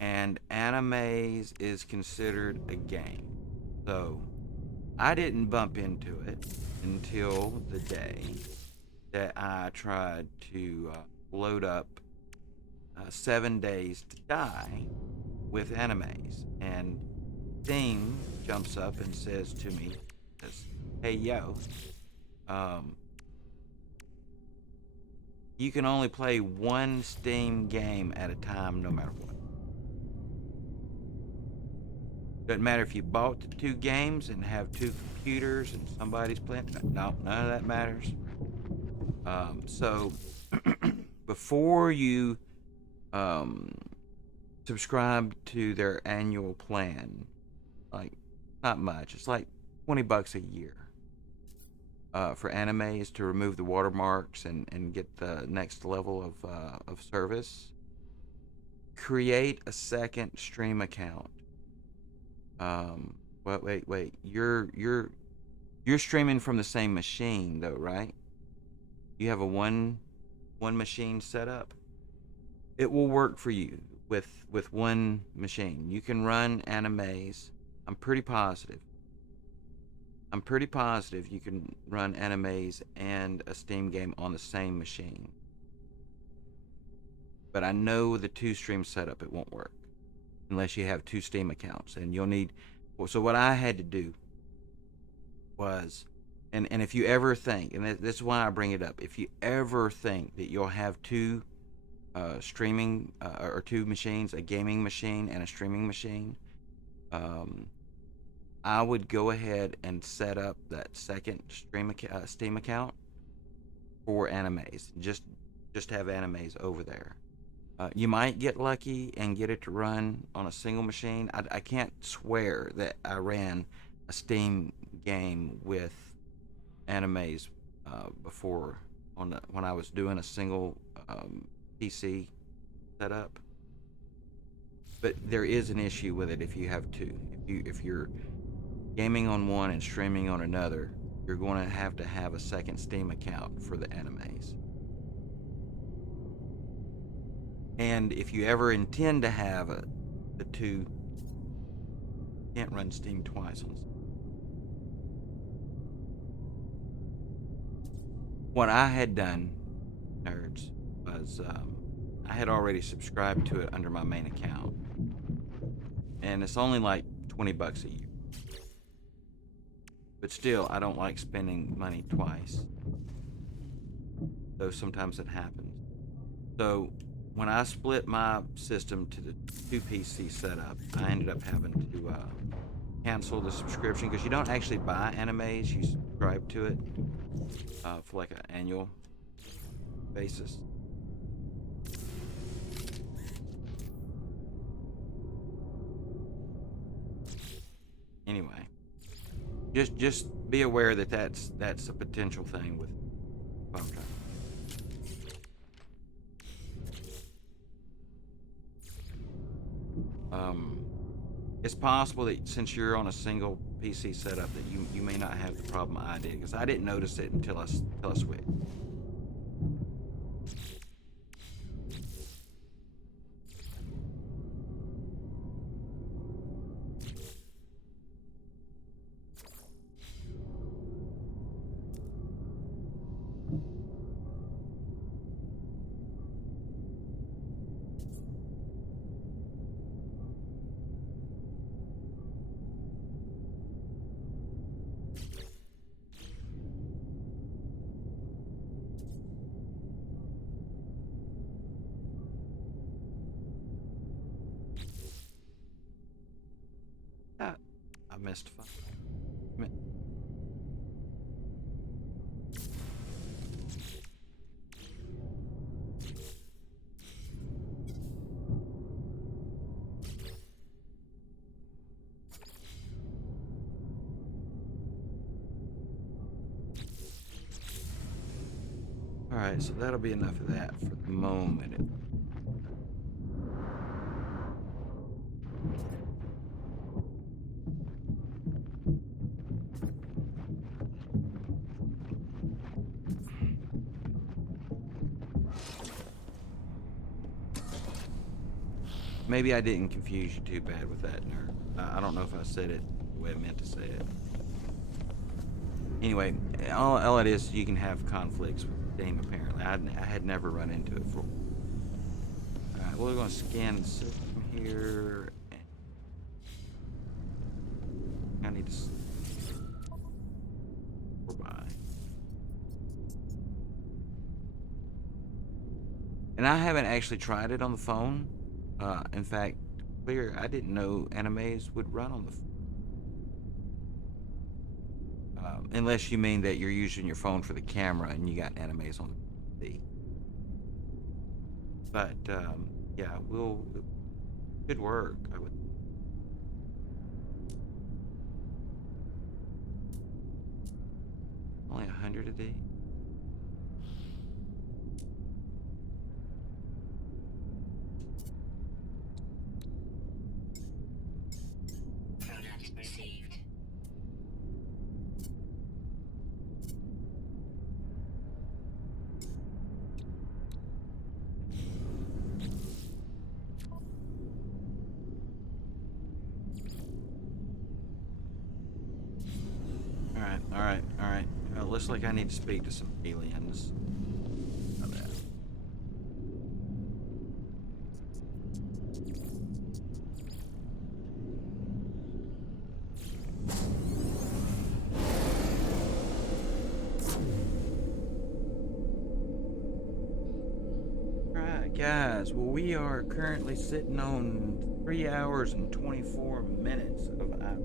and animes is considered a game. So I didn't bump into it until the day that I tried to load up 7 Days to Die with animes, and Steam jumps up and says to me, "Hey yo, you can only play 1 Steam game at a time, no matter what. Doesn't matter if you bought the 2 games and have 2 computers and somebody's playing. No, none of that matters." So before you subscribe to their annual plan, like, not much, it's like $20 a year for animes to remove the watermarks and get the next level of service. Create a second stream account. Wait. You're streaming from the same machine though, right? You have a one machine set up. It will work for you with 1 machine. You can run animes. I'm pretty positive you can run animes and a Steam game on the same machine. But I know the 2 stream setup, it won't work unless you have 2 Steam accounts, and you'll need. So what I had to do was, and if you ever think, and this is why I bring it up, if you ever think that you'll have 2 streaming or two machines, a gaming machine and a streaming machine, I would go ahead and set up that second Steam account for animes. Just have animes over there. You might get lucky and get it to run on a single machine. I can't swear that I ran a Steam game with animes before when I was doing a single PC setup. But there is an issue with it if you have two. If you're gaming on one and streaming on another, you're going to have a second Steam account for the animes. And if you ever intend to have the two, you can't run Steam twice on. What I had done, nerds, was I had already subscribed to it under my main account, and it's only like $20 a year. But still, I don't like spending money twice, though sometimes it happens. So when I split my system to the two PC setup, I ended up having to cancel the subscription because you don't actually buy animes, you subscribe to it for like an annual basis. Anyway, just be aware that that's a potential thing with Pong. It's possible that since you're on a single PC setup that you may not have the problem I did, because I didn't notice it until I switched. I missed fun. Alright, so that'll be enough of that for the moment. Maybe I didn't confuse you too bad with that, nerd. I don't know if I said it the way I meant to say it. Anyway, all it is, you can have conflicts with Steam, apparently. I had never run into it before. Alright, we're going to scan the system here. I need to... Goodbye. And I haven't actually tried it on the phone. In fact, clear, I didn't know animes would run on the phone. Unless you mean that you're using your phone for the camera and you got animes on the TV. But, yeah, it could work, I would. Only 100 a day? Product received. Alright. Looks like I need to speak to some aliens. How about that? guys, well, we are currently sitting on 3 hours and 24 minutes of our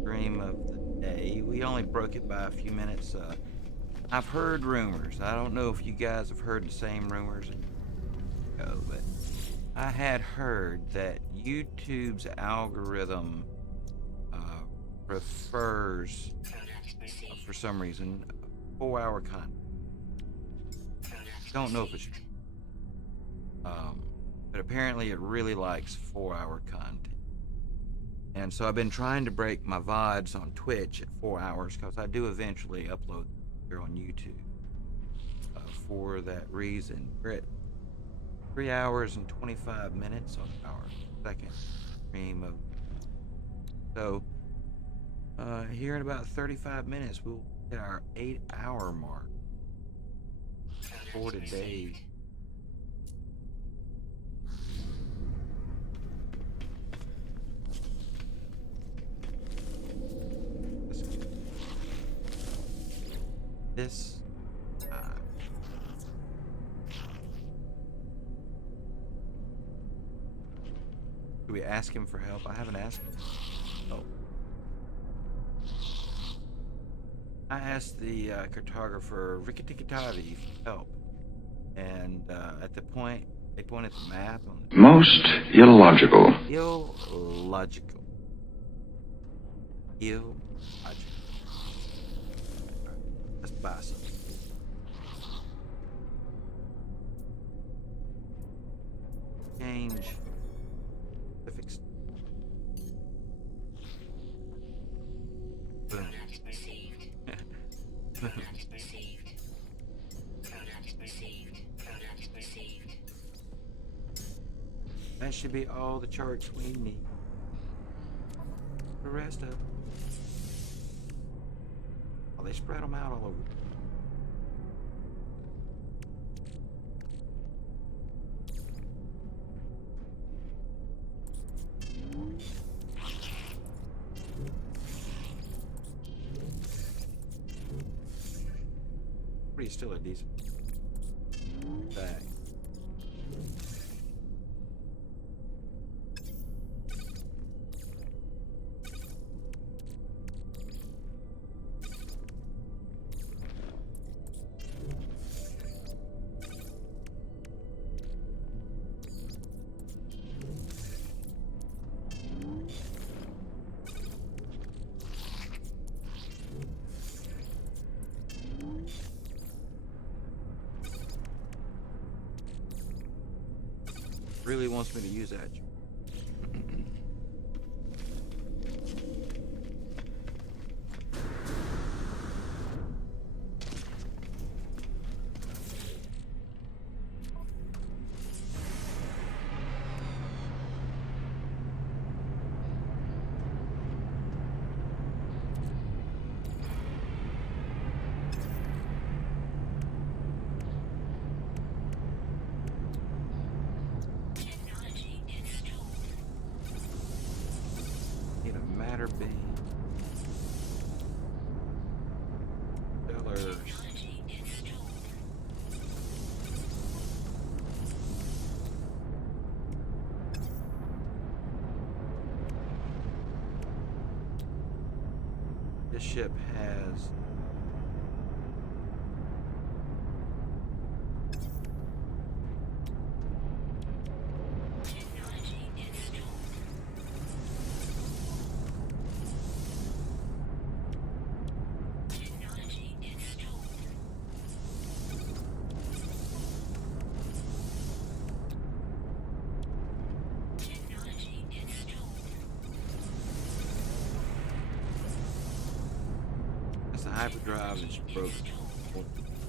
stream of the day. We only broke it by a few minutes. I've heard rumors. I don't know if you guys have heard the same rumors, but I had heard that YouTube's algorithm prefers, for some reason, 4-hour content. Don't know if it's true. But apparently it really likes 4-hour content. And so I've been trying to break my VODs on Twitch at 4 hours because I do eventually upload here on YouTube. For that reason, we're at 3 hours and 25 minutes on our second stream of. So here in about 35 minutes, we'll hit our 8-hour mark for today. This do we ask him for help? I haven't asked him. Oh. I asked the cartographer Rikkitikitavi for help. And at the point, they pointed the map on the Most illogical. Illogical. Illogical. Alright, let's buy some. Change. Fix. Boom. That should be all the charts we need. The rest of them. Oh, they spread them out all over. Pretty still a decent bag. Really wants me to use that. Matter being fillers. This ship has the hyperdrive is broken.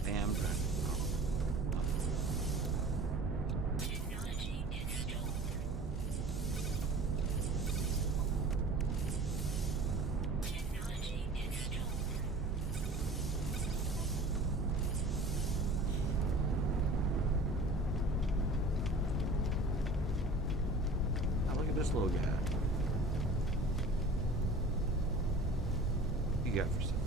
Damn. Now look at this little guy. What you got for something?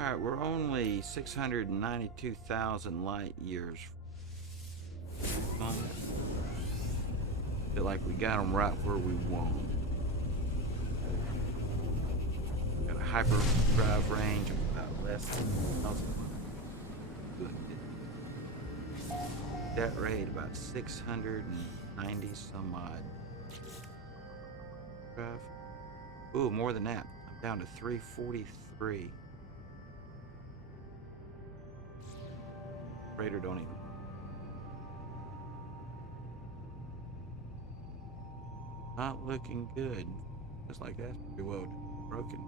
Alright, we're only 692,000 light years from the moment. Feel like we got them right where we want them. Got a hyperdrive range of about less than 1,000 miles. That rate about 690 some odd. Drive. Ooh, more than that. I'm down to 343. Raider don't even. Not looking good. Just like that's pretty well broken.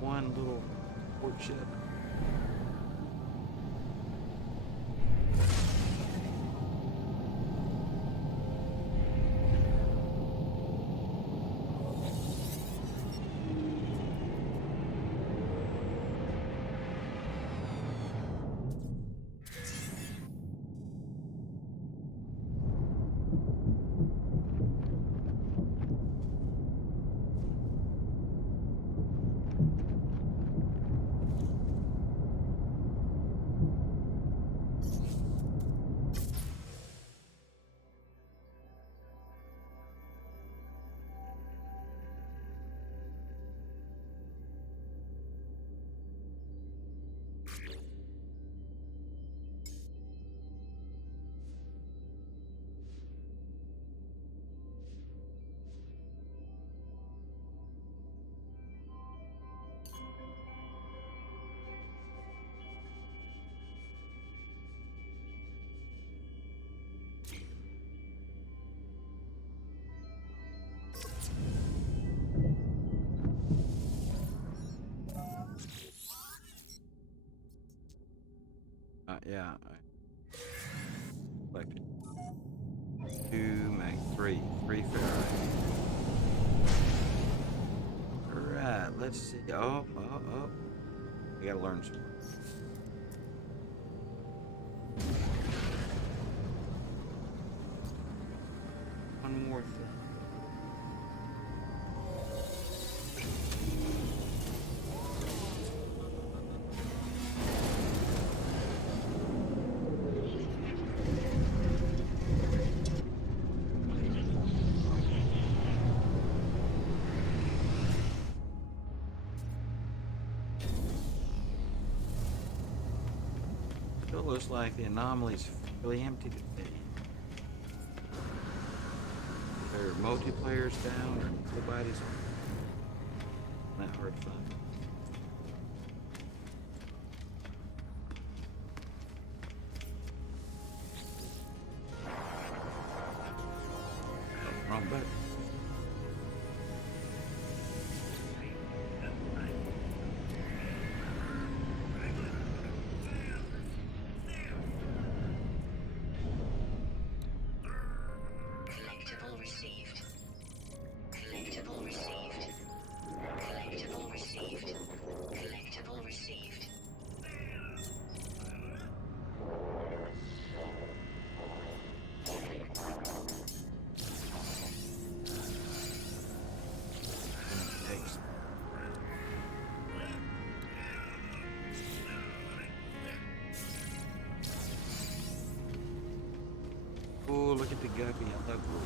One little port ship. Yeah. Collected 2 Mag 3 Fahrenheit. Alright, let's see. Oh. I gotta learn some. One more thing. It looks like the anomaly's really empty today. There are multiplayers down or nobody's on. Not hard to find. Oh, wrong button. Collectible received. Collectible received. Collectible received. Collectible received. Takes. Oh, look at the guppy. I love blue.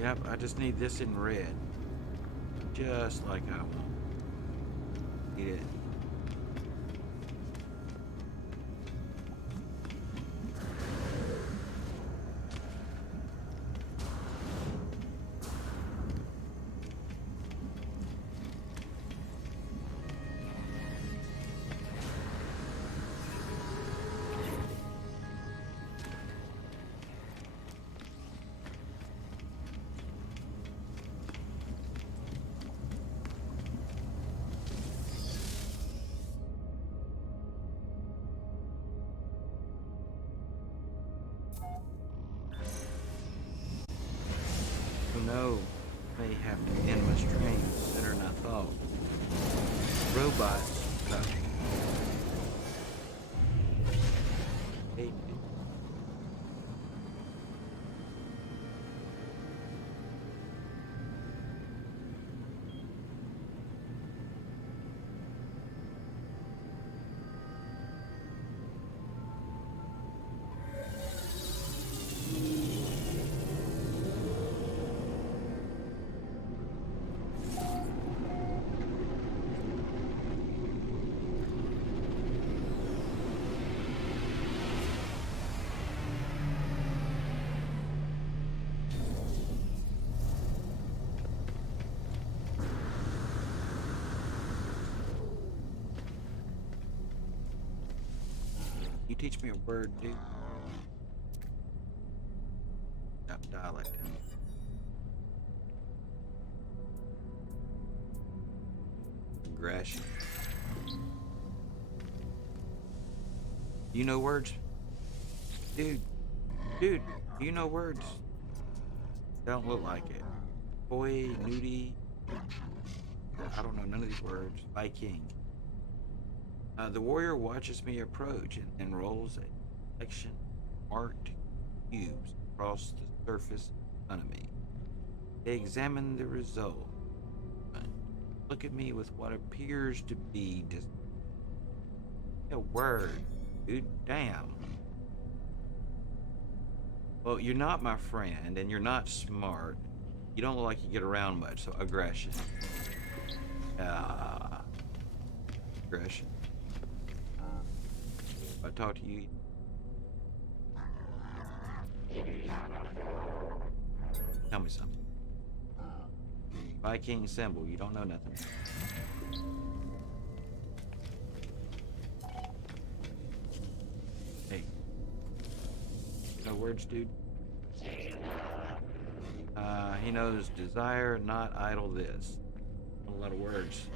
Yep, I just need this in red. Just like I want. Need it. know may have to end my strain sooner than I thought. Robots. Hey, you teach me a word, dude? Stop dialecting. Aggression. You know words? Dude, do you know words? Don't look like it. Boy, nudie. I don't know none of these words. Viking. The warrior watches me approach and rolls a section marked cubes across the surface in front of me. They examine the result. Look at me with what appears to be a word, dude. Damn. Well, you're not my friend, and you're not smart. You don't look like you get around much, so aggression. Aggression. If I talk to you, tell me something. Viking symbol, you don't know nothing. Hey. No words, dude? He knows desire, not idle this. A lot of words.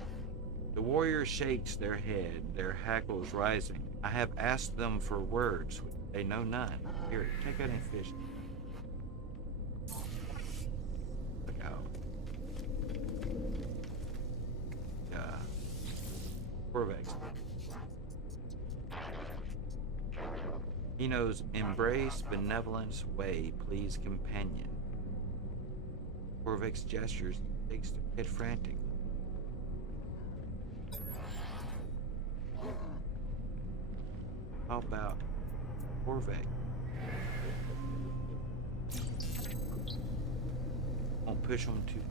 The warrior shakes their head, their hackles rising. I have asked them for words, which they know none. Here, take out and fish. Look out. Corvex. He knows embrace, benevolence, way, please, companion. Corvex gestures, shakes their head frantically. How about Corvex? Won't push him too.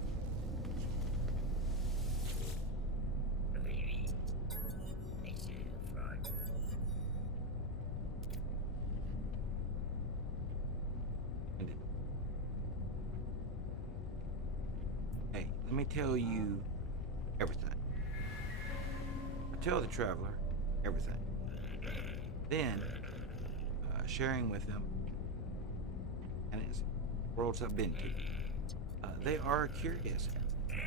Hey, let me tell you everything. I tell the traveler everything. Then, sharing with them, and it's worlds I've been to. They are curious.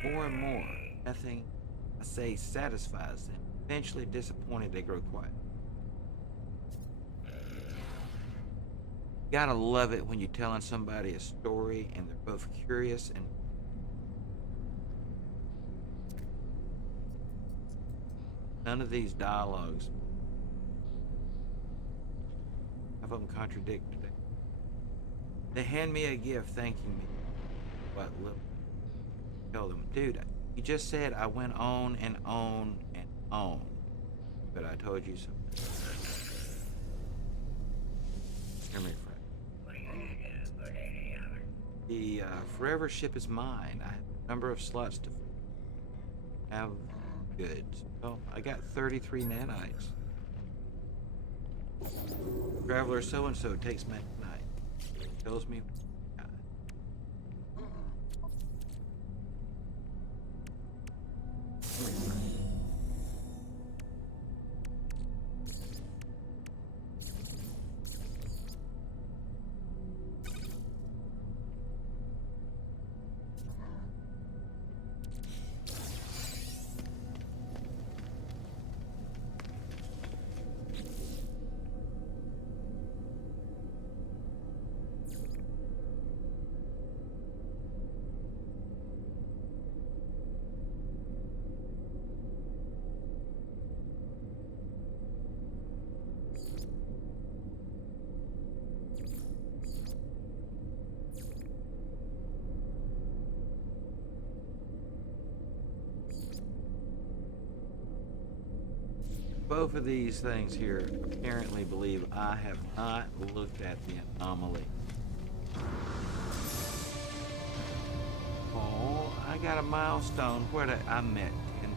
More and more, nothing I say satisfies them. Eventually disappointed, they grow quiet. Gotta love it when you're telling somebody a story and they're both curious and none of these dialogues of them contradict today. They hand me a gift thanking me. But look, tell them, dude, you just said I went on and on and on. But I told you so. Hear me, friend. The forever ship is mine. I have a number of slots to have goods. Well, I got 33 nanites. Traveler so-and-so takes me tonight. Tells me Both of these things here apparently believe I have not looked at the anomaly. Oh, I got a milestone. Where did I met 10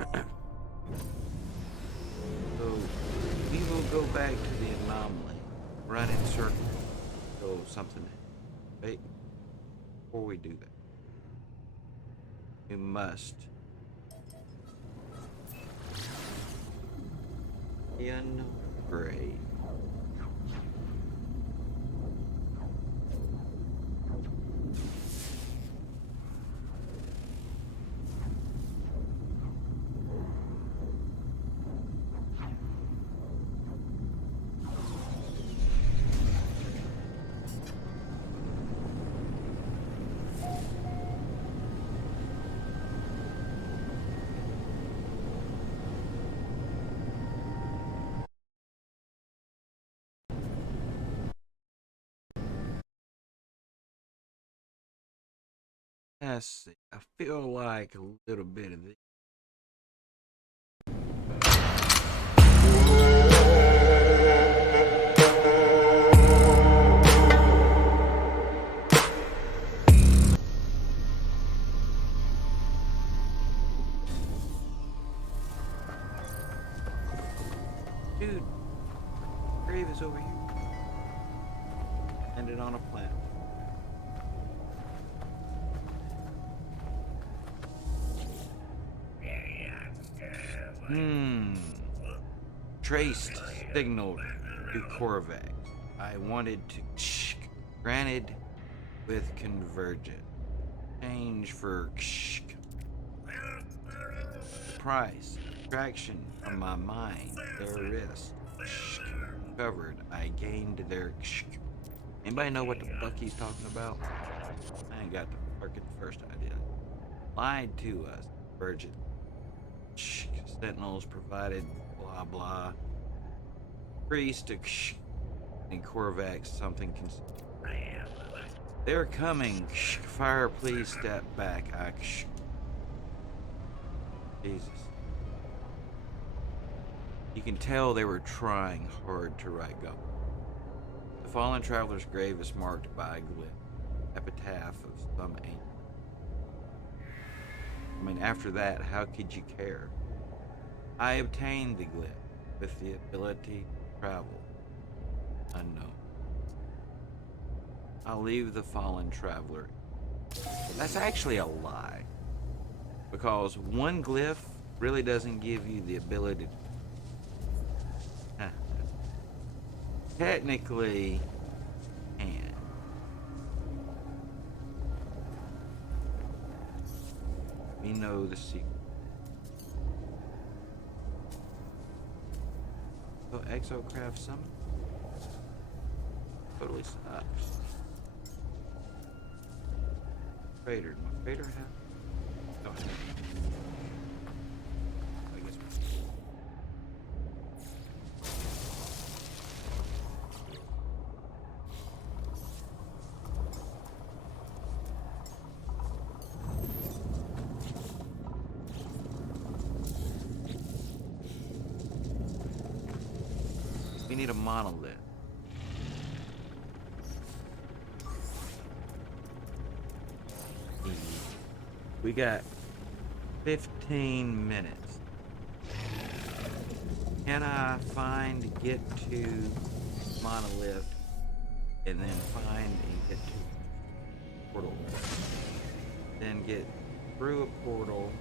people? So we will go back to the anomaly, run in circles, so something. Wait, before we do that, we must the unknown grave. Let's see. I feel like a little bit of this. Dude, grave is over here. Ended on a planet. Traced signal to Corvax. I wanted to granted with convergent. Change for price. Traction from my mind. Their wrist. Covered. I gained their Anybody know what the fuck he's talking about? I ain't got the fucking first idea. Lied to us. Virgin. Sentinels provided blah blah. Priest and Corvax something they're coming. Fire, please step back. Jesus. You can tell they were trying hard to write go. The fallen traveler's grave is marked by a glyph, epitaph of some ancient. I mean, after that, how could you care? I obtained the glyph with the ability to travel unknown. I'll leave the fallen traveler. That's actually a lie. Because one glyph really doesn't give you the ability to... Technically, can. We know the secret. So exocraft summon? Totally sucks. Trader. My trader have? Don't have. I guess we need a monolith. We got 15 minutes. Can I get to monolith and then find and get to portal? Then get through a portal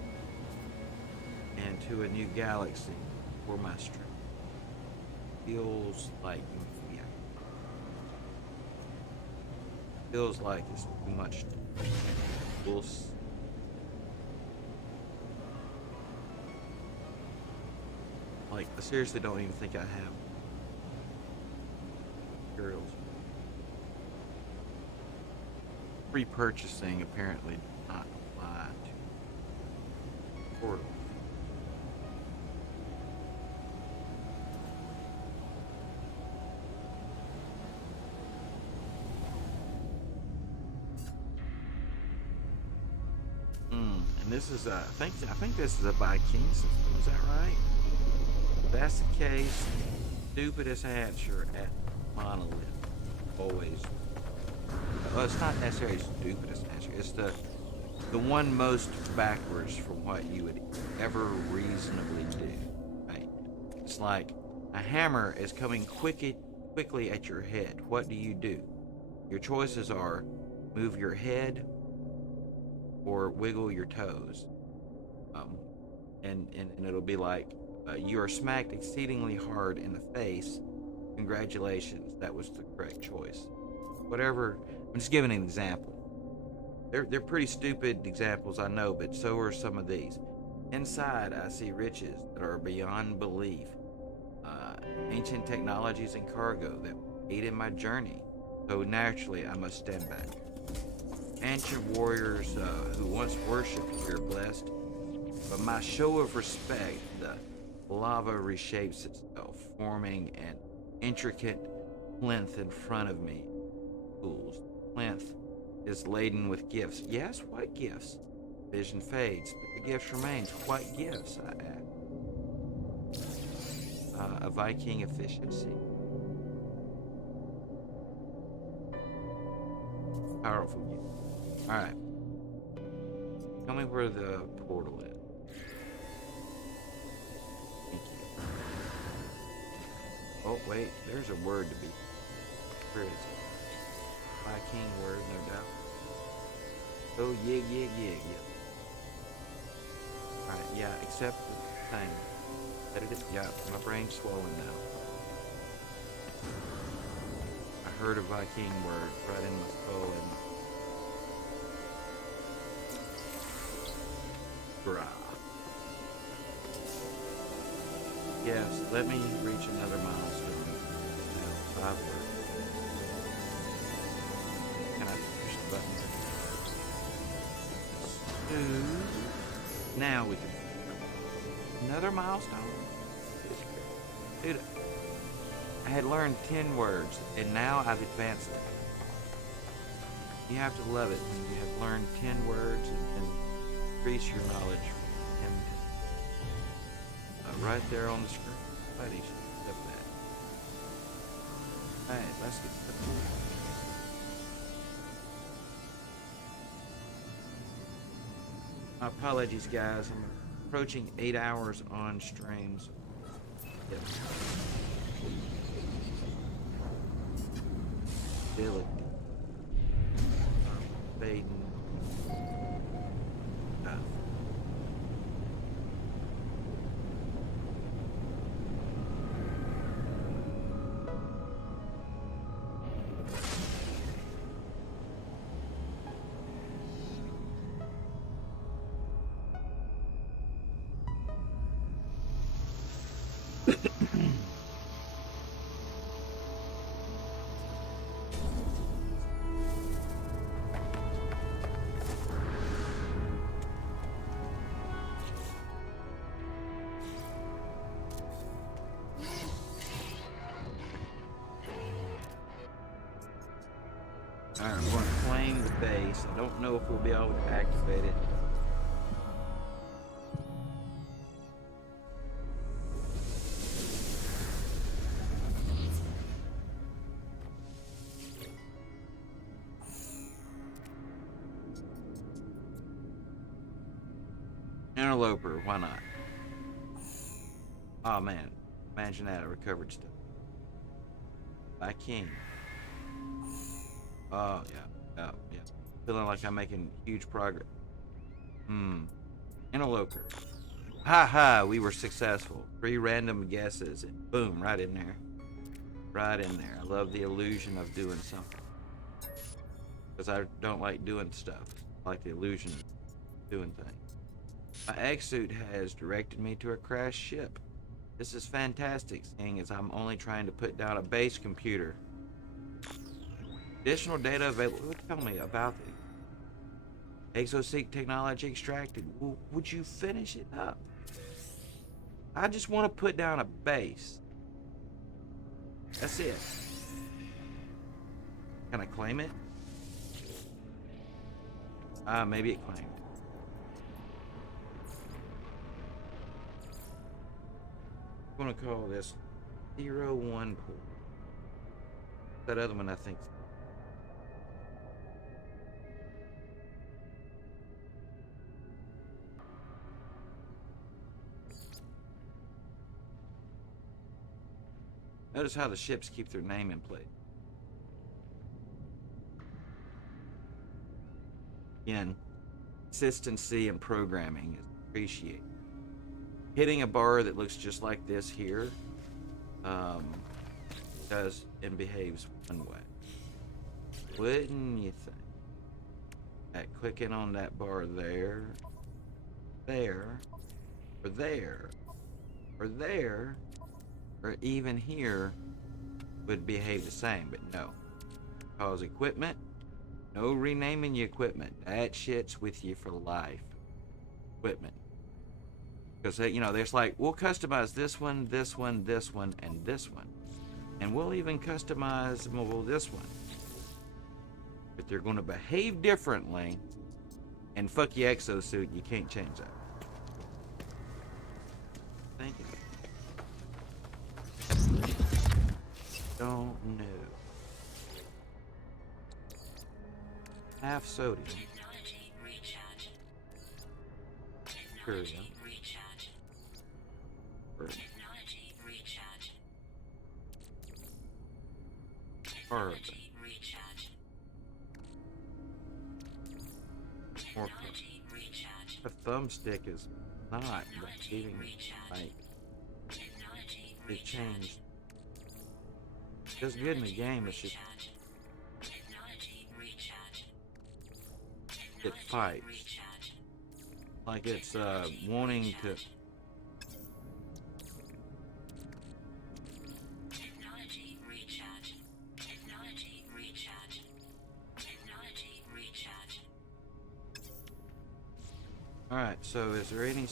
and to a new galaxy for my strength. Feels like it's too much. We'll Like, I seriously don't even think I have materials. Repurchasing apparently does not apply to portals. And this is I think this is a Viking system. Is that right? If that's the case, stupidest answer at monolith. Always. Well, it's not necessarily stupidest answer. It's the one most backwards from what you would ever reasonably do. Right? It's like a hammer is coming quickly at your head. What do? Your choices are move your head or wiggle your toes. And it'll be like you are smacked exceedingly hard in the face. Congratulations, that was the correct choice. Whatever. I'm just giving an example. They're pretty stupid examples, I know, but so are some of these. Inside, I see riches that are beyond belief, ancient technologies and cargo that aid in my journey. So naturally, I must stand back. Ancient warriors who once worshipped here blessed, but my show of respect, the lava reshapes itself, forming an intricate plinth in front of me. Fools. Plinth is laden with gifts. Yes, what gifts? Vision fades, but the gift remains. What gifts? I add. A Viking efficiency. Powerful gift. Alright. Tell me where the portal is. Thank you. Oh, wait. There's a word to be. Where is it? Viking word, no doubt. Oh, yeah. Alright, yeah, accept the thing. Edit it. Yeah, my brain's swollen now. I heard a Viking word right in my skull and Brah. Yes, let me reach another milestone. Now, 5 words. Can I push the button? Now we can. Another milestone? Dude, I had learned 10 words, and now I've advanced it. You have to love it when you have learned 10 words and increase your knowledge from 10 to right there on the screen. Buddy, step that. Alright, let's get to the pool. My apologies, guys. I'm approaching 8 hours on streams. Yep. Billy. Fading. Alright, I'm going to claim the base. I don't know if we'll be able to activate it. Interloper, why not? Oh man, imagine that, I recovered stuff. By King. Oh, yeah. Feeling like I'm making huge progress. Interloper. Ha, we were successful. 3 random guesses, and boom, right in there. Right in there. I love the illusion of doing something. Because I don't like doing stuff. I like the illusion of doing things. My egg-suit has directed me to a crashed ship. This is fantastic, seeing as I'm only trying to put down a base computer. Additional data available. Tell me about the exoseek technology extracted. Would you finish it up? I just want to put down a base. That's it. Can I claim it? Maybe it claimed. I'm going to call this 01 port. That other one, I think. Notice how the ships keep their name in place. Again, consistency in programming is appreciated. Hitting a bar that looks just like this here does and behaves one way. Wouldn't you think that clicking on that bar there, or there, or there, or even here would behave the same? But no, because equipment, no renaming your equipment. That shit's with you for life. Equipment. Because, you know, there's like, we'll customize this one, this one, this one, and this one. And we'll even customize, well, this one. But they're going to behave differently. And fuck your exosuit, you can't change that. Thank you. Don't know. Half sodium. Technology recharge. Here we Technology go. recharge. Technology recharge. Carbon. Technology recharge. More Technology recharge. the thumbstick is not behaving right. Technology It recharge. changed. It's good in the game, it's just Technology recharge. it fights. Recharge. Like it's wanting to. Technology recharge. Technology recharge. Technology recharge. Alright, so is there any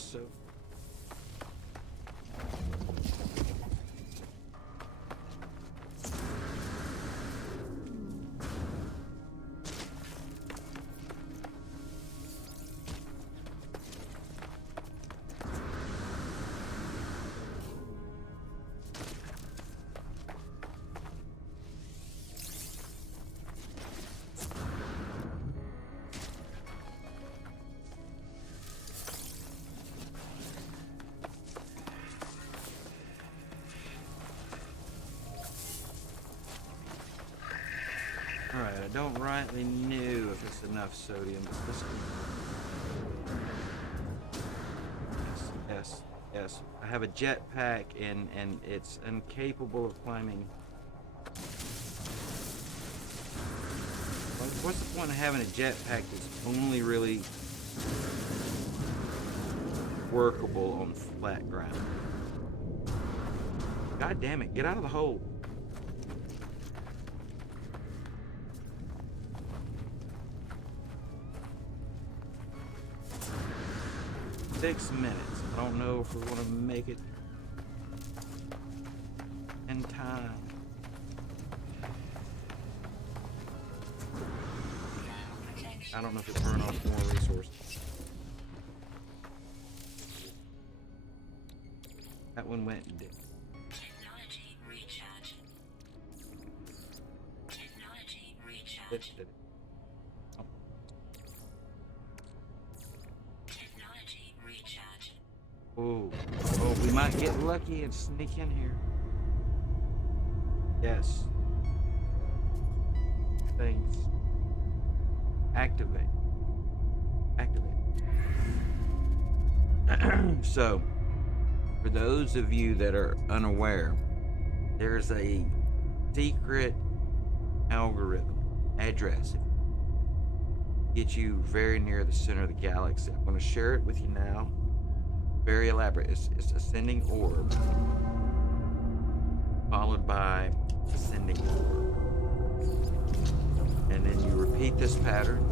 Alright, I don't rightly know if it's enough sodium, but let's yes. I have a jetpack and it's incapable of climbing. What's the point of having a jetpack that's only really workable on flat ground? God damn it, get out of the hole. Six minutes. I don't know if we're gonna make it in time. I don't know if it burned off more resources. That one went and did. Technology recharge. Technology recharge. It did. Technology recharge. Oh, we might get lucky and sneak in here. Yes. Things. Activate. So, for those of you that are unaware, there's a secret algorithm address. Get you very near the center of the galaxy. I'm going to share it with you now. Very elaborate. It's ascending orb, followed by ascending orb. And then you repeat this pattern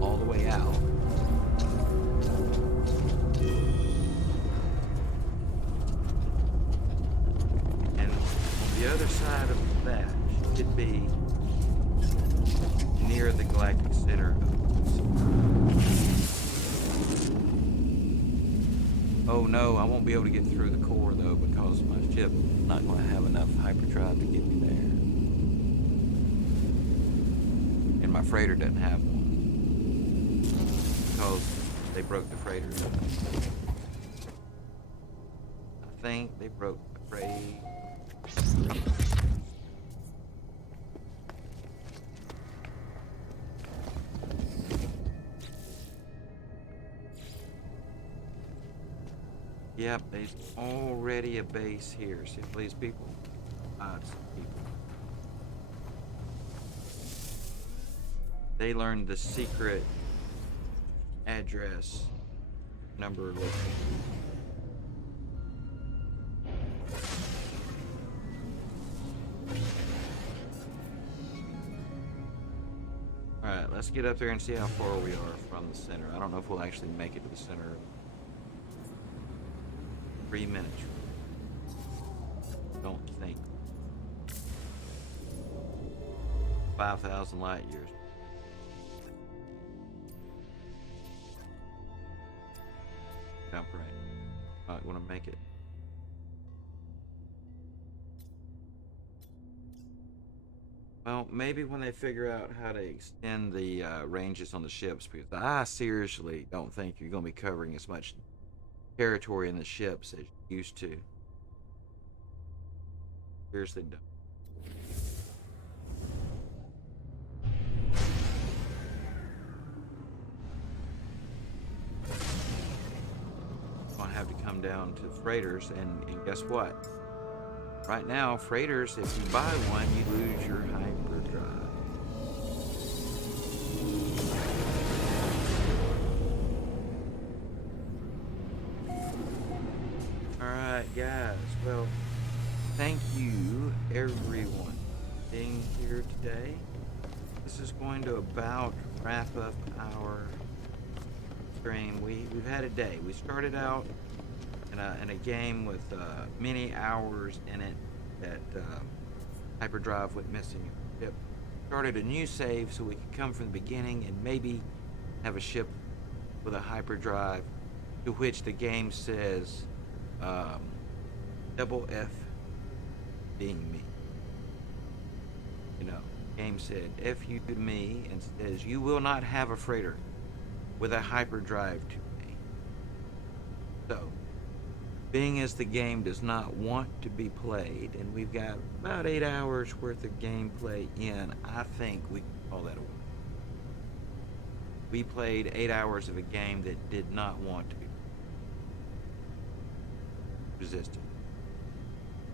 all the way out. And on the other side of that should be near the galactic center. Oh, Oh no, I won't be able to get through the core though because my ship not going to have enough hyperdrive to get me there. And my freighter doesn't have one because they broke the freighter. I think they broke the freighter. Yep, there's already a base here. See all these people? Lots of people. They learned the secret address number location. Alright, let's get up there and see how far we are from the center. I don't know if we'll actually make it to the center. 3 minutes. Don't think. 5,000 light years. Jump right. Alright, want to make it. Well, maybe when they figure out how to extend the ranges on the ships, because I seriously don't think you're going to be covering as much territory in the ships as you used to. Seriously don't. Gonna have to come down to freighters, and guess what? Right now, freighters, if you buy one, you lose your hyperdrive. Alright, guys. Well, thank you, everyone, for being here today. This is going to about wrap up our stream. We've had a day. We started out in a game with many hours in it that hyperdrive went missing. Yep. Started a new save so we could come from the beginning and maybe have a ship with a hyperdrive, to which the game says double F being me. You know, game said F you to me and says you will not have a freighter with a hyperdrive to me. So, being as the game does not want to be played, and we've got about 8 hours worth of gameplay in, I think we can call that a win. We played 8 hours of a game that did not want to be resisted.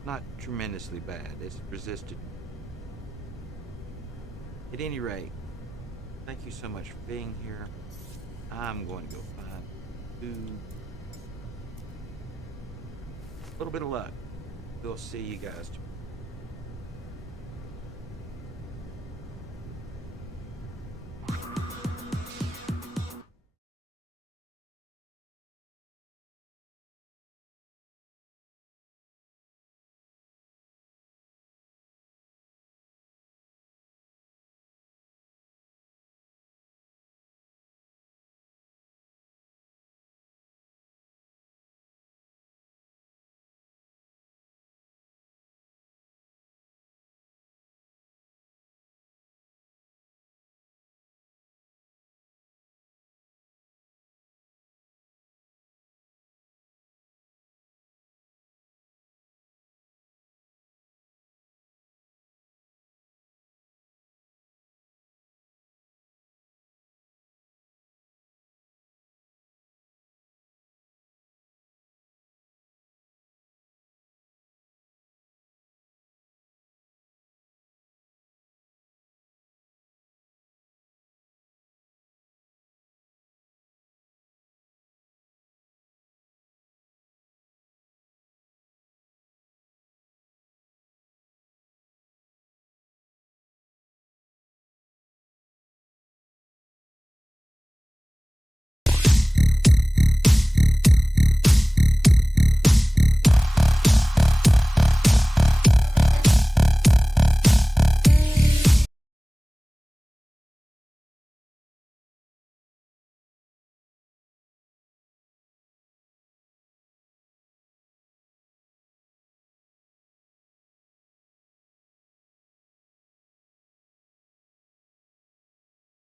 Not tremendously bad, it's resisted. At any rate, thank you so much for being here. I'm going to go find food. A little bit of luck. We'll see you guys tomorrow.